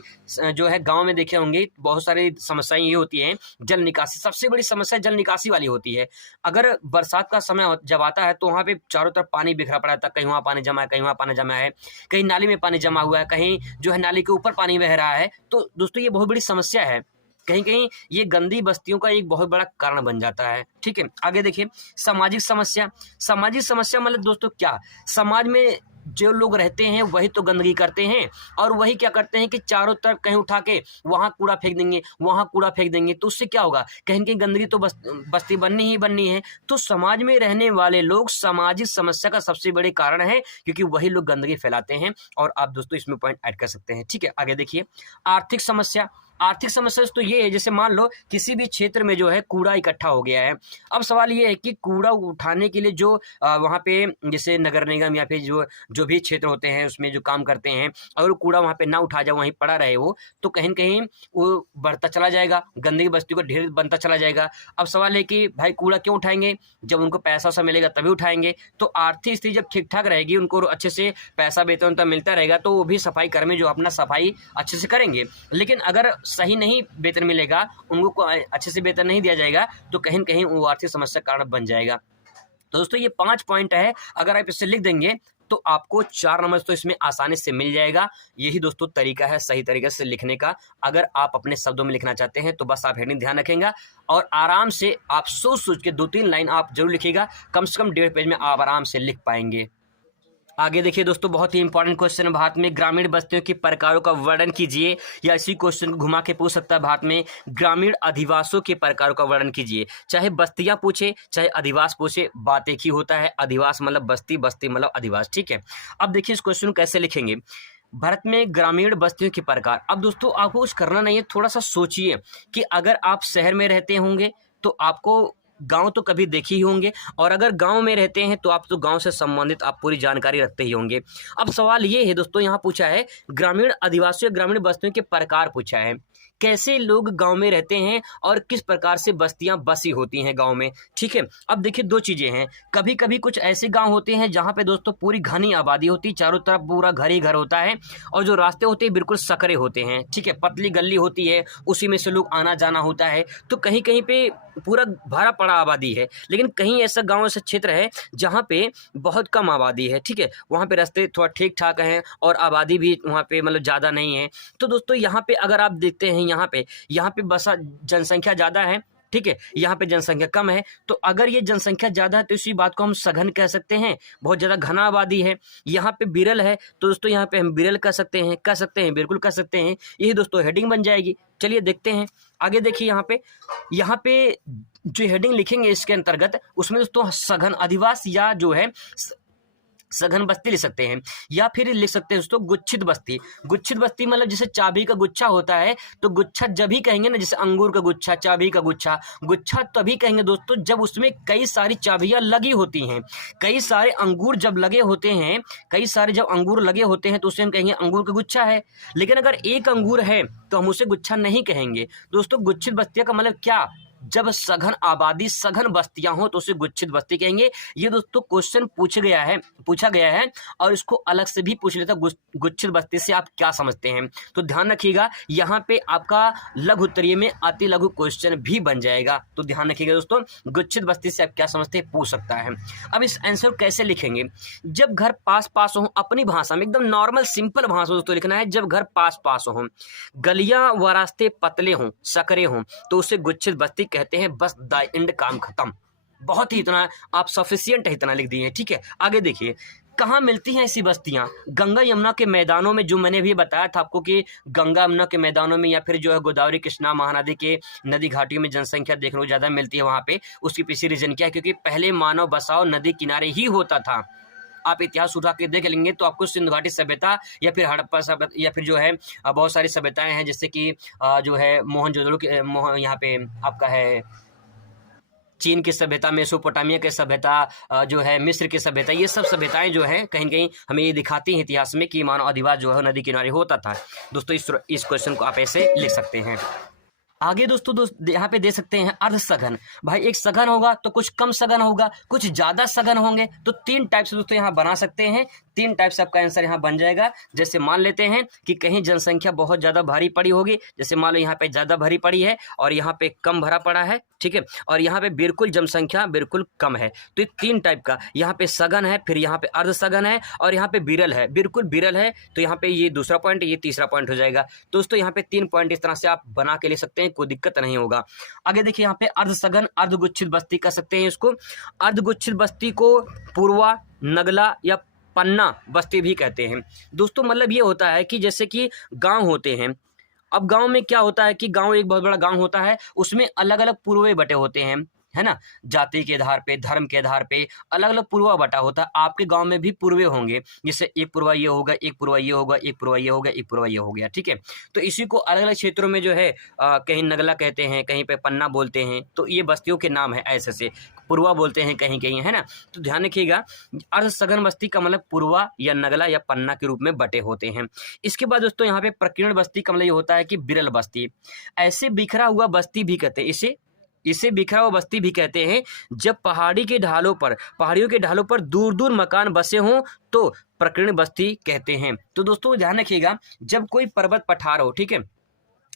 जो है गांव में देखे होंगे, बहुत सारी समस्याएं ये होती हैं, जल निकासी सबसे बड़ी समस्या जल निकासी वाली होती है। अगर बरसात का समय जब आता है तो वहाँ पे चारों तरफ पानी बिखरा पड़ा था, कहीं वहाँ पानी जमा है, कहीं वहाँ पानी जमा है, कहीं नाली में पानी जमा हुआ है, कहीं जो है नाली के ऊपर पानी बह रहा है। तो दोस्तों ये बहुत बड़ी समस्या है, कहीं कहीं ये गंदी बस्तियों का एक बहुत बड़ा कारण बन जाता है, ठीक है। आगे देखिए, सामाजिक समस्या मतलब दोस्तों क्या, समाज में जो लोग रहते हैं वही तो गंदगी करते हैं, और वही क्या करते हैं कि चारों तरफ कहीं उठा के वहाँ कूड़ा फेंक देंगे, वहाँ कूड़ा फेंक देंगे, तो उससे क्या होगा, कहीं कहीं गंदगी तो बस्ती बननी ही बननी है। तो समाज में रहने वाले लोग सामाजिक समस्या का सबसे बड़े कारण है, क्योंकि वही लोग गंदगी फैलाते हैं। और आप दोस्तों इसमें पॉइंट ऐड कर सकते हैं। ठीक है, आगे देखिए, आर्थिक समस्या। आर्थिक समस्या तो ये है, जैसे मान लो किसी भी क्षेत्र में जो है कूड़ा इकट्ठा हो गया है। अब सवाल ये है कि कूड़ा उठाने के लिए जो वहाँ पे जैसे नगर निगम या फिर जो जो भी क्षेत्र होते हैं उसमें जो काम करते हैं, अगर कूड़ा वहाँ पे ना उठा जाए, वहीं पड़ा रहे वो, तो कहीं न कहीं वो बढ़ता चला जाएगा, गंदगी बस्ती को ढेर बनता चला जाएगा। अब सवाल है कि भाई कूड़ा क्यों उठाएंगे, जब उनको पैसा मिलेगा तभी उठाएंगे। तो आर्थिक स्थिति जब ठीक ठाक रहेगी, उनको अच्छे से पैसा वेतन तो मिलता रहेगा, तो वो भी सफाई कर्मी जो अपना सफाई अच्छे से करेंगे। लेकिन अगर सही नहीं वेतन मिलेगा, उनको अच्छे से वेतन नहीं दिया जाएगा, तो कहीं न कहीं वो आर्थिक समस्या का कारण बन जाएगा। तो दोस्तों ये 5 पॉइंट है, अगर आप इसे लिख देंगे तो आपको 4 नंबर तो इसमें आसानी से मिल जाएगा। यही दोस्तों तरीका है सही तरीके से लिखने का। अगर आप अपने शब्दों में लिखना चाहते हैं तो बस आप हेडिंग ध्यान रखेंगे और आराम से आप सोच के 2-3 लाइन आप जरूर लिखिएगा, कम से कम 1.5 पेज में आप आराम से लिख पाएंगे। आगे देखिए दोस्तों, बहुत ही इंपॉर्टेंट क्वेश्चन है। भारत में ग्रामीण बस्तियों के प्रकारों का वर्णन कीजिए, या इसी क्वेश्चन को घुमा के पूछ सकता है। भारत में ग्रामीण अधिवासों के प्रकारों का वर्णन कीजिए। चाहे बस्तियां पूछे चाहे अधिवास पूछे, बात एक ही होता है। अधिवास मतलब बस्ती, बस्ती मतलब अधिवास। ठीक है, अब देखिए इस क्वेश्चन को कैसे लिखेंगे। भारत में ग्रामीण बस्तियों के प्रकार। अब दोस्तों आपको कुछ करना नहीं है, थोड़ा सा सोचिए कि अगर आप शहर में रहते होंगे तो आपको गांव तो कभी देखे ही होंगे, और अगर गांव में रहते हैं तो आप तो गांव से संबंधित आप पूरी जानकारी रखते ही होंगे। अब सवाल ये है दोस्तों, यहाँ पूछा है ग्रामीण आदिवासियों ग्रामीण बस्तियों के प्रकार पूछा है, कैसे लोग गांव में रहते हैं और किस प्रकार से बस्तियां बसी होती हैं गांव में। ठीक है, अब देखिए 2 चीजें हैं। कभी कभी कुछ ऐसे गांव होते हैं जहां पे दोस्तों पूरी घनी आबादी होती है, चारों तरफ पूरा घर ही घर होता है, और जो रास्ते होते हैं बिल्कुल सकरे होते हैं। ठीक है, पतली गली होती है, उसी में से लोग आना जाना होता है। तो कहीं कहीं पे पूरा भरा पड़ा आबादी है, लेकिन कहीं ऐसा गांव ऐसा क्षेत्र है जहां पे बहुत कम आबादी है। ठीक है, वहां पे रास्ते थोड़ा ठीक ठाक हैं और आबादी भी वहां पे मतलब ज़्यादा नहीं है। तो दोस्तों यहाँ पे अगर आप देखते हैं, यहाँ पे बसा जनसंख्या ज़्यादा है। ठीक है, यहाँ पे जनसंख्या कम है। तो अगर ये जनसंख्या ज़्यादा है तो इसी बात को हम सघन कह सकते हैं, बहुत ज़्यादा घना आबादी है। यहाँ पे बिरल है तो दोस्तों यहाँ पे हम बिरल कह सकते हैं, बिल्कुल कह सकते हैं। यही दोस्तों हेडिंग बन जाएगी। चलिए देखते हैं आगे। देखिए यहाँ पे जो हेडिंग लिखेंगे इसके अंतर्गत, उसमें दोस्तों सघन अधिवास या जो है सघन बस्ती लिख सकते हैं, या फिर लिख सकते हैं दोस्तों गुच्छित बस्ती। गुच्छित बस्ती मतलब जैसे चाबी का गुच्छा होता है, तो गुच्छा जब भी कहेंगे ना, जैसे अंगूर का गुच्छा, चाबी का गुच्छा, गुच्छा तभी कहेंगे दोस्तों जब उसमें कई सारी चाबियां लगी होती हैं। कई सारे अंगूर जब लगे होते हैं, जब अंगूर लगे होते हैं तो उसे हम कहेंगे अंगूर का गुच्छा है। लेकिन अगर एक अंगूर है तो हम उसे गुच्छा नहीं कहेंगे। दोस्तों गुच्छित बस्तियां का मतलब क्या, जब सघन आबादी सघन बस्तियां हो तो उसे गुच्छित बस्ती कहेंगे। ये दोस्तों क्वेश्चन पूछा गया है और इसको अलग से भी पूछ लेता, गुच्छित बस्ती से आप क्या समझते हैं। तो ध्यान रखिएगा, यहाँ पे आपका लघु उत्तरीय में अति लघु क्वेश्चन भी बन जाएगा। तो ध्यान रखिएगा दोस्तों, गुच्छित बस्ती से आप क्या समझते हैं पूछ सकता है। अब इस आंसर कैसे लिखेंगे, जब घर पास पास हो, अपनी भाषा में एकदम नॉर्मल सिंपल भाषा दोस्तों लिखना है। जब घर पास पास हो, गलियां व रास्ते पतले हों, सकरे हों, तो उसे गुच्छित बस्ती कहते हैं। बस द एंड, काम खत्म। बहुत ही इतना आप सफिशिएंट है, इतना लिख दिए। ठीक है, आगे देखिए कहाँ मिलती हैं ऐसी बस्तियां। गंगा यमुना के मैदानों में, जो मैंने भी बताया था आपको कि गंगा यमुना के मैदानों में या फिर जो है गोदावरी कृष्णा महानदी के नदी घाटियों में जनसंख्या देखने को ज़्यादा मिलती है वहाँ पे। उसके पीछे रीजन क्या है, क्योंकि पहले मानव बसाव नदी किनारे ही होता था। आप इतिहास उठा के देख लेंगे तो आपको सिंधु घाटी सभ्यता या फिर हड़प्पा सभ्यता या फिर जो है बहुत सारी सभ्यताएं हैं, जैसे कि जो है मोहनजोदड़ो के यहाँ पे आपका है चीन की सभ्यता, मेसोपोटामिया की सभ्यता, जो है मिस्र की सभ्यता, ये सब सभ्यताएं जो हैं कहीं न कहीं हमें ये दिखाती हैं इतिहास में कि मानव अधिवास जो है नदी किनारे होता था। दोस्तों इस क्वेश्चन को आप ऐसे लिख सकते हैं। आगे दोस्तों यहाँ पे दे सकते हैं अर्ध सघन। भाई एक सघन होगा तो कुछ कम सघन होगा, कुछ ज़्यादा सघन होंगे। तो 3 टाइप से दोस्तों यहाँ बना सकते हैं। 3 टाइप से आपका आंसर यहाँ बन जाएगा। जैसे मान लेते हैं कि कहीं जनसंख्या बहुत ज़्यादा भारी पड़ी होगी, जैसे मान लो यहाँ पे ज़्यादा भरी पड़ी है और यहाँ पे कम भरा पड़ा है। ठीक है, और यहाँ पे बिल्कुल जनसंख्या बिल्कुल कम है। तो ये 3 टाइप का, यहाँ पे सघन है, फिर यहाँ पे अर्ध सघन है और यहाँ पे बिरल है, बिल्कुल बिरल है। तो यहाँ पे ये दूसरा पॉइंट, ये तीसरा पॉइंट हो जाएगा। दोस्तों यहाँ पे 3 पॉइंट इस तरह से आप बना के ले सकते हैं, कोई दिक्कत नहीं होगा। आगे देखिए यहाँ पे अर्ध सघन अर्धगुच्छित बस्ती कह सकते हैं इसको। अर्धगुच्छित बस्ती को पूर्वा, नगला या पन्ना बस्ती भी कहते हैं। दोस्तों मतलब ये होता है कि जैसे कि गांव होते हैं, अब गांव में क्या होता है कि गांव एक बहुत बड़ा गांव होता है, उसमें अलग अलग पूर्वे बटे होते हैं, है ना, जाति के आधार पे, धर्म के आधार पे अलग अलग पूर्वा बटा होता है। आपके गांव में भी पूर्वे होंगे, जैसे एक पूर्वा ये होगा, एक पूर्वा ये होगा, एक पूर्वा ये होगा, एक पूर्वा ये हो गया, ठीक है। तो इसी को अलग अलग क्षेत्रों में जो है कहीं नगला कहते हैं, कहीं पे पन्ना बोलते हैं, तो ये बस्तियों के नाम है ऐसे से, पूर्वा बोलते हैं कहीं कहीं, है ना। तो ध्यान रखिएगा, अर्ध सघन बस्ती का मतलब पूर्वा या नगला या पन्ना के रूप में बटे होते हैं। इसके बाद दोस्तों यहाँ पे प्रकीर्ण बस्ती का मतलब ये होता है कि विरल बस्ती, ऐसे बिखरा हुआ बस्ती भी कहते हैं, इसे बिखरा हुआ बस्ती भी कहते हैं। जब पहाड़ियों के ढालों पर दूर दूर मकान बसे हों तो प्रकीर्ण बस्ती कहते हैं। तो दोस्तों ध्यान रखिएगा, जब कोई पर्वत पठार हो, ठीक है,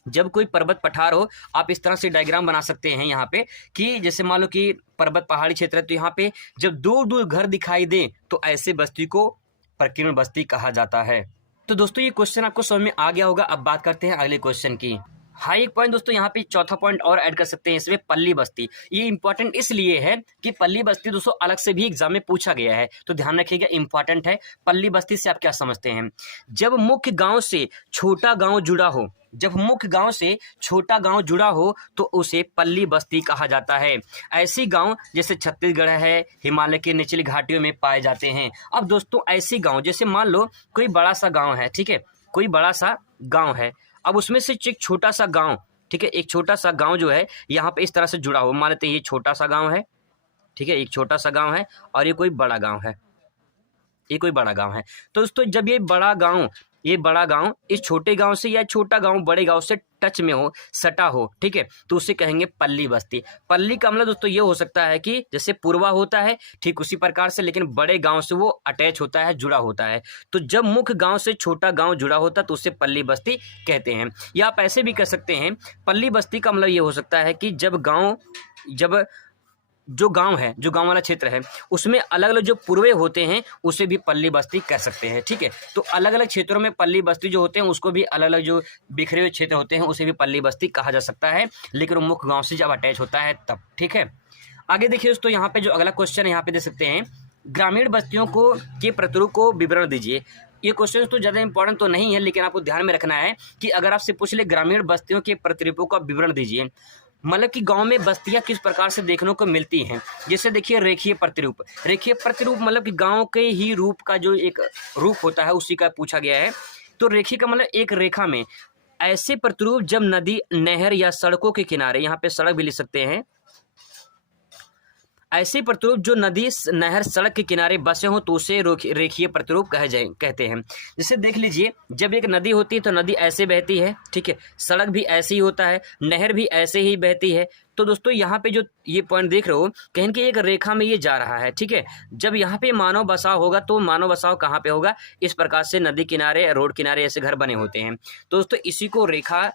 जब कोई पर्वत पठार हो, आप इस तरह से डायग्राम बना सकते हैं यहाँ पे कि जैसे मान लो कि पर्वत पहाड़ी क्षेत्र है, तो यहाँ पे जब दूर दूर घर दिखाई दे तो ऐसे बस्ती को प्रकीर्ण बस्ती कहा जाता है। तो दोस्तों ये क्वेश्चन आपको समझ में आ गया होगा। अब बात करते हैं अगले क्वेश्चन की। हाँ, एक पॉइंट दोस्तों यहाँ पे चौथा पॉइंट और ऐड कर सकते हैं इसमें, पल्ली बस्ती। ये इंपॉर्टेंट इसलिए है कि पल्ली बस्ती दोस्तों अलग से भी एग्जाम में पूछा गया है, तो ध्यान रखिएगा, इंपॉर्टेंट है। पल्ली बस्ती से आप क्या समझते हैं? जब मुख्य गांव से छोटा गांव जुड़ा हो, जब मुख्य गांव से छोटा गांव जुड़ा हो तो उसे पल्ली बस्ती कहा जाता है। ऐसी गांव जैसे छत्तीसगढ़ है, हिमालय की निचली घाटियों में पाए जाते हैं। अब दोस्तों ऐसी गांव, जैसे मान लो कोई बड़ा सा गांव है, ठीक है, कोई बड़ा सा गांव है, अब उसमें से एक छोटा सा गांव, ठीक है, एक छोटा सा गांव जो है यहाँ पे इस तरह से जुड़ा हो, मान लेते हैं ये छोटा सा गांव है, ठीक है, एक छोटा सा गांव है और ये कोई बड़ा गांव है, ये कोई बड़ा गांव है। तो दोस्तों जब ये बड़ा गांव इस छोटे गांव से या छोटा गांव बड़े गांव से टच में हो, सटा हो, ठीक है, तो उसे कहेंगे पल्ली बस्ती। पल्ली का मतलब दोस्तों ये हो सकता है कि जैसे पूर्वा होता है ठीक उसी प्रकार से, लेकिन बड़े गांव से वो अटैच होता है, जुड़ा होता है। तो जब मुख्य गांव से छोटा गांव जुड़ा होता है तो उसे पल्ली बस्ती कहते हैं। या आप ऐसे भी कह सकते हैं, पल्ली बस्ती का मतलब ये हो सकता है कि जब जो गांव है, जो गांव वाला क्षेत्र है, उसमें अलग अलग जो पूर्वे होते हैं उसे भी पल्ली बस्ती कह सकते हैं, ठीक है। तो अलग अलग क्षेत्रों में पल्ली बस्ती जो होते हैं उसको भी अलग अलग जो बिखरे हुए क्षेत्र होते हैं उसे भी पल्ली बस्ती कहा जा सकता है, लेकिन वो मुख्य गांव से जब अटैच होता है तब, ठीक है। आगे देखिए दोस्तों, यहाँ पे जो अगला क्वेश्चन है यहाँ पे दे सकते हैं, ग्रामीण बस्तियों के प्रतिरूप को विवरण दीजिए। ये क्वेश्चन तो ज़्यादा इंपॉर्टेंट तो नहीं है, लेकिन आपको ध्यान में रखना है कि अगर आपसे पूछ ले ग्रामीण बस्तियों के प्रतिरूपों का विवरण दीजिए, मतलब कि गांव में बस्तियां किस प्रकार से देखने को मिलती हैं। जैसे देखिए रेखीय प्रतिरूप मतलब कि गांव के ही रूप का जो एक रूप होता है उसी का पूछा गया है। तो रेखीय का मतलब एक रेखा में ऐसे प्रतिरूप जब नदी, नहर या सड़कों के किनारे, यहाँ पे सड़क भी लिख सकते हैं, ऐसे प्रतिरूप जो नदी, नहर, सड़क के किनारे बसे हों तो उसे रेखीय प्रतिरूप कहते हैं। जैसे देख लीजिए, जब एक नदी होती है तो नदी ऐसे बहती है, ठीक है, सड़क भी ऐसे ही होता है, नहर भी ऐसे ही बहती है। तो दोस्तों यहाँ पे जो ये पॉइंट देख रहे हो, कहीं कि एक रेखा में ये जा रहा है, ठीक है। जब यहाँ पे मानव बसाव होगा तो मानव बसाव कहाँ पे होगा? इस प्रकार से नदी किनारे, रोड किनारे ऐसे घर बने होते हैं। तो दोस्तों इसी को रेखा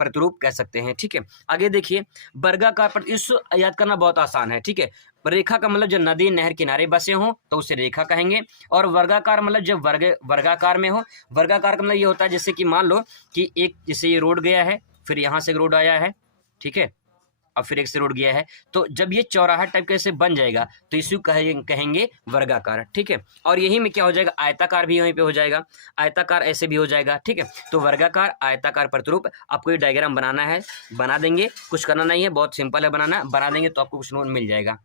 प्रतिरूप कह सकते हैं, ठीक है। आगे देखिए, वर्गाकार, इसको याद करना बहुत आसान है, ठीक है। रेखा का मतलब जब नदी, नहर किनारे बसे हों तो उसे रेखा कहेंगे, और वर्गाकार मतलब जब वर्गाकार में हो। वर्गाकार का मतलब ये होता है जैसे कि मान लो कि एक, जैसे ये रोड गया है, फिर यहाँ से रोड आया है, ठीक है, अब फिर एक से रोड गया है, तो जब ये चौराहा टाइप कैसे बन जाएगा तो इसी कहेंगे वर्गाकार, ठीक है। और यही में क्या हो जाएगा, आयताकार भी यहीं पे हो जाएगा, आयताकार ऐसे भी हो जाएगा, ठीक है। तो वर्गाकार, आयताकार प्रतिरूप, आपको ये डायग्राम बनाना है, बना देंगे, कुछ करना नहीं है, बहुत सिंपल है बनाना, बना देंगे तो आपको कुछ नोट मिल जाएगा।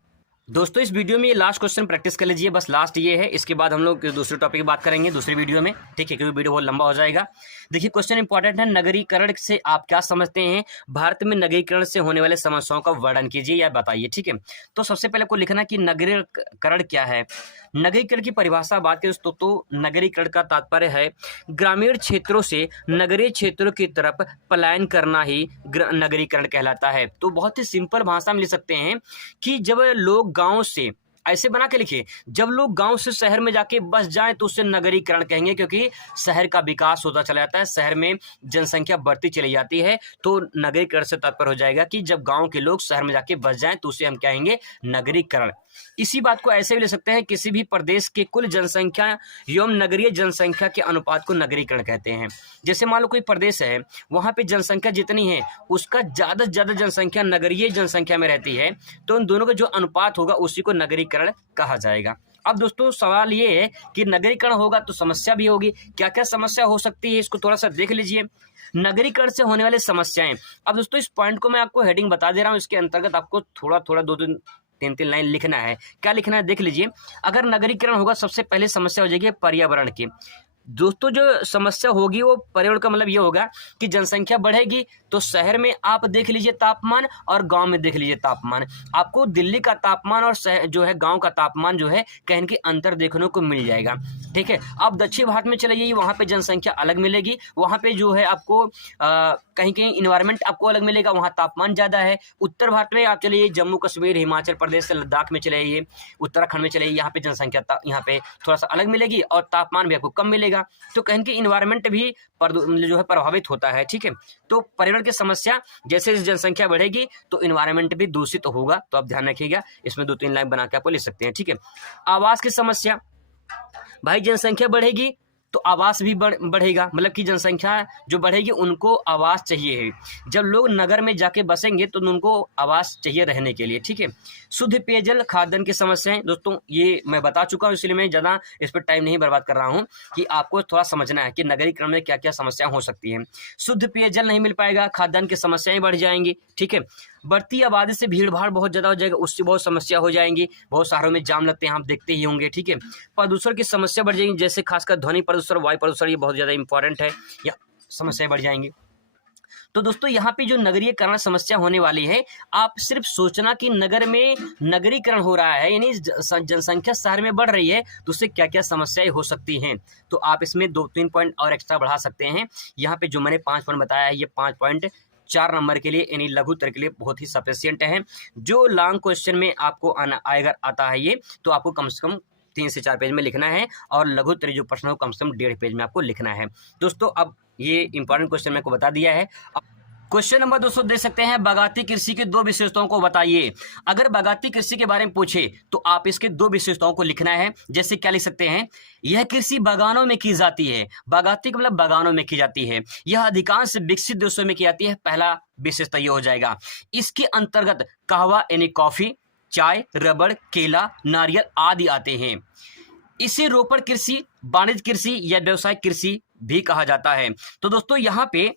दोस्तों इस वीडियो में ये लास्ट क्वेश्चन प्रैक्टिस कर लीजिए, बस लास्ट ये है, इसके बाद हम लोग दूसरे टॉपिक की बात करेंगे दूसरी वीडियो में, ठीक है, क्योंकि वीडियो बहुत लंबा हो जाएगा। देखिए क्वेश्चन इंपॉर्टेंट है, नगरीकरण से आप क्या समझते हैं? भारत में नगरीकरण से होने वाले समस्याओं का वर्णन कीजिए या बताइए, ठीक है। तो सबसे पहले आपको लिखना कि नगरीकरण क्या है। नगरीकरण की परिभाषा बात करें तो नगरीकरण का तात्पर्य है ग्रामीण क्षेत्रों से नगरीय क्षेत्रों की तरफ पलायन करना ही नगरीकरण कहलाता है। तो बहुत ही सिंपल भाषा में लिख सकते हैं कि जब लोग गांव से, ऐसे बना के लिखिए, जब लोग गांव से शहर में जाके बस जाएं तो उसे नगरीकरण कहेंगे, क्योंकि शहर का विकास होता चला जाता है, शहर में जनसंख्या बढ़ती चली जाती है। तो नगरीकरण से तात्पर्य हो जाएगा कि जब गांव के लोग शहर में जाके बस जाएं तो उसे हम कहेंगे नगरीकरण। इसी बात को ऐसे भी ले सकते हैं, किसी भी प्रदेश के कुल जनसंख्या एवं नगरीय जनसंख्या के अनुपात को नगरीकरण कहते हैं। जैसे मान लो कोई प्रदेश है, वहां पे जनसंख्या जितनी है उसका ज्यादा से ज्यादा जनसंख्या नगरीय जनसंख्या में रहती है, तो उन दोनों का जो अनुपात होगा उसी को नगरीकरण नगरीकरण कहा जाएगा। अब दोस्तों सवाल ये है कि नगरीकरण होगा तो समस्या भी होगी, क्या क्या समस्या हो सकती है इसको थोड़ा सा देख लीजिए। नगरीकरण से होने वाली समस्याएं। अब दोस्तों इस पॉइंट को मैं आपको हेडिंग बता दे रहा हूँ, इसके अंतर्गत आपको थोड़ा थोड़ा 2-2 3-3 लाइन लिखना है। क्या लिखना है देख लीजिए। अगर नगरीकरण होगा सबसे पहले समस्या हो जाएगी पर्यावरण की। दोस्तों जो समस्या होगी वो पर्यावरण का मतलब ये होगा कि जनसंख्या बढ़ेगी तो शहर में आप देख लीजिए तापमान और गांव में देख लीजिए तापमान, आपको दिल्ली का तापमान और जो है गांव का तापमान जो है कहीं कि अंतर देखने को मिल जाएगा। ठीक है, आप दक्षिण भारत में चले जाइए, वहाँ पे जनसंख्या अलग मिलेगी, वहाँ पे जो है आपको कहीं कहीं इन्वायरमेंट आपको अलग मिलेगा, वहाँ तापमान ज़्यादा है। उत्तर भारत में आप चलिए जम्मू कश्मीर, हिमाचल प्रदेश, लद्दाख में चले जाइए, उत्तराखंड में चले जाइए, यहाँ पे जनसंख्या यहाँ पे थोड़ा सा अलग मिलेगी और तापमान भी आपको कम मिलेगा। तो कहीं कि इन्वायरमेंट भी जो है प्रभावित होता है। ठीक है, तो पर्यावरण की समस्या, जैसे जनसंख्या बढ़ेगी तो इन्वायरमेंट भी दूषित होगा, तो आप ध्यान रखिएगा, इसमें 2-3 लाइन बना के आपको लिख सकते हैं। ठीक है, आवास की समस्या, भाई जनसंख्या बढ़ेगी तो आवास भी बढ़ेगा, मतलब कि जनसंख्या जो बढ़ेगी उनको आवास चाहिए है। जब लोग नगर में जाके बसेंगे तो उनको आवास चाहिए रहने के लिए। ठीक है, शुद्ध पेयजल, खाद्यान्न की समस्याएं, दोस्तों ये मैं बता चुका हूँ, इसलिए मैं ज़्यादा इस पर टाइम नहीं बर्बाद कर रहा हूँ कि आपको थोड़ा समझना है कि नगरीकरण में क्या क्या समस्याएं हो सकती हैं। शुद्ध पेयजल नहीं मिल पाएगा, खाद्यान्न की समस्याएं बढ़ जाएंगी। ठीक है, बढ़ती आबादी से भीड़ भाड़ बहुत ज़्यादा हो जाएगा, उससे बहुत समस्या हो जाएंगी, बहुत शहरों में जाम लगते हैं, आप देखते ही होंगे। ठीक है, प्रदूषण की समस्या बढ़ जाएगी, जैसे खासकर ध्वनि प्रदूषण, वायु प्रदूषण, ये बहुत ज़्यादा इंपॉर्टेंट है, या समस्याएं बढ़ जाएंगी। तो दोस्तों यहाँ पे जो नगरीकरण समस्या होने वाली है, आप सिर्फ सोचना कि नगर में नगरीकरण हो रहा है, यानी जनसंख्या शहर में बढ़ रही है, तो उससे क्या क्या समस्याएं हो सकती हैं, तो आप इसमें 2-3 पॉइंट और एक्स्ट्रा बढ़ा सकते हैं। यहाँ पे जो मैंने 5 पॉइंट बताया है, ये 5 पॉइंट 4 नंबर के लिए यानी लघु उत्तर के लिए बहुत ही सफिशिएंट है। जो लॉन्ग क्वेश्चन में आपको अगर आता है ये, तो आपको कम से कम 3 से 4 पेज में लिखना है, और लघु उत्तरीय जो प्रश्न हो कम से कम 1.5 पेज में आपको लिखना है। दोस्तों अब ये इंपॉर्टेंट क्वेश्चन मैंने को बता दिया है। क्वेश्चन नंबर 200 देख सकते हैं, बागायती कृषि की 2 विशेषताओं को बताइए। अगर बागायती कृषि के बारे में पूछे तो आप इसके 2 विशेषताओं को लिखना है। जैसे क्या लिख सकते हैं, यह कृषि बागानों में की जाती है, बागायती मतलब बागानों में की जाती है, यह अधिकांश विकसित देशों में की जाती है, पहला विशेषता यह हो जाएगा। इसके अंतर्गत कहवा यानी कॉफी, चाय, रबड़, केला, नारियल आदि आते हैं। इसे रोपड़ कृषि, वाणिज्य कृषि या व्यवसायिक कृषि भी कहा जाता है। तो दोस्तों यहाँ पे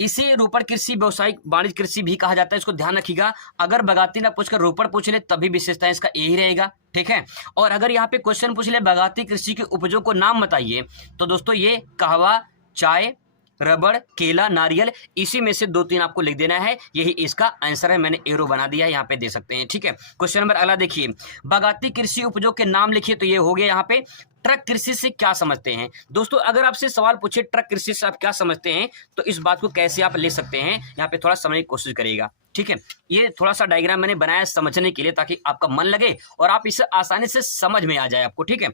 इसे रोपड़ कृषि, व्यवसायिक, वाणिज्य कृषि भी कहा जाता है, इसको ध्यान रखिएगा। अगर बागायती ना पूछकर रोपड़ पूछ ले तभी विशेषता इसका यही रहेगा। ठीक है, और अगर यहाँ पे क्वेश्चन पूछ ले बागायती कृषि के उपजों को नाम बताइए, तो दोस्तों ये कहवा, चाय, रबड़, केला, नारियल, इसी में से 2-3 आपको लिख देना है, यही इसका आंसर है। मैंने एरो बना दिया है, यहाँ पे दे सकते हैं। ठीक है, क्वेश्चन नंबर अगला देखिए, बागायती कृषि उपजों के नाम लिखिए, तो ये हो गया यहाँ पे। ट्रक कृषि से क्या समझते हैं? दोस्तों अगर आपसे सवाल पूछे ट्रक कृषि से आप क्या समझते हैं, तो इस बात को कैसे आप ले सकते हैं, यहाँ पे थोड़ा समझने की कोशिश करिएगा। ठीक है, ये थोड़ा सा डायग्राम मैंने बनाया समझने के लिए, ताकि आपका मन लगे और आप इसे आसानी से समझ में आ जाए आपको। ठीक है,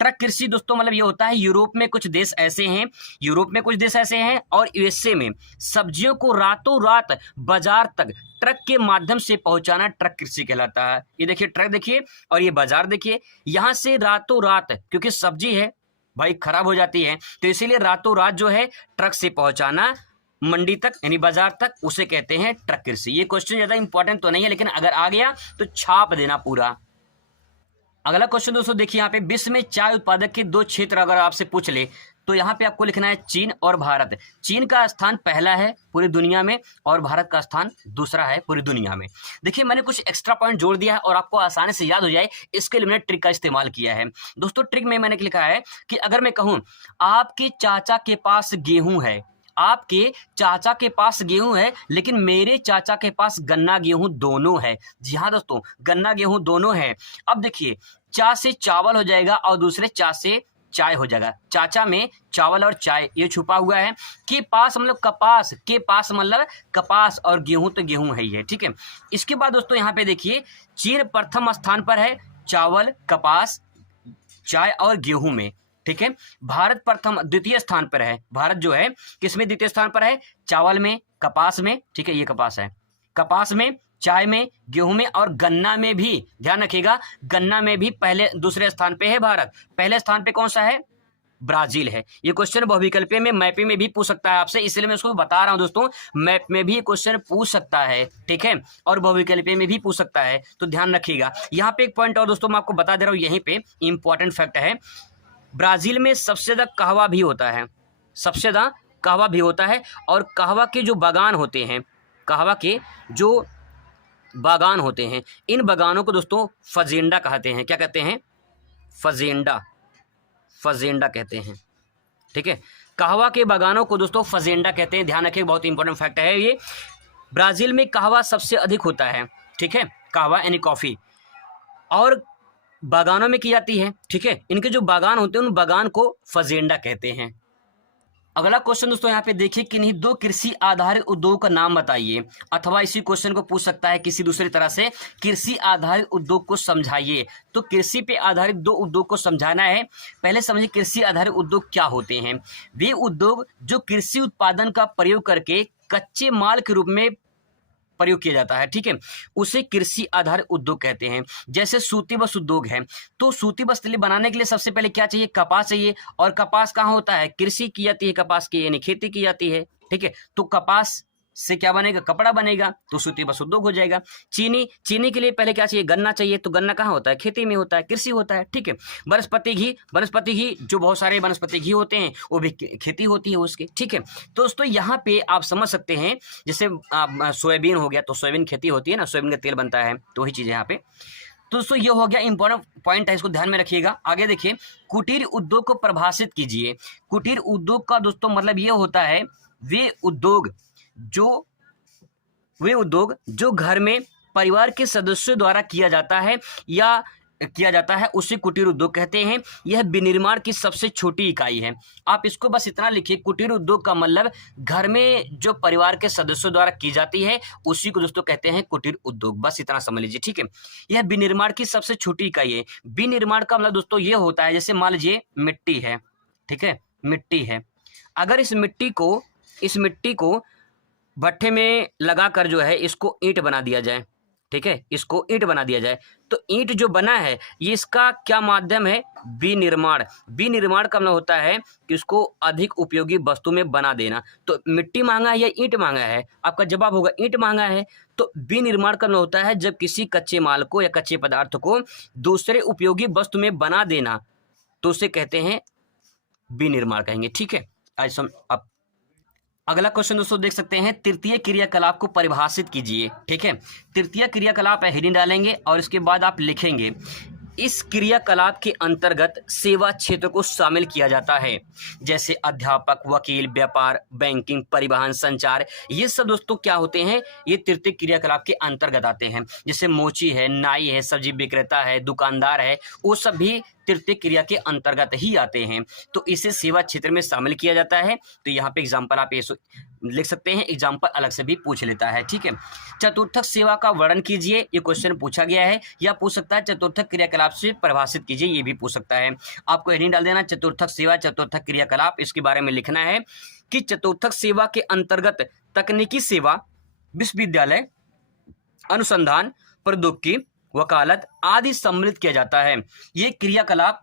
ट्रक कृषि दोस्तों मतलब ये होता है, यूरोप में कुछ देश ऐसे हैं और यूएसए में सब्जियों को रातों रात बाजार तक ट्रक के माध्यम से पहुंचाना ट्रक कृषि कहलाता है। ये देखिए ट्रक देखिए और ये बाजार देखिए, यहाँ से रातों रात, क्योंकि सब्जी है भाई खराब हो जाती है, तो इसीलिए रातों रात जो है ट्रक से पहुंचाना मंडी तक यानी बाजार तक, उसे कहते हैं ट्रक कृषि। ये क्वेश्चन ज्यादा इंपॉर्टेंट तो नहीं है, लेकिन अगर आ गया तो छाप देना पूरा। अगला क्वेश्चन दोस्तों देखिए, यहाँ पे विश्व में चाय उत्पादक के 2 क्षेत्र अगर आपसे पूछ ले, तो यहाँ पे आपको लिखना है चीन और भारत। चीन का स्थान पहला है पूरी दुनिया में और भारत का स्थान दूसरा है पूरी दुनिया में। देखिए मैंने कुछ एक्स्ट्रा पॉइंट जोड़ दिया है और आपको आसानी से याद हो जाए, इसके लिए मैंने ट्रिक का इस्तेमाल किया है। दोस्तों ट्रिक में मैंने लिखा है कि अगर मैं कहूँ आपके चाचा के पास गेहूं है, आपके चाचा के पास गेहूं है, लेकिन मेरे चाचा के पास गन्ना गेहूं दोनों है। जी हाँ दोस्तों, गन्ना गेहूं दोनों है। अब देखिए चा से चावल हो जाएगा और दूसरे चा से चाय हो जाएगा। चाचा में चावल और चाय ये छुपा हुआ है। के पास मतलब कपास, के पास मतलब कपास और गेहूं तो गेहूं है ही है। ठीक है, इसके बाद दोस्तों यहाँ पे देखिए चीन प्रथम स्थान पर है चावल, कपास, चाय और गेहूं में। ठीक है, भारत प्रथम द्वितीय स्थान पर है। भारत जो है किसमें द्वितीय स्थान पर है? चावल में, कपास में। ठीक है, ये कपास है, कपास में, चाय में, गेहूं में और गन्ना में भी। ध्यान रखिएगा, गन्ना में भी पहले दूसरे स्थान पे है भारत। पहले स्थान पे कौन सा है? ब्राजील है। ये क्वेश्चन बहुविकल्पीय में, मैपे में भी पूछ सकता है आपसे, इसलिए मैं उसको बता रहा हूं दोस्तों, मैप में भी क्वेश्चन पूछ सकता है, ठीक है, और बहुविकल्पीय में भी पूछ सकता है, तो ध्यान रखिएगा। यहाँ पे एक पॉइंट और दोस्तों मैं आपको बता दे रहा हूँ, यहीं पे इंपॉर्टेंट फैक्ट है, ब्राजील में सबसे ज्यादा कहवा भी होता है, सबसे ज्यादा कहवा भी होता है, और कहवा के जो बागान होते हैं, कहवा के जो बागान होते हैं, इन बागानों को दोस्तों फजेंडा कहते हैं। क्या कहते हैं? फजेंडा, फजेंडा कहते हैं, ठीक है। कहवा के बागानों को दोस्तों फजेंडा कहते हैं, ध्यान रखिए, बहुत इंपॉर्टेंट फैक्ट है ये। ब्राजील में कहवा सबसे अधिक होता है, ठीक है, कहवा यानी कॉफी, और बागानों में की जाती है, ठीक है। इनके जो बागान होते हैं उन बागान को फजेंडा कहते हैं। अगला क्वेश्चन दोस्तों यहाँ पे देखिए, किन्हीं दो कृषि आधारित उद्योग का नाम बताइए, अथवा इसी क्वेश्चन को पूछ सकता है किसी दूसरी तरह से, कृषि आधारित उद्योग को समझाइए। तो कृषि पे आधारित दो उद्योग को समझाना है। पहले समझिए कृषि आधारित उद्योग क्या होते हैं। वे उद्योग जो कृषि उत्पादन का प्रयोग करके कच्चे माल के रूप में प्रयोग किया जाता है, ठीक है, उसे कृषि आधारित उद्योग कहते हैं। जैसे सूती वस्त्र उद्योग है, तो सूती वस्त्र बनाने के लिए सबसे पहले क्या चाहिए? कपास चाहिए, और कपास कहाँ होता है? कृषि की जाती है, कपास की यानी खेती की जाती है, ठीक है। तो कपास से क्या बनेगा? कपड़ा बनेगा, तो सूती वस्त्र उद्योग हो जाएगा। चीनी, चीनी के लिए पहले क्या चाहिए? गन्ना चाहिए, तो गन्ना कहाँ होता है? खेती में होता है, कृषि होता है, ठीक है। वनस्पति घी, वनस्पति घी जो बहुत सारे वनस्पति घी होते हैं वो भी खेती होती है उसकी, ठीक है। तो दोस्तों यहाँ पे आप समझ सकते हैं, जैसे सोयाबीन हो गया, तो सोयाबीन खेती होती है ना, सोयाबीन का तेल बनता है, तो वही चीज़ है यहाँ पे। तो दोस्तों ये हो गया इंपॉर्टेंट पॉइंट है, इसको ध्यान में रखिएगा। आगे देखिए, कुटीर उद्योग को परिभाषित कीजिए। कुटीर उद्योग का दोस्तों मतलब ये होता है, वे उद्योग जो घर में परिवार के सदस्यों द्वारा किया जाता है उसे कुटीर उद्योग कहते हैं। यह विनिर्माण की सबसे छोटी इकाई है। आप इसको बस इतना लिखिए, कुटीर उद्योग का मतलब घर में जो परिवार के सदस्यों द्वारा की जाती है उसी को दोस्तों कहते हैं कुटीर उद्योग, बस इतना समझ लीजिए, ठीक है। यह विनिर्माण की सबसे छोटी इकाई है। विनिर्माण का मतलब दोस्तों ये होता है, जैसे मान लीजिए मिट्टी है, ठीक है, मिट्टी है, अगर इस मिट्टी को भट्ठे में लगाकर जो है इसको ईंट बना दिया जाए, ठीक है, इसको ईंट बना दिया जाए, तो ईंट जो बना है ये इसका क्या माध्यम है? विनिर्माण। विनिर्माण का मतलब होता है कि उसको अधिक उपयोगी वस्तु में बना देना। तो मिट्टी महंगा है या ईंट महंगा है? आपका जवाब होगा ईंट महंगा है। तो विनिर्माण का मतलब होता है जब किसी कच्चे माल को या कच्चे पदार्थ को दूसरे उपयोगी वस्तु में बना देना, तो उसे कहते हैं विनिर्माण कहेंगे, ठीक है। अब अगला क्वेश्चन दोस्तों देख सकते हैं, तृतीय क्रियाकलाप को परिभाषित कीजिए, ठीक है। तृतीय क्रियाकलाप हेडिंग डालेंगे और इसके बाद आप लिखेंगे, इस क्रियाकलाप के अंतर्गत सेवा क्षेत्र को शामिल किया जाता है, जैसे अध्यापक, वकील, व्यापार, बैंकिंग, परिवहन, संचार, ये सब दोस्तों क्या होते हैं? ये तृतीय क्रियाकलाप के अंतर्गत आते हैं। जैसे मोची है, नाई है, सब्जी विक्रेता है, दुकानदार है, वो सब भी तृतीय क्रिया के अंतर्गत ही आते हैं, तो इसे सेवा क्षेत्र में शामिल किया जाता है। तो यहाँ पे एग्जाम्पल आप ये लिख सकते हैं, एग्जाम्पल अलग से भी पूछ लेता है, ठीक है। चतुर्थक सेवा का वर्णन कीजिए, ये क्वेश्चन पूछा गया है, या पूछ सकता है चतुर्थक क्रियाकलाप से परिभाषित कीजिए, ये भी पूछ सकता है। आपको हेडिंग डाल देना चतुर्थक सेवा, चतुर्थक क्रियाकलाप, इसके बारे में लिखना है कि चतुर्थक सेवा के अंतर्गत तकनीकी सेवा, विश्वविद्यालय, अनुसंधान, प्रौद्योगिकी, वकालत आदि सम्मिलित किया जाता है। ये क्रियाकलाप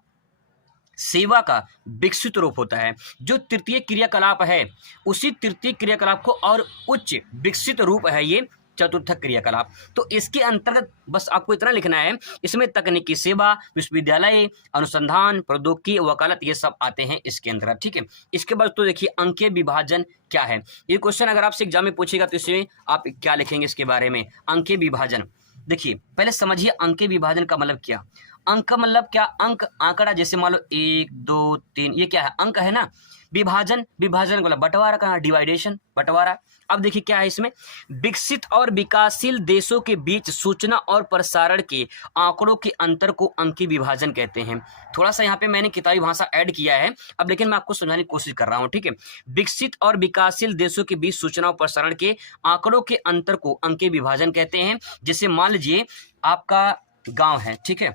सेवा का विकसित रूप होता है। जो तृतीय क्रियाकलाप है उसी तृतीय क्रियाकलाप को और उच्च विकसित रूप है ये चतुर्थक क्रियाकलाप। तो इसके अंतर्गत बस आपको इतना लिखना है, इसमें तकनीकी सेवा, विश्वविद्यालय, अनुसंधान, प्रौद्योगिकी, वकालत, ये सब आते हैं इसके अंतर्गत, ठीक है। इसके बाद तो देखिए अंकीय विभाजन क्या है। ये क्वेश्चन अगर आपसे एग्जाम में पूछेगा तो इसमें आप क्या लिखेंगे इसके बारे में? अंकीय विभाजन, देखिए पहले समझिए अंकीय विभाजन का मतलब क्या। अंक का मतलब क्या? अंक आंकड़ा, जैसे मान लो 1 2 3, ये क्या है? अंक है ना। विभाजन, विभाजन का मतलब बंटवारा का, डिवाइडेशन, बंटवारा। अब देखिए क्या है इसमें, विकसित और विकासशील देशों के बीच सूचना और प्रसारण के आंकड़ों के अंतर को अंकीय विभाजन कहते हैं। थोड़ा सा यहाँ पे मैंने किताबी भाषा ऐड किया है अब, लेकिन मैं आपको समझाने की कोशिश कर रहा हूँ, ठीक है। विकसित और विकासशील देशों के बीच सूचना और प्रसारण के आंकड़ों के अंतर को अंकीय विभाजन कहते हैं। जैसे मान लीजिए आपका गाँव है, ठीक है,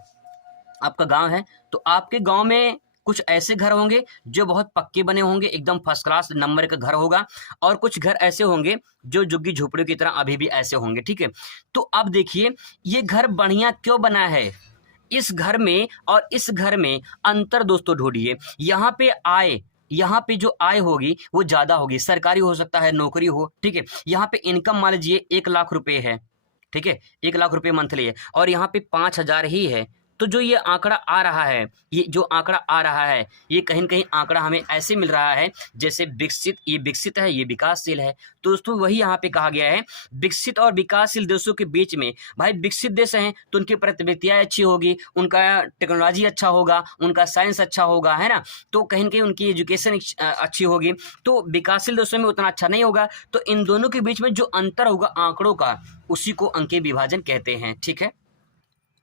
आपका गाँव है, तो आपके गाँव में कुछ ऐसे घर होंगे जो बहुत पक्के बने होंगे, एकदम फर्स्ट क्लास नंबर का घर होगा, और कुछ घर ऐसे होंगे जो झुग्गी झोपड़ियों की तरह अभी भी ऐसे होंगे, ठीक है। तो अब देखिए ये घर बढ़िया क्यों बना है? इस घर में और इस घर में अंतर दोस्तों ढूंढिए। यहाँ पे आय, यहाँ पे जो आय होगी वो ज्यादा होगी, सरकारी हो सकता है, नौकरी हो, ठीक है। यहाँ पे इनकम मान लीजिए 1 लाख रुपए है, ठीक है, 1 लाख रुपए मंथली है, और यहाँ पे 5,000 ही है। तो जो ये आंकड़ा आ रहा है, ये जो आंकड़ा आ रहा है, ये कहीं न कहीं आंकड़ा हमें ऐसे मिल रहा है जैसे विकसित, ये विकसित है, ये विकासशील है। तो दोस्तों वही यहाँ पे कहा गया है, विकसित और विकासशील देशों के बीच में, भाई विकसित देश हैं तो उनकी प्रवृत्तियाँ अच्छी होगी, उनका टेक्नोलॉजी अच्छा होगा, उनका साइंस अच्छा होगा, है ना, तो कहीं न कहीं उनकी एजुकेशन अच्छी होगी। तो विकासशील देशों में उतना अच्छा नहीं होगा। तो इन दोनों के बीच में जो अंतर होगा आंकड़ों का, उसी को अंकीय विभाजन कहते हैं, ठीक है।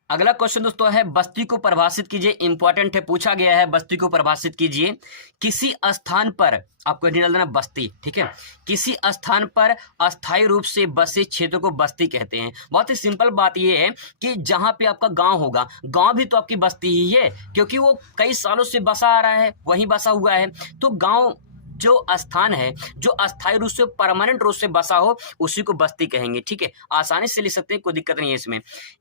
अगला क्वेश्चन दोस्तों है, बस्ती को परिभाषित कीजिए। इंपॉर्टेंट है, पूछा गया है, बस्ती को परिभाषित कीजिए। किसी स्थान पर, आपको हेडिंग डाल देना बस्ती, ठीक है, किसी स्थान पर अस्थायी रूप से बसे क्षेत्र को बस्ती कहते हैं। बहुत ही सिंपल बात यह है कि जहां पे आपका गांव होगा, गांव भी तो आपकी बस्ती ही है, क्योंकि वो कई सालों से बसा आ रहा है, वहीं बसा हुआ है। तो गांव जो स्थान है, जो अस्थायी रूप से, परमानेंट रूप से बसा हो, उसी को बस्ती कहेंगे, ठीक है। आसानी से लिख सकते हैं, कोई दिक्कत नहीं है इसमें।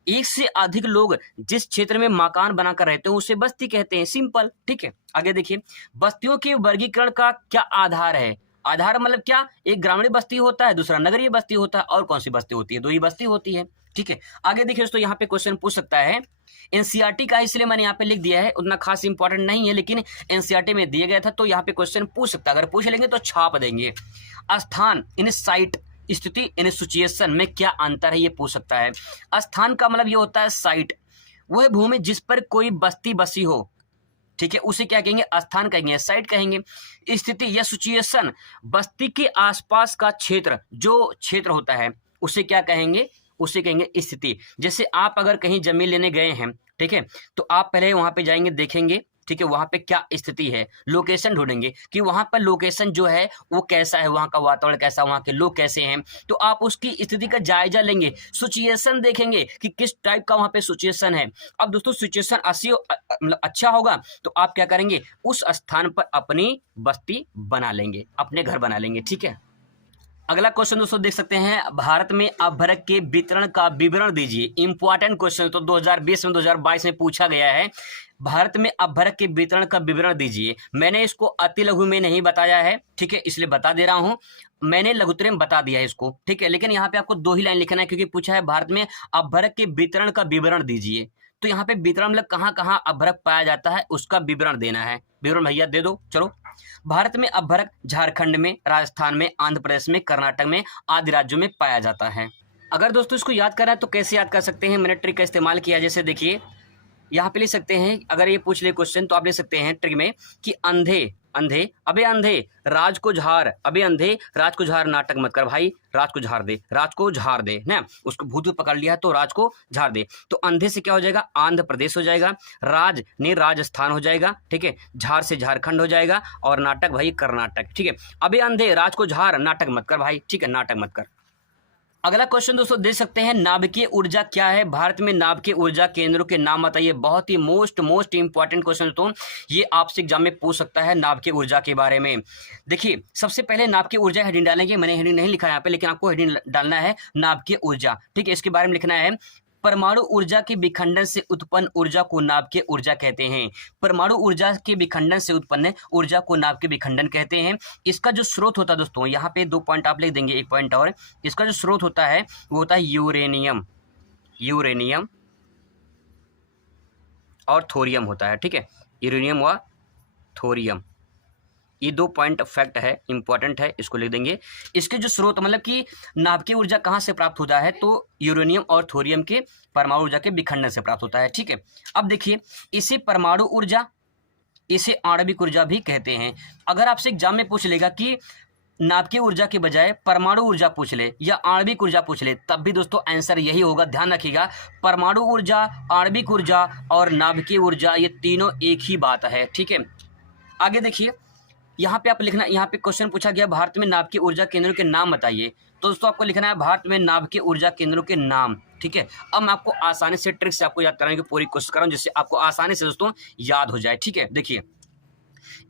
एक से अधिक लोग जिस क्षेत्र में मकान बनाकर रहते हैं उसे बस्ती कहते हैं, सिंपल, ठीक है। आगे देखिए, बस्तियों के वर्गीकरण का क्या आधार है? आधार मतलब क्या? एक ग्रामीण बस्ती होता है, दूसरा नगरीय बस्ती होता है, और कौन सी बस्ती होती है? दो ही बस्ती होती है, ठीक है। आगे देखिए दोस्तों, यहाँ पे क्वेश्चन पूछ सकता है, एनसीईआरटी का, इसलिए मैंने यहाँ पे लिख दिया है, उतना खास इंपॉर्टेंट नहीं है, लेकिन एनसीईआरटी में दिया गया था तो यहाँ पे क्वेश्चन पूछ सकता है। अगर पूछ लेंगे तो छाप देंगे। स्थान इन साइट, स्थिति इन सिचुएशन में क्या अंतर है, ये पूछ सकता है। स्थान का मतलब ये होता है साइट, वह भूमि जिस पर कोई बस्ती बसी हो, ठीक है, उसे क्या कहेंगे? स्थान कहेंगे, साइट कहेंगे। स्थिति या सिचुएशन, बस्ती के आसपास का क्षेत्र, जो क्षेत्र होता है उसे क्या कहेंगे? उसे कहेंगे स्थिति। जैसे आप अगर कहीं जमीन लेने गए हैं, ठीक है, तो आप पहले वहां पे जाएंगे, देखेंगे, ठीक है, वहां पे क्या स्थिति है, लोकेशन ढूंढेंगे कि वहां पर लोकेशन जो है वो कैसा है, वहां का वातावरण कैसा, वहां के लोग कैसे हैं, तो आप उसकी स्थिति का जायजा लेंगे। सिचुएशन देखेंगे कि किस टाइप का वहां पे सिचुएशन है। अब दोस्तों सिचुएशन अच्छा होगा तो आप क्या करेंगे? उस स्थान पर अपनी बस्ती बना लेंगे, अपने घर बना लेंगे, ठीक है। अगला क्वेश्चन दोस्तों देख सकते हैं, भारत में अपभ्रक के वितरण का विवरण दीजिए। इंपॉर्टेंट क्वेश्चन तो 2020 में 2022 में पूछा गया है। भारत में अपभ्रक के वितरण का विवरण दीजिए। मैंने इसको अति लघु में नहीं बताया है, ठीक है, इसलिए बता दे रहा हूं। मैंने लघुत्तम में बता दिया है इसको, ठीक है, लेकिन यहाँ पे आपको 2 ही लाइन लिखना है, क्योंकि पूछा है भारत में अपभ्रक के वितरण का विवरण दीजिए। तो यहाँ पे वितरण मतलब कहाँ कहाँ अपभ्रक पाया जाता है उसका विवरण देना है। विवरण भैया दे दो, चलो। भारत में अपभ्रक झारखंड में, राजस्थान में, आंध्र प्रदेश में, कर्नाटक में आदि राज्यों में पाया जाता है। अगर दोस्तों इसको याद करना है तो कैसे याद कर सकते हैं? मैंने ट्रिक का इस्तेमाल किया। जैसे देखिए यहाँ पे लिख सकते हैं, अगर ये पूछ ले क्वेश्चन तो आप लिख सकते हैं ट्रिक में कि अंधे अंधे अबे अंधे राज को झार, अबे अंधे राज को झार, नाटक मत कर भाई, राज को झार दे, राज को झार दे ना, उसको भूत पकड़ लिया तो राज को झार दे। तो अंधे से क्या हो जाएगा? आंध्र प्रदेश हो जाएगा, राज ने राजस्थान हो जाएगा, ठीक है, झार से झारखंड हो जाएगा, और नाटक भाई कर्नाटक, ठीक है। अबे अंधे राज को झार, नाटक मत कर भाई, ठीक है, नाटक मत कर। अगला क्वेश्चन दोस्तों देख सकते हैं, नाभिकीय ऊर्जा क्या है? भारत में नाभिकीय ऊर्जा केंद्रों के नाम बताइए। बहुत ही मोस्ट इंपॉर्टेंट क्वेश्चन दोस्तों, ये आपसे एग्जाम में पूछ सकता है नाभिकीय ऊर्जा के बारे में। देखिए सबसे पहले नाभिकीय ऊर्जा हेडिंग डालेंगे, मैंने हेडिंग नहीं लिखा है यहाँ पे, लेकिन आपको हेडिंग डालना है नाभिकीय ऊर्जा, ठीक है। इसके बारे में लिखना है, परमाणु ऊर्जा के विखंडन से उत्पन्न ऊर्जा को नाभिकीय ऊर्जा कहते हैं। परमाणु ऊर्जा के विखंडन से उत्पन्न ऊर्जा को नाभिकीय विखंडन कहते हैं। इसका जो स्रोत होता है दोस्तों, यहाँ पे 2 पॉइंट आप लिख देंगे, 1 पॉइंट और, इसका जो स्रोत होता है वो होता है यूरेनियम, यूरेनियम और थोरियम होता है, ठीक है, यूरेनियम व थोरियम। ये 2 पॉइंट फैक्ट है, इंपॉर्टेंट है, इसको लिख देंगे। इसके जो स्रोत मतलब कि नाभिकीय ऊर्जा कहाँ से प्राप्त होता है, तो यूरेनियम और थोरियम के परमाणु ऊर्जा के विखंडन से प्राप्त होता है, ठीक है। अब देखिए, इसे परमाणु ऊर्जा, इसे आणविक ऊर्जा भी कहते हैं। अगर आपसे एग्जाम में पूछ लेगा कि नाभिकीय ऊर्जा के बजाय परमाणु ऊर्जा पूछ ले या आणविक ऊर्जा पूछ ले, तब भी दोस्तों आंसर यही होगा। ध्यान रखिएगा, परमाणु ऊर्जा, आणविक ऊर्जा और नाभिकीय ऊर्जा ये तीनों एक ही बात है, ठीक है। आगे देखिए, यहाँ पे आप लिखना, यहाँ पे क्वेश्चन पूछा गया भारत में नाभिकीय ऊर्जा केंद्रों के नाम बताइए। तो दोस्तों आपको लिखना है भारत में नाभिकीय ऊर्जा केंद्रों के नाम, ठीक है। अब मैं आपको आसानी से ट्रिक से आपको याद कराने की पूरी कोशिश कर रहा हूँ, जिससे आपको आसानी से दोस्तों याद हो जाए, ठीक है। देखिए,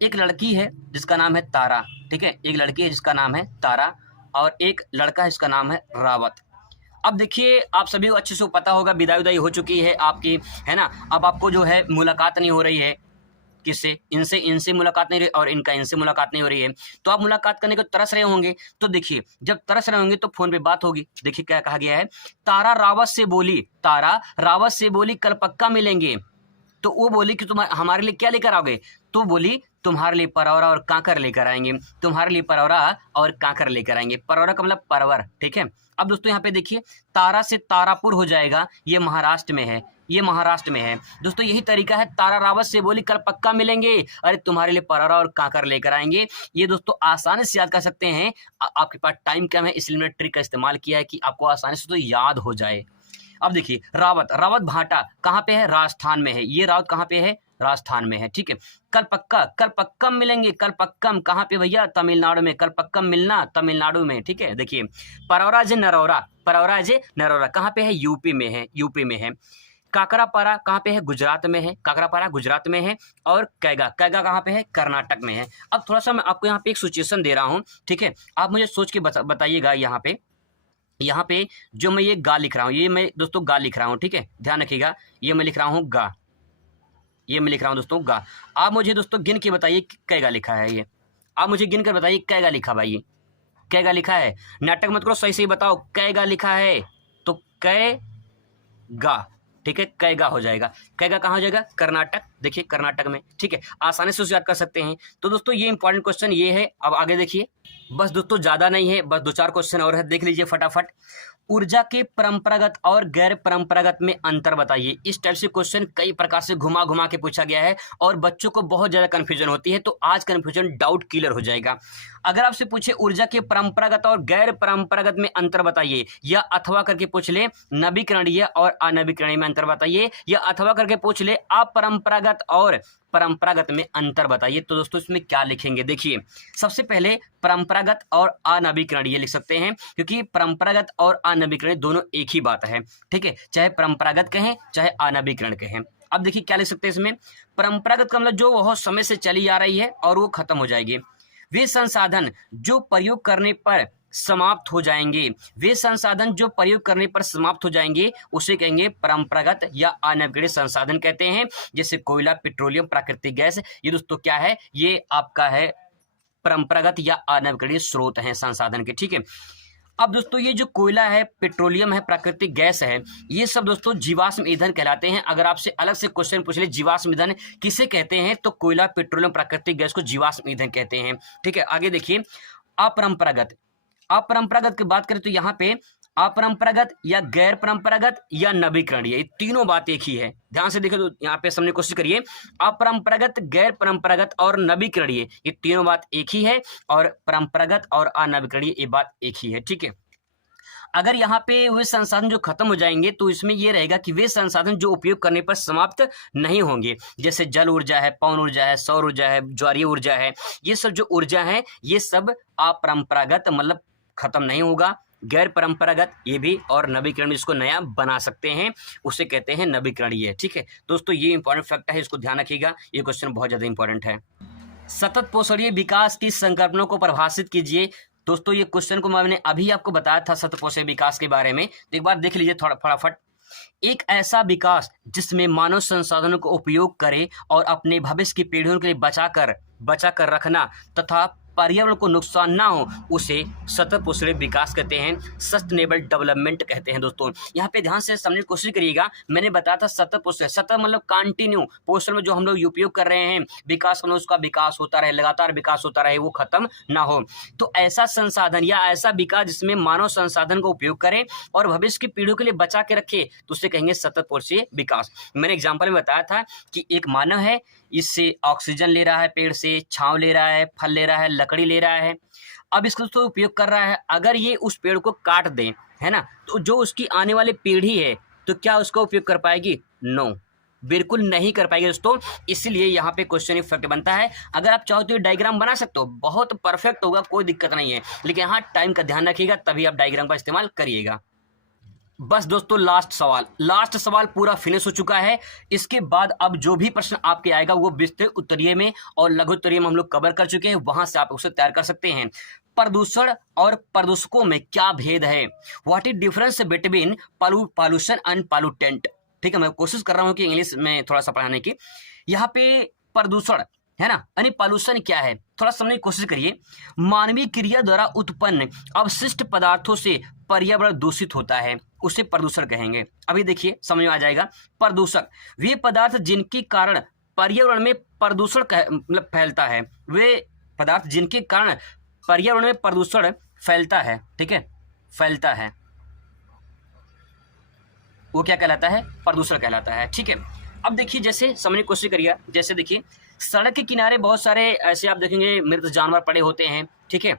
एक लड़की है जिसका नाम है तारा, ठीक है, एक लड़की है जिसका नाम है तारा, और एक लड़का है जिसका नाम है रावत। अब देखिए आप सभी को अच्छे से पता होगा, विदाई उदाई हो चुकी है आपकी, है ना। अब आपको जो है मुलाकात नहीं हो रही है, किससे, इनसे मुलाकात नहीं रही और इनसे मुलाकात नहीं हो रही है, तो आप मुलाकात करने को तरस रहे होंगे। तो देखिए जब तरस रहे होंगे तो फोन पे बात होगी। देखिए क्या कहा गया है, तारा रावत से बोली कल पक्का मिलेंगे। तो वो बोली कि तुम हमारे लिए क्या लेकर आओगे, तो बोली तुम्हारे लिए परौरा और कांकर लेकर आएंगे, तुम्हारे लिए परौरा और कांकर लेकर आएंगे। परौरा का मतलब परवर, ठीक है। अब दोस्तों यहाँ पे देखिए तारा से तारापुर हो जाएगा, ये महाराष्ट्र में है, ये महाराष्ट्र में है दोस्तों। यही तरीका है, तारा रावत से बोली कल पक्का मिलेंगे, अरे तुम्हारे लिए परौरा और कांकर लेकर आएंगे। ये दोस्तों आसानी से याद कर सकते हैं। आपके पास टाइम कम है इसलिए मैंने ट्रिक का इस्तेमाल किया है कि आपको आसानी से तो याद हो जाए। अब देखिए रावत भाटा कहाँ पे है, राजस्थान में है। ये रावत कहाँ पे है, राजस्थान में है, ठीक है। कल पक्कम मिलेंगे, कल पक्कम कहाँ पे भैया, तमिलनाडु में। कल पक्कम मिलना तमिलनाडु में, ठीक है। देखिए परौरा जे नरौरा कहाँ पे है, यूपी में है, यूपी में है। काकरापारा कहाँ पे है, गुजरात में है, काकरापारा गुजरात में है। और कैगा कहाँ पे है, कर्नाटक में है। अब थोड़ा सा मैं आपको यहाँ पे एक सिचुएशन दे रहा हूँ, ठीक है। आप मुझे सोच के बताइएगा। यहाँ पे जो मैं ये गा लिख रहा हूँ, ये मैं दोस्तों गा लिख रहा हूँ, ठीक है, ध्यान रखिएगा। ये मैं लिख रहा हूँ गा, ये मैं लिख रहा हूँ दोस्तों गा। आप मुझे दोस्तों गिन के बताइए कैगा लिखा है ये, आप मुझे गिन कर बताइए कैगा लिखा, भाई कैगा लिखा है। नाटक मत करो, सही सही बताओ कैगा लिखा है, तो कैगा, ठीक है, कैगा हो जाएगा। कैगा कहाँ हो जाएगा, कर्नाटक, देखिए कर्नाटक में, ठीक है। आसानी से उसे याद कर सकते हैं। तो दोस्तों ये इंपॉर्टेंट क्वेश्चन ये है। अब आगे देखिए, बस दोस्तों ज्यादा नहीं है, बस 2-4 क्वेश्चन और है, देख लीजिए फटाफट। ऊर्जा के परंपरागत और गैर परंपरागत में अंतर बताइए। इस टाइप से क्वेश्चन कई प्रकार से घुमा घुमा के पूछा गया है और बच्चों को बहुत ज्यादा कंफ्यूजन होती है, तो आज कंफ्यूजन डाउट क्लियर हो जाएगा। अगर आपसे पूछे ऊर्जा के परंपरागत और गैर परंपरागत में अंतर बताइए, या अथवा करके पूछ ले नवीकरणीय और अनवीकरणीय में अंतर बताइए, या अथवा करके पूछ ले अपरंपरागत और परंपरागत में अंतर बताइए, तो दोस्तों इसमें क्या लिखेंगे। देखिए सबसे पहले परंपरागत और अनवीकरणीय लिख सकते हैं, क्योंकि परंपरागत और अनवीकरणीय दोनों एक ही बात है, ठीक है। चाहे परंपरागत कहें चाहे अनवीकरण कहें। अब देखिए क्या लिख सकते हैं इसमें, परंपरागत का मतलब जो बहुत समय से चली आ रही है और वो खत्म हो जाएगी। वे संसाधन जो प्रयोग करने पर समाप्त हो जाएंगे, वे संसाधन जो प्रयोग करने पर समाप्त हो जाएंगे उसे कहेंगे परंपरागत या अनवीकरणीय संसाधन कहते हैं। जैसे कोयला, पेट्रोलियम, प्राकृतिक गैस, ये दोस्तों क्या है, ये आपका है परंपरागत या अनवीकरणीय स्रोत हैं संसाधन के, ठीक है। अब दोस्तों ये जो कोयला है, पेट्रोलियम है, प्राकृतिक गैस है, ये सब दोस्तों जीवाश्म ईंधन कहलाते हैं। अगर आपसे अलग से क्वेश्चन पूछ ले जीवाश्म ईंधन किसे कहते हैं, तो कोयला, पेट्रोलियम, प्राकृतिक गैस को जीवाश्म ईंधन कहते हैं, ठीक है। आगे देखिए अपरंपरागत की बात करें तो यहाँ पे अपरंपरागत या गैर परंपरागत या नवीकरणीय, ये तीनों बात एक ही है। ध्यान से देखो, तो यहाँ पे समझने की कोशिश करिए। अपरंपरागत, गैर परंपरागत और नवीकरणीय, ये तीनों बात एक ही है, और परंपरागत और अनवीकरणीय ये बात एक ही है, ठीक है। अगर यहाँ पे वे संसाधन जो खत्म हो जाएंगे तो इसमें यह रहेगा कि वे संसाधन जो उपयोग करने पर समाप्त नहीं होंगे, जैसे जल ऊर्जा है, पवन ऊर्जा है, सौर ऊर्जा है, ज्वारीय ऊर्जा है, ये सब जो ऊर्जा है ये सब अपरंपरागत मतलब खत्म नहीं होगा। गैर परंपरागत ये भी, और नवीकरण इसको नया बना सकते हैं, उसे कहते हैं नवीकरणीय, ठीक है। दोस्तों ये इंपॉर्टेंट फैक्ट है, इसको ध्यान रखिएगा, ये क्वेश्चन बहुत ज्यादा इंपॉर्टेंट है। सतत पोषणीय विकास की संकल्पना को परिभाषित कीजिए। दोस्तों ये क्वेश्चन को मैंने अभी आपको बताया था सतत पोषणीय विकास के बारे में, तो एक बार देख लीजिए थोड़ा फटाफट। एक ऐसा विकास जिसमें मानव संसाधनों को उपयोग करे और अपने भविष्य की पीढ़ियों के लिए बचा कर रखना तथा पर्यावरण को नुकसान ना हो, उसे सतत पोषणीय विकास कहते हैं, सस्टेनेबल डेवलपमेंट कहते हैं। दोस्तों यहाँ पे ध्यान से समझने की कोशिश करिएगा। मैंने बताया था सतत पोषण, सतत मतलब कंटिन्यू, पोषण में जो हम लोग उपयोग कर रहे हैं, विकास मतलब उसका विकास होता रहे, लगातार विकास होता रहे, वो खत्म ना हो। तो ऐसा संसाधन या ऐसा विकास जिसमें मानव संसाधन का उपयोग करे और भविष्य की पीढ़ियों के लिए बचा के रखे, तो उसे कहेंगे सतत पोषणीय विकास। मैंने एग्जाम्पल में बताया था कि एक मानव है, इससे ऑक्सीजन ले रहा है, पेड़ से छांव ले रहा है, फल ले रहा है, लकड़ी ले रहा है, अब इसको तो उपयोग कर रहा है। अगर ये उस पेड़ को काट दें, है ना, तो जो उसकी आने वाली पीढ़ी है तो क्या उसका उपयोग कर पाएगी? नो, बिल्कुल नहीं कर पाएगी दोस्तों। इसलिए यहाँ पे क्वेश्चन इफेक्ट बनता है। अगर आप चाहो तो ये डायग्राम बना सकते हो, बहुत परफेक्ट होगा, कोई दिक्कत नहीं है, लेकिन हाँ टाइम का ध्यान रखिएगा, तभी आप डायग्राम का इस्तेमाल करिएगा। बस दोस्तों लास्ट सवाल पूरा फिनिश हो चुका है। इसके बाद अब जो भी प्रश्न आपके आएगा वो विस्तृत उत्तरीय में और लघु उत्तरीय में हम लोग कवर कर चुके हैं, वहां से आप उसे तैयार कर सकते हैं। प्रदूषण और प्रदूषकों में क्या भेद है? What is difference between pollution and pollutant? ठीक है, मैं कोशिश कर रहा हूँ कि इंग्लिश में थोड़ा सा पढ़ाने की। यहाँ पे प्रदूषण है ना, यानी पॉल्यूशन क्या है, थोड़ा समझने की कोशिश करिए। मानवीय क्रिया द्वारा उत्पन्न अवशिष्ट पदार्थों से पर्यावरण दूषित होता है, उसे प्रदूषण कहेंगे। अभी देखिए समझ में आ जाएगा। प्रदूषक वे पदार्थ जिनके कारण पर्यावरण में प्रदूषण मतलब फैलता है, वे पदार्थ जिनके कारण पर्यावरण में प्रदूषण फैलता है, ठीक है, फैलता है, वो क्या कहलाता है? प्रदूषण कहलाता है। ठीक है, अब देखिए जैसे समझने की कोशिश करिए। जैसे देखिए सड़क के किनारे बहुत सारे ऐसे आप देखेंगे मृत जानवर पड़े होते हैं, ठीक है।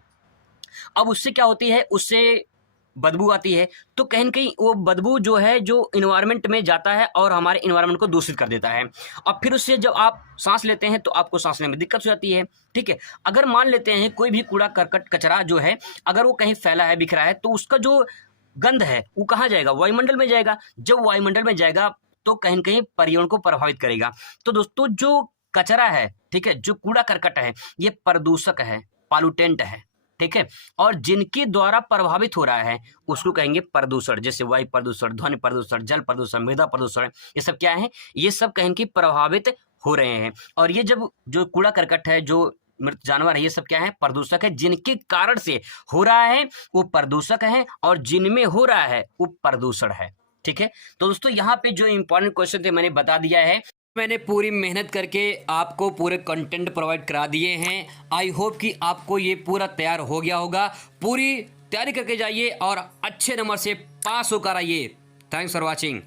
अब उससे क्या होती है, उससे बदबू आती है, तो कहीं न कहीं वो बदबू जो है जो इन्वायरमेंट में जाता है और हमारे इन्वायरमेंट को दूषित कर देता है। और फिर उससे जब आप सांस लेते हैं तो आपको सांस लेने में दिक्कत हो जाती है, ठीक है। अगर मान लेते हैं कोई भी कूड़ा करकट कचरा जो है अगर वो कहीं फैला है, बिखरा है, तो उसका जो गंध है वो कहाँ जाएगा? वायुमंडल में जाएगा। जब वायुमंडल में जाएगा तो कहीं न कहीं पर्यावरण को प्रभावित करेगा। तो दोस्तों जो कचरा है, ठीक है, जो कूड़ा करकट है, ये प्रदूषक है, पॉल्यूटेंट है, ठीक है। और जिनके द्वारा प्रभावित हो रहा है उसको कहेंगे प्रदूषण। जैसे वायु प्रदूषण, ध्वनि प्रदूषण, जल प्रदूषण, मृदा प्रदूषण, ये सब क्या है? ये सब कहीं कि प्रभावित हो रहे हैं। और ये जब जो कूड़ा करकट है, जो मृत जानवर है, ये सब क्या है? प्रदूषक है। जिनके कारण से हो रहा है वो प्रदूषक है, और जिनमें हो रहा है वो प्रदूषण है, ठीक है। तो दोस्तों यहाँ पे जो इंपॉर्टेंट क्वेश्चन थे मैंने बता दिया है। मैंने पूरी मेहनत करके आपको पूरे कंटेंट प्रोवाइड करा दिए हैं। आई होप कि आपको ये पूरा तैयार हो गया होगा। पूरी तैयारी करके जाइए और अच्छे नंबर से पास होकर आइए। Thanks for watching.